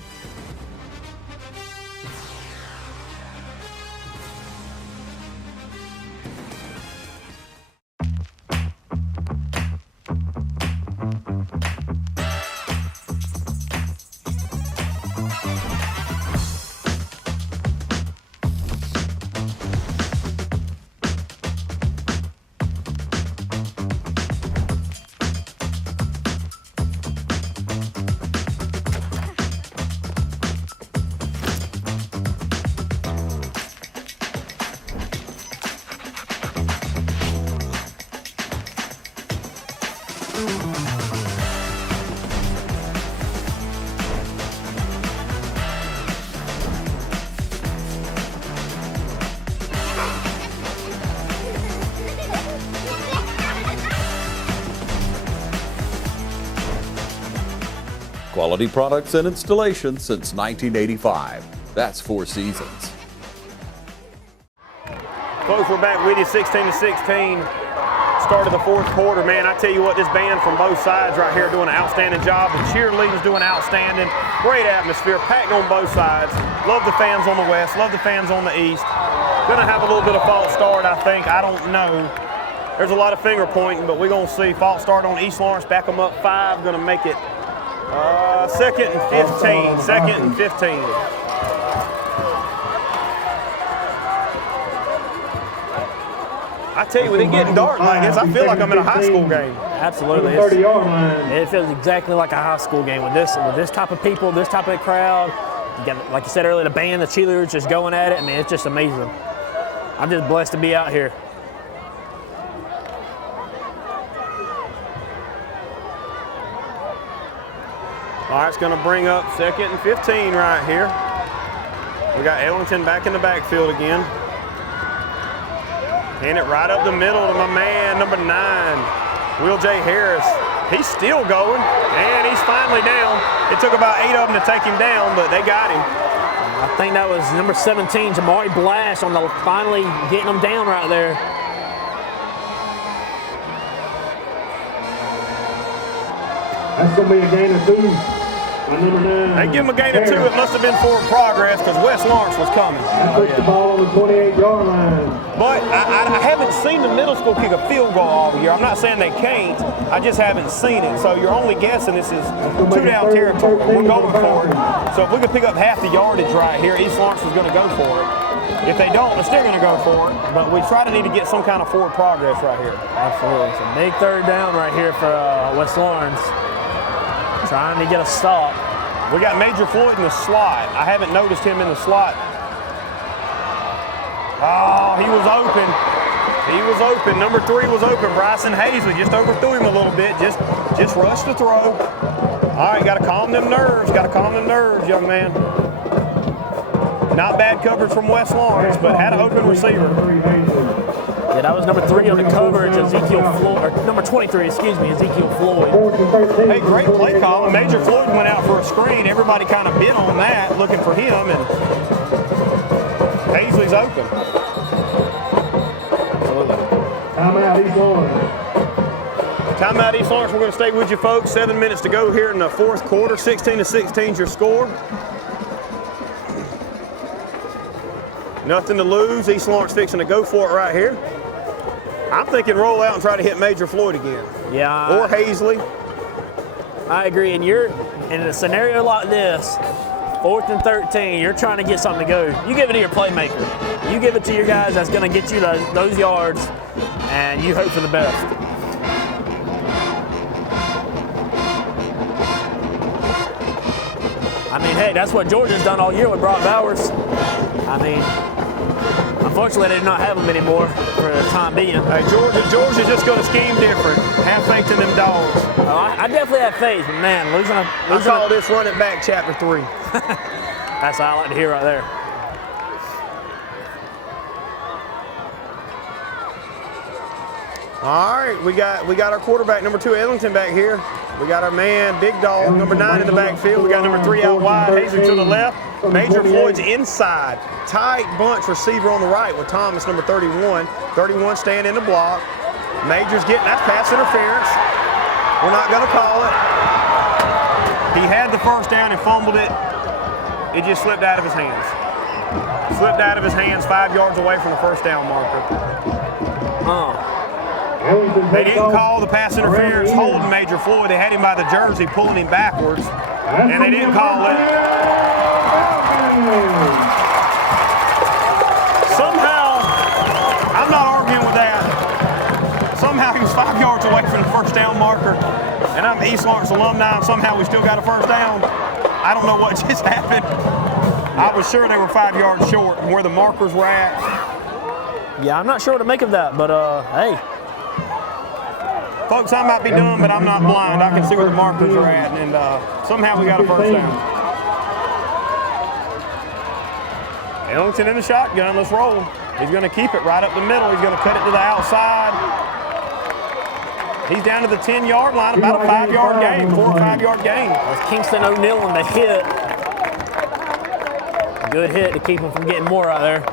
Quality products and installation since 1985. That's 4 seasons. Folks, we're back with you, 16-16. Started the fourth quarter, man. I tell you what, this band from both sides right here doing an outstanding job. The cheerleaders doing outstanding. Great atmosphere, packed on both sides. Love the fans on the west, love the fans on the east. Gonna have a little bit of false start, I think. I don't know. There's a lot of finger pointing, but we're gonna see. False start on East Lawrence, back them up 5, gonna make it 2nd and 15. 2nd and 15. I tell you, when it's getting dark like this, I feel like I'm in a high school game. Absolutely. It feels exactly like a high school game with this type of people, this type of crowd. You got, like you said earlier, the band, the cheerleaders just going at it. I mean, it's just amazing. I'm just blessed to be out here. All right, it's going to bring up 2nd and 15 right here. We got Ellington back in the backfield again. Hand it right up the middle to my man, number 9, Will J. Harris. He's still going, and he's finally down. It took about 8 of them to take him down, but they got him. I think that was number 17, Jamari Blash, on the finally getting them down right there. That's going to be a gain of 2. Number 9. They give him a gain of 2. It must have been forward progress because West Lawrence was coming. Puts the ball on the 28-yard line. But I haven't seen the middle school kick a field goal all year. I'm not saying they can't. I just haven't seen it. So you're only guessing this is 2-down territory. We're going for it. So if we could pick up half the yardage right here, East Lawrence is going to go for it. If they don't, they're still going to go for it. But we try to need to get some kind of forward progress right here. Absolutely. It's a big 3rd down right here for West Lawrence. Trying to get a stop. We got Major Floyd in the slot. I haven't noticed him in the slot. Oh, he was open. He was open. Number 3 was open. Bryson Hazley just overthrew him a little bit. Just rushed the throw. All right, got to calm them nerves. Got to calm them nerves, young man. Not bad coverage from West Lawrence, but had an open receiver. Yeah, that was number 3 on the coverage, Ezekiel Floyd, or number 23, excuse me, Ezekiel Floyd. Hey, great play call. Major Floyd went out for a screen. Everybody kind of bit on that, looking for him, and Hazley's open. Absolutely. Timeout, East Lawrence. Timeout, East Lawrence. We're going to stay with you, folks. 7 minutes to go here in the fourth quarter. 16-16 is your score. Nothing to lose. East Lawrence fixing to go for it right here. I'm thinking roll out and try to hit Major Floyd again. Yeah. Or Hazley. I agree. And you're in a scenario like this, 4th and 13, you're trying to get something to go. You give it to your playmaker. You give it to your guys that's going to get you those yards, and you hope for the best. I mean, hey, that's what Georgia's done all year with Brock Bowers. I mean, unfortunately, they do not have him anymore for the time being. Hey, Georgia's just going to scheme different. Have faith in them dogs. I definitely have faith, but man, losing I call this Run It Back Chapter 3. That's what I like to hear right there. All right, we got our quarterback, number 2, Ellington, back here. We got our man, Big Dog, number 9 in the backfield. We got number 3 out wide, Hazley to the left. Major Floyd's inside. Tight bunch receiver on the right with Thomas, number 31. 31 staying in the block. Major's getting, that's pass interference. We're not going to call it. He had the first down and fumbled it. It just slipped out of his hands. Slipped out of his hands 5 yards away from the first down marker. They didn't call the pass interference holding Major Floyd. They had him by the jersey, pulling him backwards, and they didn't call it. Somehow, I'm not arguing with that. Somehow he was 5 yards away from the first down marker, and I'm East Lawrence alumni, and somehow we still got a first down. I don't know what just happened. I was sure they were 5 yards short from where the markers were at. Yeah, I'm not sure what to make of that, but hey. Folks, I might be dumb, but I'm not blind. I can see where the markers are at, and somehow we got a first down. Ellington in the shotgun. Let's roll. He's going to keep it right up the middle. He's going to cut it to the outside. He's down to the 10-yard line, about a 5-yard gain, 4 or 5-yard gain. That's Kingston O'Neill on the hit. Good hit to keep him from getting more out there.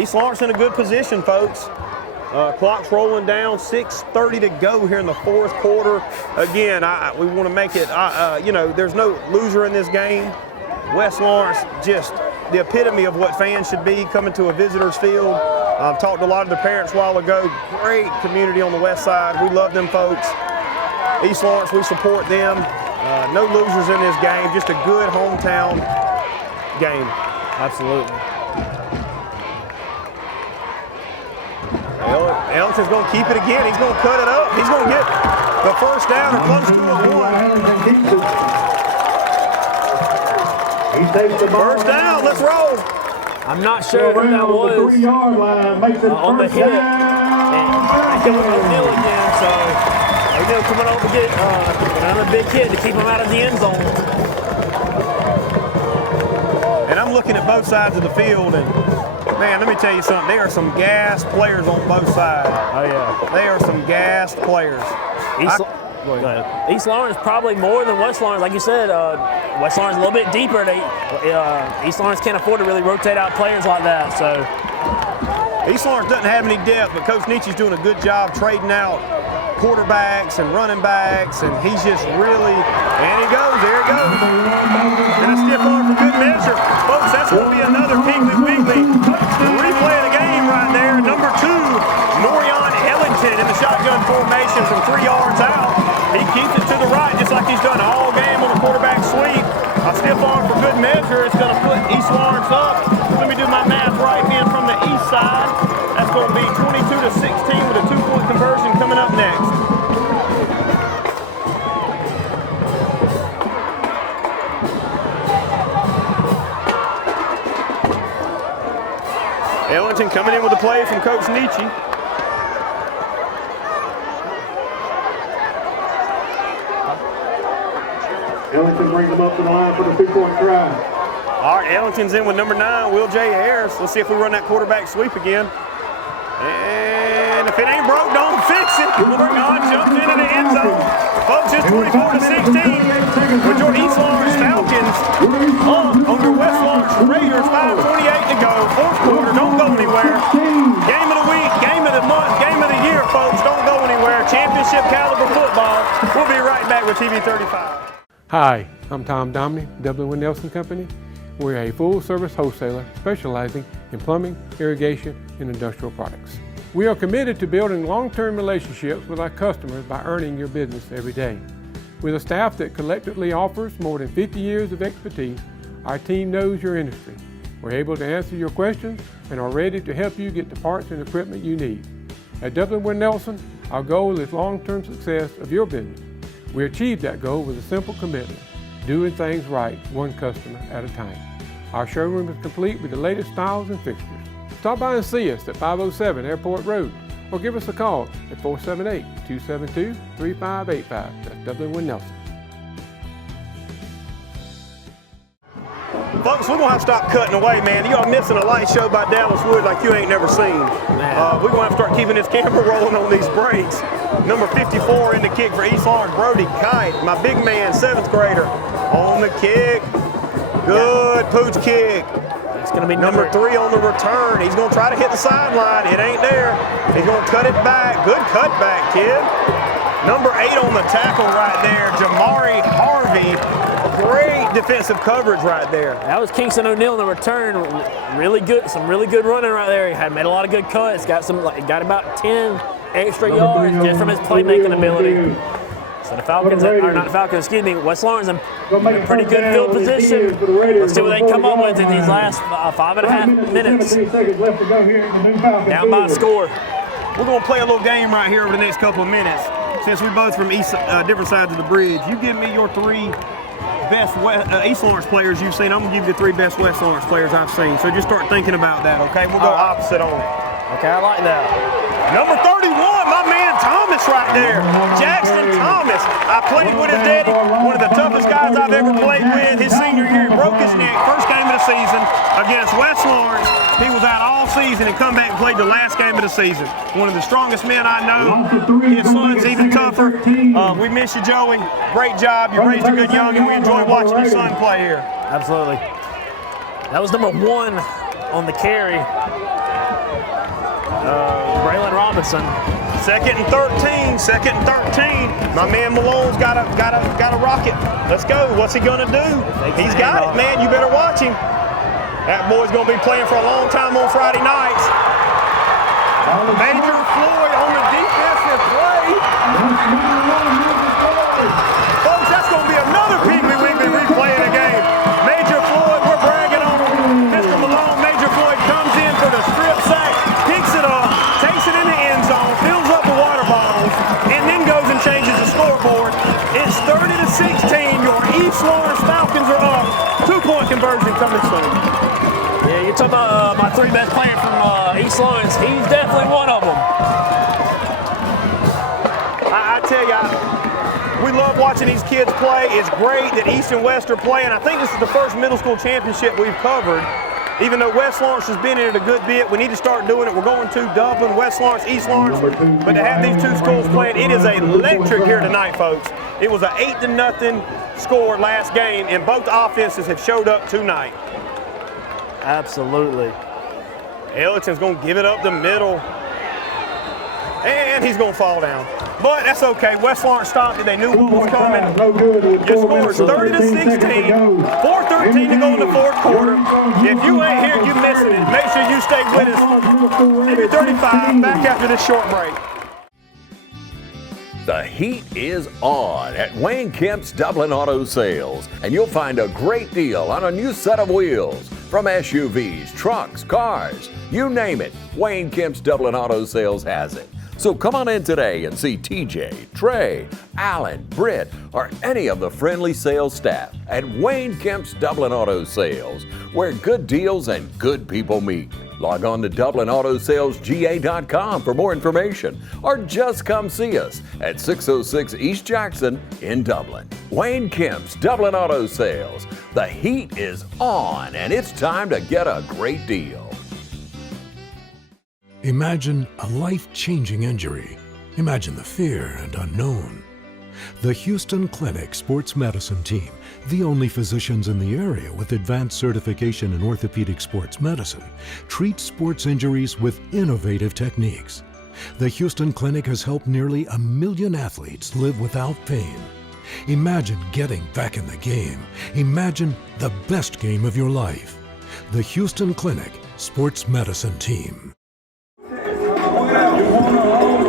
East Lawrence in a good position, folks. Clock's rolling down, 6:30 to go here in the fourth quarter. Again, we want to make it, there's no loser in this game. West Lawrence, just the epitome of what fans should be coming to a visitor's field. I've talked to a lot of the parents a while ago. Great community on the west side. We love them folks. East Lawrence, we support them. No losers in this game, just a good hometown game. Absolutely. Ellington's going to keep it again. He's going to cut it up. He's going to get the first down or close to it. First down, let's roll. I'm not sure who that was. The 3-yard line makes it on the hit. And O'Neill again, so O'Neill coming over to get another big hit to keep him out of the end zone. And I'm looking at both sides of the field, and man, let me tell you something. There are some gassed players on both sides. Oh, yeah. They are some gassed players. East Lawrence probably more than West Lawrence. Like you said, West Lawrence a little bit deeper. East Lawrence can't afford to really rotate out players like that. So East Lawrence doesn't have any depth, but Coach Nietzsche's doing a good job trading out quarterbacks and running backs, and he's just really, and he goes, there he goes. And a stiff arm for good measure. Folks, that's going to be another Piggly Wiggly replay of the game right there. Number 2, Norion Ellington in the shotgun formation from 3 yards out. He keeps it to the right just like he's done all game on the quarterback sweep. A stiff arm for good measure. It's going to put East Lawrence up. Let me do my math right here from the east side. That's going to be 22-16 with a 2-point conversion coming up next. Ellington coming in with a play from Coach Nietzsche. Ellington brings them up to the line for the 2-point try. All right, Ellington's in with number 9, Will J. Harris. Let's see if we run that quarterback sweep again. And if it ain't broke, don't fix it. Norion jumps into the end zone. Folks, it's 24-16 with your East Lawrence Falcons up on your West Lawrence Raiders. 5:28 to go. Fourth quarter, don't go anywhere. Game of the week, game of the month, game of the year, folks. Don't go anywhere. Championship caliber football. We'll be right back with TV 35. Hi, I'm Tom Domney, W. Nelson Company. We're a full-service wholesaler specializing in plumbing, irrigation, and industrial products. We are committed to building long-term relationships with our customers by earning your business every day. With a staff that collectively offers more than 50 years of expertise, our team knows your industry. We're able to answer your questions and are ready to help you get the parts and equipment you need. At W. Nelson, our goal is long-term success of your business. We achieve that goal with a simple commitment, doing things right, one customer at a time. Our showroom is complete with the latest styles and fixtures. Stop by and see us at 507 Airport Road or give us a call at 478-272-3585. That's W. Nelson. Folks, we're going to have to stop cutting away, man. Y'all missing a light show by Dallas Wood like you ain't never seen. We're going to have to start keeping this camera rolling on these breaks. Number 54 in the kick for East Lawrence, Brody Kite, my big man, 7th grader, on the kick. Good pooch kick. It's going to be number 3 on the return. He's going to try to hit the sideline. It ain't there. He's going to cut it back. Good cutback, kid. Number 8 on the tackle right there, Jamari Harvey. Great defensive coverage right there. That was Kingston O'Neill in the return. Really good, some really good running right there. He had made a lot of good cuts. Got about 10 extra yards just from his playmaking ability. So the Falcons, or not the Falcons, excuse me, West Lawrence in a pretty good field position. Let's see what they can come up with in these last 5.5 minutes. Down by a score. We're going to play a little game right here over the next couple of minutes. Since we're both from different sides of the bridge, you give me your 3 best East Lawrence players you've seen. I'm going to give you the 3 best West Lawrence players I've seen. So just start thinking about that, okay? We'll go opposite on it. Okay, I like that. Number 31, my man Thomas Thomas right there. Jackson Thomas. I played with his daddy, one of the toughest guys I've ever played with. His senior year, he broke his neck, first game of the season against West Lawrence. He was out all season and come back and played the last game of the season. One of the strongest men I know. His son's even tougher. We miss you, Joey. Great job. You raised a good young, and we enjoy watching your son play here. Absolutely. That was number 1 on the carry. Braylon Robinson. Second and 13. My man Malone's got a rocket. Let's go. What's he gonna do? He's got it, man. You better watch him. That boy's gonna be playing for a long time on Friday nights. Major Floyd on the defensive play. Folks, that's gonna be another Piggly Wiggly replay in the game. Major Floyd, we're bragging on Mr. Malone. Major Floyd comes in for the strip sack, picks it up, takes it in the end zone, fills up the water bottles, and then goes and changes the scoreboard. It's 30-16. Your East Lawrence Falcons are up. 2-point conversion coming soon. Yeah, you're talking about my 3 best players from East Lawrence. He's definitely one of them. I tell you, we love watching these kids play. It's great that East and West are playing. I think this is the first middle school championship we've covered. Even though West Lawrence has been in it a good bit, we need to start doing it. We're going to Dublin, West Lawrence, East Lawrence. But to have these 2 schools playing, it is electric here tonight, folks. It was an 8-0 score last game, and both offenses have showed up tonight. Absolutely. Ellington's going to give it up the middle. And he's going to fall down. But that's okay. West Lawrence stopped it. They knew what was coming. Your score is 30-16. 4:13 to go in the 4th quarter. If you ain't here, you're missing it. Make sure you stay with us. Maybe 35 back after this short break. The heat is on at Wayne Kemp's Dublin Auto Sales, and you'll find a great deal on a new set of wheels. From SUVs, trucks, cars, you name it, Wayne Kemp's Dublin Auto Sales has it. So come on in today and see TJ, Trey, Alan, Britt, or any of the friendly sales staff at Wayne Kemp's Dublin Auto Sales, where good deals and good people meet. Log on to DublinAutoSalesGA.com for more information, or just come see us at 606 East Jackson in Dublin. Wayne Kemp's Dublin Auto Sales. The heat is on, and it's time to get a great deal. Imagine a life-changing injury. Imagine the fear and unknown. The Houston Clinic Sports Medicine Team, the only physicians in the area with advanced certification in orthopedic sports medicine, treats sports injuries with innovative techniques. The Houston Clinic has helped nearly 1 million athletes live without pain. Imagine getting back in the game. Imagine the best game of your life. The Houston Clinic Sports Medicine Team.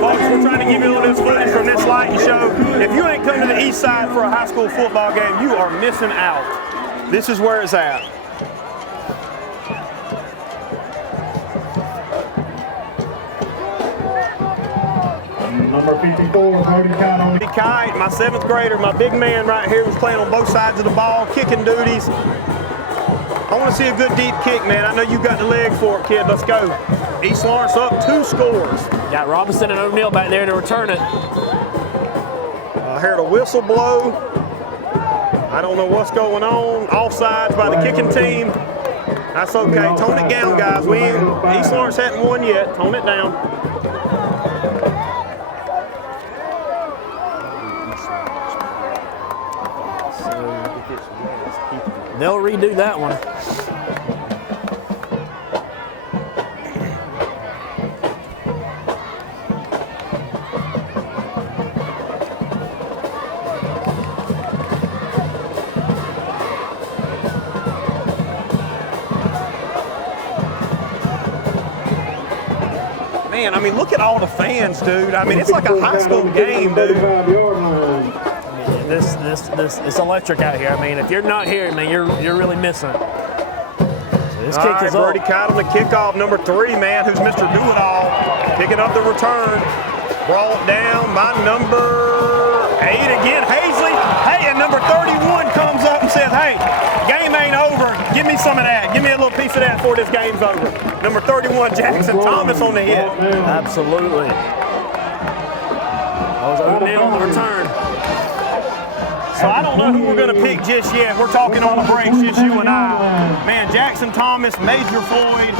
Folks, we're trying to give you a little bit of footage from this lighting show. If you ain't come to the east side for a high school football game, you are missing out. This is where it's at. Number 54, Brody Kite, my 7th grader, my big man right here, who's playing on both sides of the ball, kicking duties. I want to see a good deep kick, man. I know you got the legs for it, kid. Let's go. East Lawrence up 2 scores. Got Robinson and O'Neal back there to return it. I heard a whistle blow. I don't know what's going on. Offsides by the kicking team. That's okay. Tone it down, guys. East Lawrence hasn't won yet. Tone it down. They'll redo that one. Man, I mean, look at all the fans, dude. I mean, it's like a high school game, dude. It's electric out here. I mean, if you're not here, man, you're really missing it. So this kick is Brody Kite on the kickoff, number 3, man, who's Mr. Do-It-All, picking up the return. Brought down by number 8 again, Hazley. Hey, and number 31 comes up and says, hey, game ain't over. Give me some of that. Give me a little piece of that before this game's over. Number 31, Jackson Thomas on the hit. Absolutely. That was O'Neal on the return. So I don't know who we're going to pick just yet. We're talking on the breaks, just you and I. Man, Jackson Thomas, Major Floyd,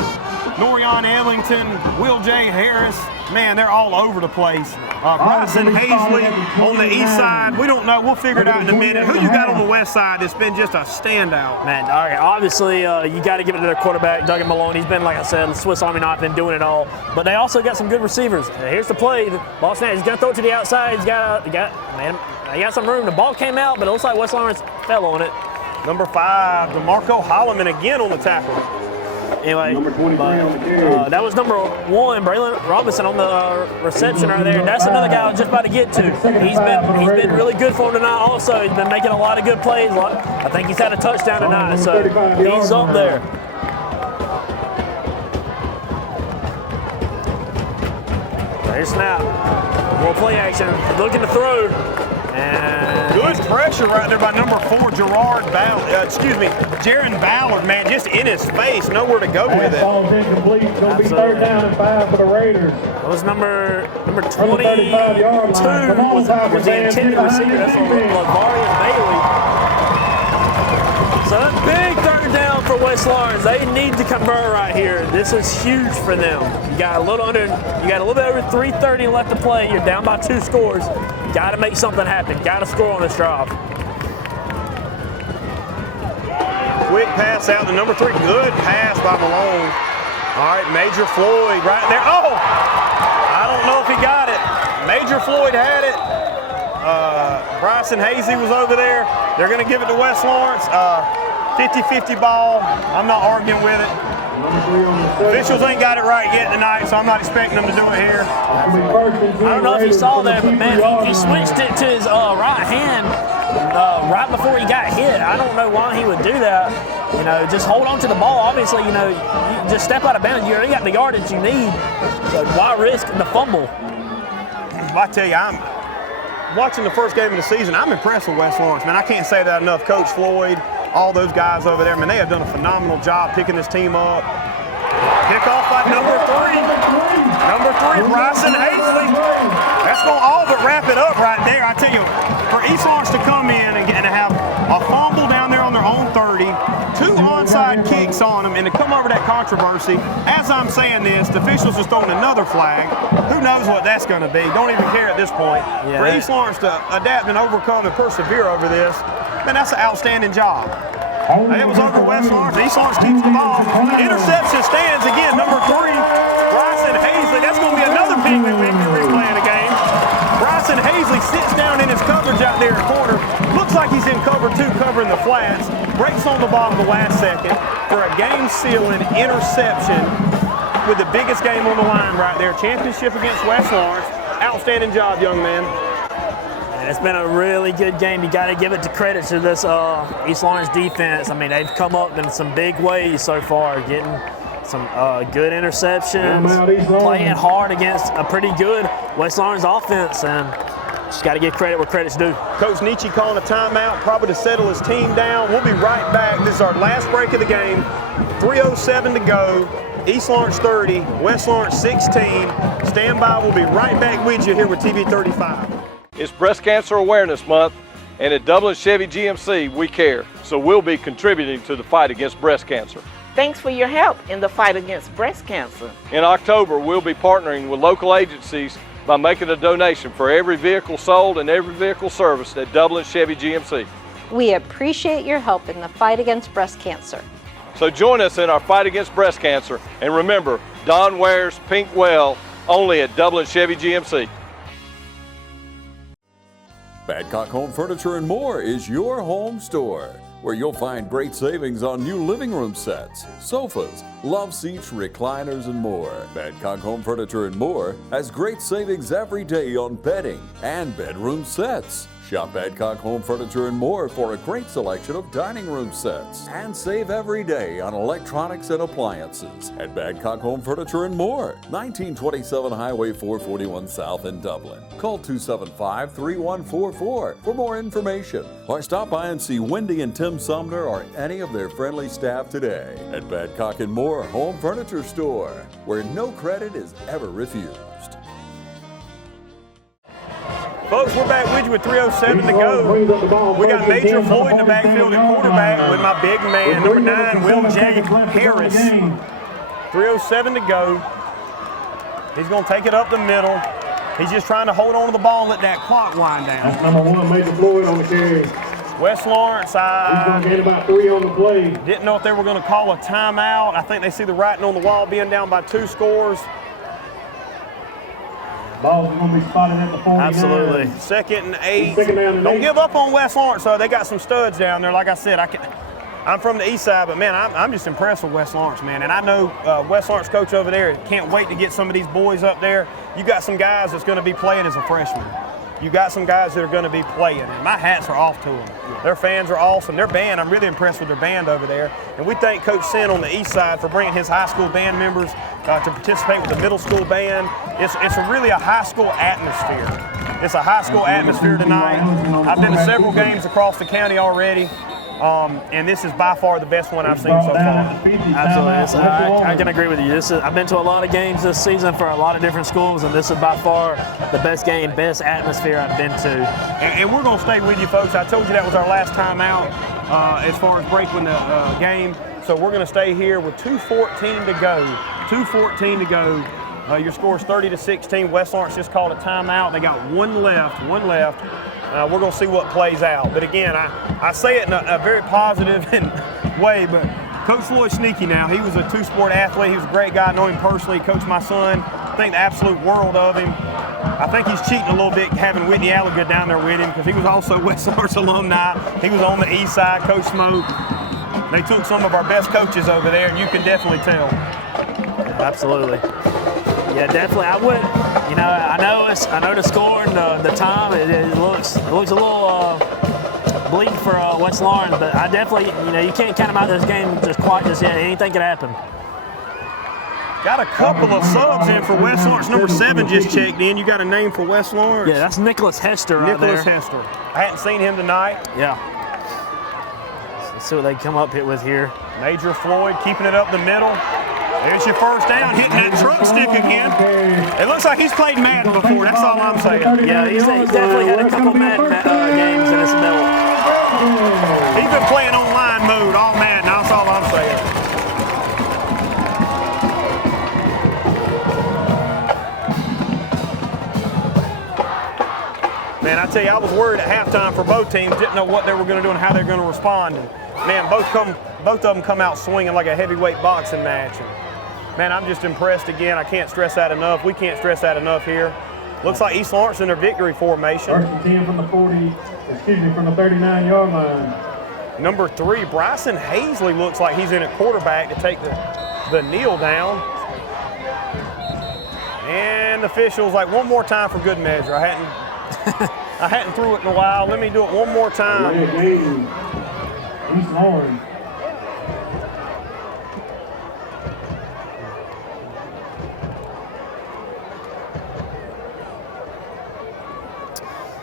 Norian Ellington, Will J. Harris. Man, they're all over the place. Bryson Hazley on the east side. We don't know. We'll figure it out in a minute. Who you got on the west side that's been just a standout? Man, all right, obviously you got to give it to their quarterback, Duggan Malone. He's been, like I said, the Swiss Army knife, been doing it all. But they also got some good receivers. Here's the play. The ball snap. He's going to throw it to the outside. He got some room. The ball came out, but it looks like West Lawrence fell on it. Number 5, DeMarco Holloman again on the tackle. Anyway, that was number 1, Braylon Robinson on the reception right there. That's another guy I was just about to get to. He's been really good for him tonight also. He's been making a lot of good plays. I think he's had a touchdown tonight, so he's up there. There's snap. More play action. Looking to throw. And good pressure right there by number 4, Jaron Ballard, man, just in his face, nowhere to go with it. Ball's incomplete. It's going to be 3rd down and 5 for the Raiders. That was number 22 was the intended receiver. That's on Lavarius Bailey. So a big 3rd down for West Lawrence. They need to convert right here. This is huge for them. You got a little bit over 3:30 left to play. You're down by 2 scores. Got to make something happen. Got to score on this drive. Quick pass out to number 3. Good pass by Malone. All right, Major Floyd right there. Oh, I don't know if he got it. Major Floyd had it. Bryson Hazley was over there. They're going to give it to West Lawrence. 50-50 ball. I'm not arguing with it. Officials ain't got it right yet tonight, so I'm not expecting them to do it here. I don't know if you saw that, but man, he switched it to his right hand right before he got hit. I don't know why he would do that. You know, just hold on to the ball. Obviously, you know, you just step out of bounds. You already got the yardage you need. So why risk the fumble? I tell you, I'm watching the first game of the season. I'm impressed with West Lawrence, man. I can't say that enough. Coach Floyd, all those guys over there, man, they have done a phenomenal job picking this team up. Kickoff by number 3. Number 3, Bryson Hazley. That's going to all but wrap it up right there. I tell you, for East Lawrence to come in and have a fumble down there on their own 30, 2 onside kicks on them, and to come over that controversy, as I'm saying this, the officials just throwing another flag. Who knows what that's going to be? Don't even care at this point. Yeah. For East Lawrence to adapt and overcome and persevere over this, man, that's an outstanding job. It was over West Lawrence. East Lawrence keeps the ball. Interception stands again. Number 3, Bryson Hazley. That's going to be another big victory play in the game. Bryson Hazley sits down in his coverage out there at corner. Looks like he's in cover 2, covering the flats. Breaks on the ball in the last second for a game-sealing interception with the biggest game on the line right there. Championship against West Lawrence. Outstanding job, young man. And it's been a really good game. You got to give it to credit to this East Lawrence defense. I mean, they've come up in some big ways so far, getting some good interceptions, playing hard against a pretty good West Lawrence offense, and just got to give credit where credit's due. Coach Nietzsche calling a timeout, probably to settle his team down. We'll be right back. This is our last break of the game. 3:07 to go. East Lawrence 30, West Lawrence 16. Stand by. We'll be right back with you here with TV 35. It's Breast Cancer Awareness Month, and at Dublin Chevy GMC, we care. So we'll be contributing to the fight against breast cancer. Thanks for your help in the fight against breast cancer. In October, we'll be partnering with local agencies by making a donation for every vehicle sold and every vehicle serviced at Dublin Chevy GMC. We appreciate your help in the fight against breast cancer. So join us in our fight against breast cancer, and remember, Don wears pink well only at Dublin Chevy GMC. Badcock Home Furniture and More is your home store, where you'll find great savings on new living room sets, sofas, love seats, recliners, and more. Badcock Home Furniture and More has great savings every day on bedding and bedroom sets. Shop Badcock Home Furniture and More for a great selection of dining room sets, and save every day on electronics and appliances at Badcock Home Furniture and More, 1927 Highway 441 South in Dublin. Call 275-3144 for more information, or stop by and see Wendy and Tim Sumner or any of their friendly staff today at Badcock and More Home Furniture Store, where no credit is ever refused. Folks, we're back with you with 3:07 to go. We got Major Floyd in the backfield at quarterback with my big man, number 9, Will J. Harris. 3:07 to go. He's going to take it up the middle. He's just trying to hold on to the ball, let that clock wind down. That's number 1, Major Floyd on the carry. West Lawrence, He's going to get about 3 on the play. Didn't know if they were going to call a timeout. I think they see the writing on the wall being down by 2 scores. Ball's going to be spotted at the 49. Absolutely. 2nd and 8. Second down and Don't 8. give up on West Lawrence, though. They got some studs down there. Like I said, I'm from the east side, but, man, I'm just impressed with West Lawrence, man. And I know West Lawrence coach over there can't wait to get some of these boys up there. You got some guys that's going to be playing as a freshman. You got some guys that are going to be playing, and my hats are off to them. Their fans are awesome. Their band, I'm really impressed with their band over there. And we thank Coach Sin on the east side for bringing his high school band members to participate with the middle school band. It's really a high school atmosphere. It's a high school atmosphere tonight. I've been to several games across the county already. And this is by far the best one I've seen so far. Absolutely. I can agree with you. I've been to a lot of games this season for a lot of different schools, and this is by far the best game, best atmosphere I've been to. And we're going to stay with you, folks. I told you that was our last time out as far as breaking the game. So we're going to stay here with 2:14 to go. 2:14 to go. Your score is 30-16. West Lawrence just called a timeout. They got one left. We're going to see what plays out. But again, I say it in a very positive way, but Coach Floyd's sneaky now. He was a 2-sport athlete. He was a great guy. I know him personally. He coached my son. I think the absolute world of him. I think he's cheating a little bit having Whitney Allagood down there with him because he was also West Lawrence alumni. He was on the east side, Coach Smoke. They took some of our best coaches over there, and you can definitely tell. Absolutely. Yeah, definitely. I would. You know, I know the score and the time. It looks a little bleak for West Lawrence, but I definitely, you can't count them out of this game just yet. Anything could happen. Got a couple of subs in for West Lawrence. Number 7 just checked in. You got a name for West Lawrence? Yeah, that's Nicholas Hester right there. Nicholas Hester. I hadn't seen him tonight. Yeah. Let's see what they come up with here. Major Floyd keeping it up the middle. There's your first down, hitting that truck stick again. It looks like he's played Madden before, that's all I'm saying. Yeah, he's definitely had a couple Madden games in his belt. He's been playing online mode, all Madden, that's all I'm saying. Man, I tell you, I was worried at halftime for both teams, didn't know what they were going to do and how they're going to respond. And man, both of them come out swinging like a heavyweight boxing match. And man, I'm just impressed again. I can't stress that enough. We can't stress that enough here. Looks like East Lawrence in their victory formation. First and 10 from the 39-yard line. Number 3, Bryson Hazley looks like he's in at quarterback to take the kneel down. And the official's like, one more time for good measure. I hadn't threw it in a while. Let me do it one more time. East Lawrence.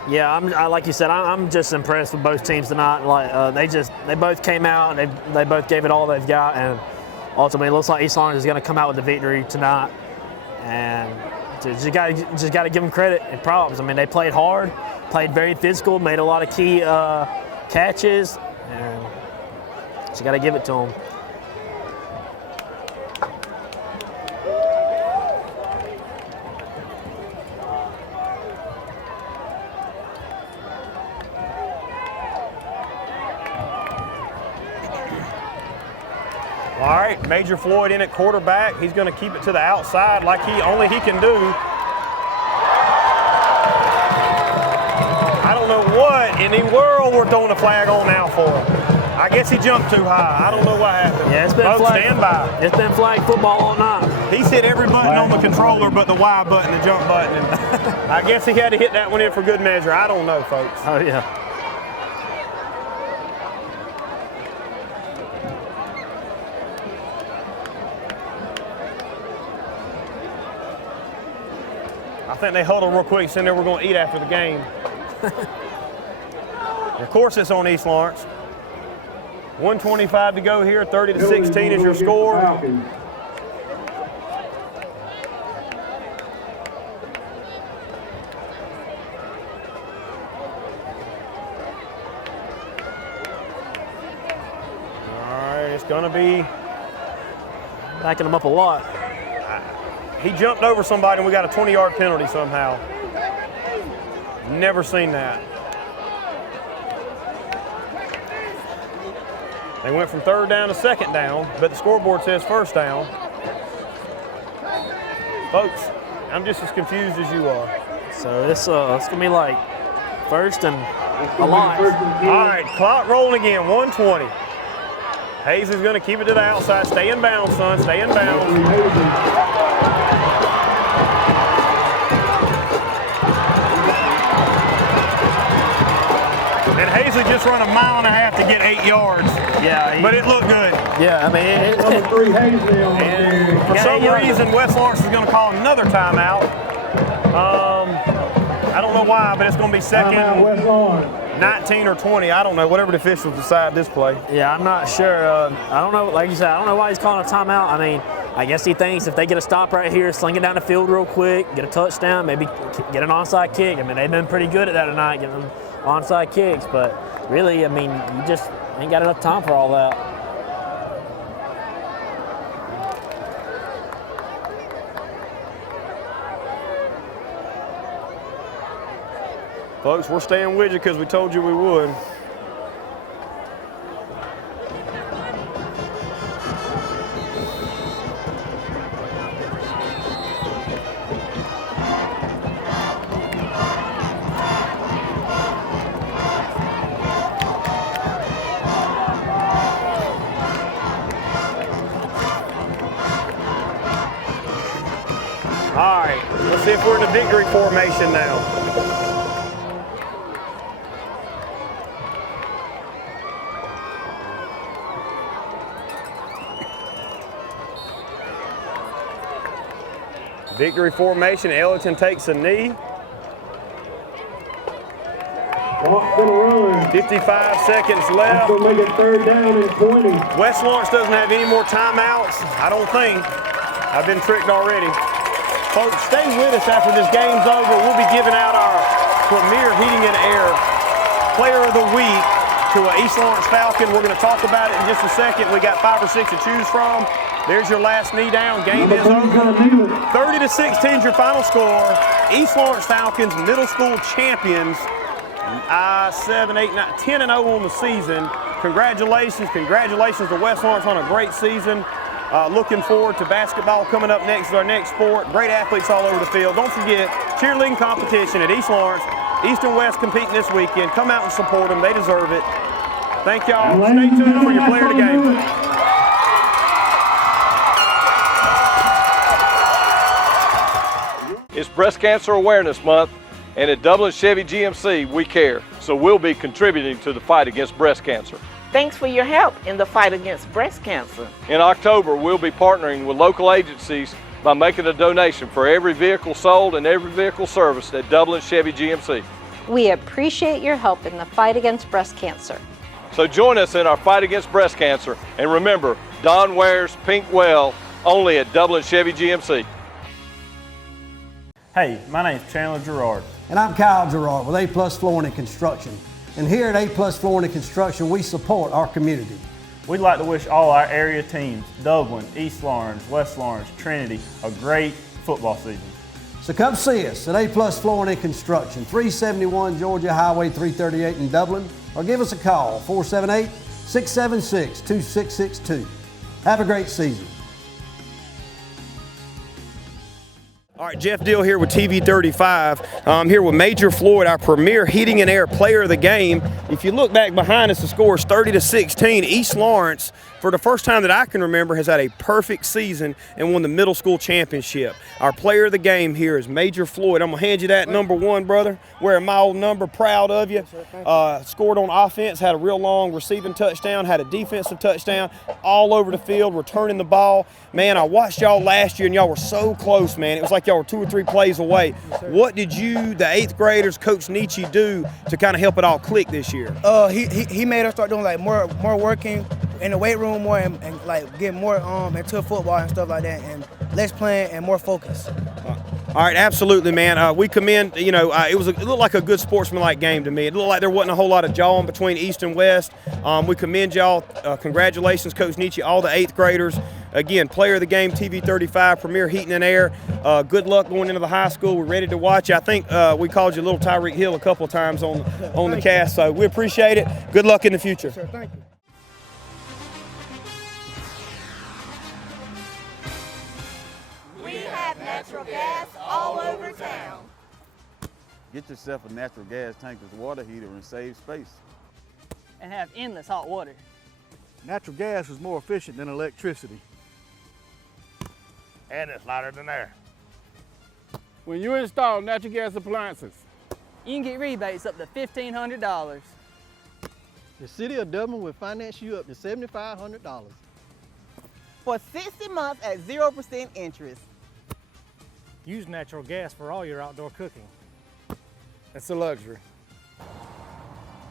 Yeah, like you said, I'm just impressed with both teams tonight. Like they both came out and they both gave it all they've got, and ultimately it looks like East Lawrence is going to come out with the victory tonight. And just got to give them credit and props. I mean, they played hard, played very physical, made a lot of key catches, and just got to give it to them. All right, Major Floyd in at quarterback. He's going to keep it to the outside like only he can do. I don't know what in the world we're throwing a flag on now for. I guess he jumped too high. I don't know what happened. Yeah, it's been stand by. It's been flag football all night. He's hit every button on the controller but the Y button, the jump button. And I guess he had to hit that one in for good measure. I don't know, folks. Oh, yeah. I think they huddled real quick, saying they were going to eat after the game. Of course, it's on East Lawrence. 1:25 to go here. 30-16 is your score. going to be backing him up a lot. He jumped over somebody and we got a 20-yard penalty somehow. Never seen that. They went from 3rd down to 2nd down, but the scoreboard says 1st down. Folks, I'm just as confused as you are. So it's going to be like 1st and a lot. All right, clock rolling again, 1:20. Hayes is going to keep it to the outside. Stay in bounds, son. Stay in bounds. And Hayes had just run 1.5 miles to get 8 yards. Yeah. But it looked good. Yeah, I mean, Number 3, Hayes now. And for some reason, West Lawrence is going to call another timeout. I don't know why, but it's going to be 2nd, 19 or 20. I don't know, whatever the officials decide this play. Yeah, I'm not sure. I don't know, like you said, I don't know why he's calling a timeout. I mean, I guess he thinks if they get a stop right here, sling it down the field real quick, get a touchdown, maybe get an onside kick. I mean, they've been pretty good at that tonight, getting them onside kicks. But really, I mean, you just ain't got enough time for all that. Folks, we're staying with you because we told you we would. All right, let's see if we're in the victory formation now. Victory formation, Ellington takes a knee. 55 seconds left. That's gonna make it 3rd down and 20. West Lawrence doesn't have any more timeouts, I don't think. I've been tricked already. Folks, stay with us after this game's over. We'll be giving out our Premier Heating and Air Player of the Week to an East Lawrence Falcon. We're going to talk about it in just a second. We got 5 or 6 to choose from. There's your last knee down. Game is over. 30-16 is your final score. East Lawrence Falcons, middle school champions. 7, 8, 9, 10-0 on the season. Congratulations to West Lawrence on a great season. Looking forward to basketball coming up next, our next sport. Great athletes all over the field. Don't forget, cheerleading competition at East Lawrence. East and West competing this weekend. Come out and support them. They deserve it. Thank y'all. Stay tuned for your player of the game. It's Breast Cancer Awareness Month, and at Dublin Chevy GMC, we care. So we'll be contributing to the fight against breast cancer. Thanks for your help in the fight against breast cancer. In October, we'll be partnering with local agencies by making a donation for every vehicle sold and every vehicle serviced at Dublin Chevy GMC. We appreciate your help in the fight against breast cancer. So join us in our fight against breast cancer, and remember, Don wears pink well only at Dublin Chevy GMC. Hey, my name's Chandler Gerard. And I'm Kyle Gerard with A+ Flooring and Construction. And here at A+ Flooring and Construction, we support our community. We'd like to wish all our area teams, Dublin, East Lawrence, West Lawrence, Trinity, a great football season. So come see us at A+ Flooring and Construction, 371 Georgia Highway 338 in Dublin, or give us a call, 478-676-2662. Have a great season. All right, Jeff Dill here with TV 35. I'm here with Major Floyd, our premier heating and air player of the game. If you look back behind us, the score is 30-16. East Lawrence, for the first time that I can remember, has had a perfect season and won the middle school championship. Our player of the game here is Major Floyd. I'm going to hand you that number 1, brother. Wearing my old number, proud of you. Scored on offense, had a real long receiving touchdown, had a defensive touchdown, all over the field, returning the ball. Man, I watched y'all last year, and y'all were so close, man. It was like y'all were 2 or 3 plays away. What did you, the 8th graders, Coach Nietzsche, do to kind of help it all click this year? He made us start doing like more working in the weight room more and like get more into football and stuff like that, and less playing and more focus. All right, absolutely, man. We commend, it looked like a good sportsmanlike game to me. It looked like there wasn't a whole lot of jawing between East and West. We commend y'all. Congratulations, Coach Nietzsche, all the 8th graders. Again, player of the game, TV 35, Premier Heating and Air. Good luck going into the high school. We're ready to watch you. I think we called you Little Tyreek Hill a couple of times on the cast, so we appreciate it. Good luck in the future. Sir, thank you. We have natural gas all over town. Get yourself a natural gas tankless water heater and save space. And have endless hot water. Natural gas is more efficient than electricity. And it's lighter than air. When you install natural gas appliances, You can get rebates up to $1,500. The City of Dublin will finance you up to $7,500. For 60 months at 0% interest. Use natural gas for all your outdoor cooking. it's a luxury.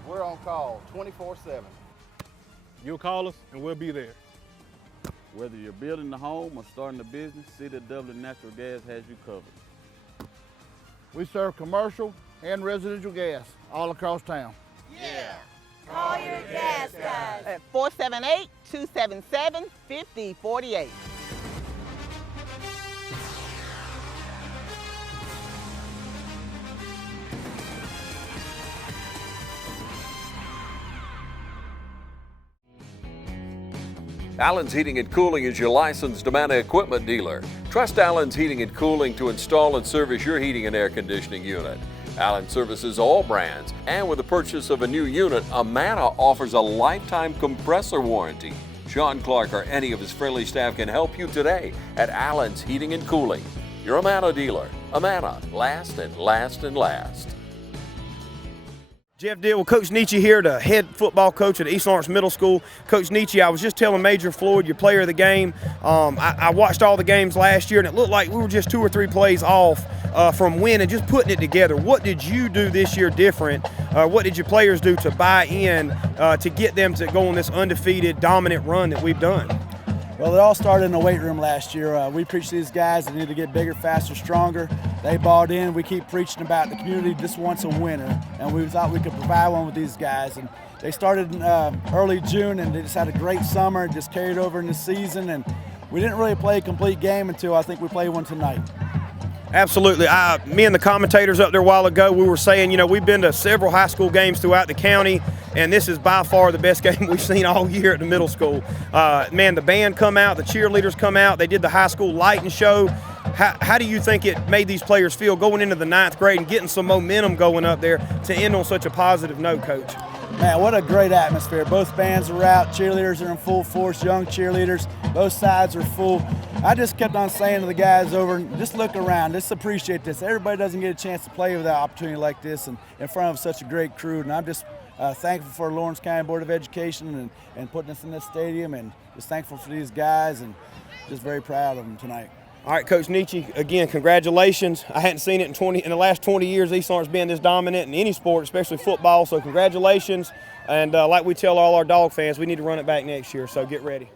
We're on call 24/7. You'll call us and we'll be there. Whether you're building a home or starting a business, City of Dublin Natural Gas has you covered. We serve commercial and residential gas all across town. Yeah. Call your gas guys. At 478-277-5048. Allen's Heating and Cooling is your licensed Amana equipment dealer. Trust Allen's Heating and Cooling to install and service your heating and air conditioning unit. Allen services all brands, and with the purchase of a new unit, Amana offers a lifetime compressor warranty. Sean Clark or any of his friendly staff can help you today at Allen's Heating and Cooling. Your Amana dealer. Amana, last and last and last. Jeff Dill with Coach Nietzsche here, the head football coach at East Lawrence Middle School. Coach Nietzsche, I was just telling Major Floyd, your player of the game, I watched all the games last year, and it looked like we were just 2 or 3 plays off from winning, just putting it together. What did you do this year different? What did your players do to buy in to get them to go on this undefeated, dominant run that we've done? Well, it all started in the weight room last year. We preached to these guys they need to get bigger, faster, stronger. They bought in. We keep preaching about the community just wants a winner, and we thought we could provide one with these guys. And they started in early June, and they just had a great summer, just carried over in the season, and we didn't really play a complete game until I think we played one tonight. Absolutely. Me and the commentators up there a while ago, we were saying, we've been to several high school games throughout the county, and this is by far the best game we've seen all year at the middle school. Man, the band come out, the cheerleaders come out, they did the high school lighting show. How do you think it made these players feel going into the 9th grade and getting some momentum going up there to end on such a positive note, Coach? Man, what a great atmosphere. Both bands are out, cheerleaders are in full force, young cheerleaders, both sides are full. I just kept on saying to the guys over, just look around, just appreciate this. Everybody doesn't get a chance to play with an opportunity like this and in front of such a great crew, and I'm just thankful for Lawrence County Board of Education and putting us in this stadium, and just thankful for these guys and just very proud of them tonight. All right, Coach Nietzsche, again, congratulations. I hadn't seen it in the last 20 years, East Lawrence being this dominant in any sport, especially football, so congratulations. And like we tell all our dog fans, we need to run it back next year, so get ready.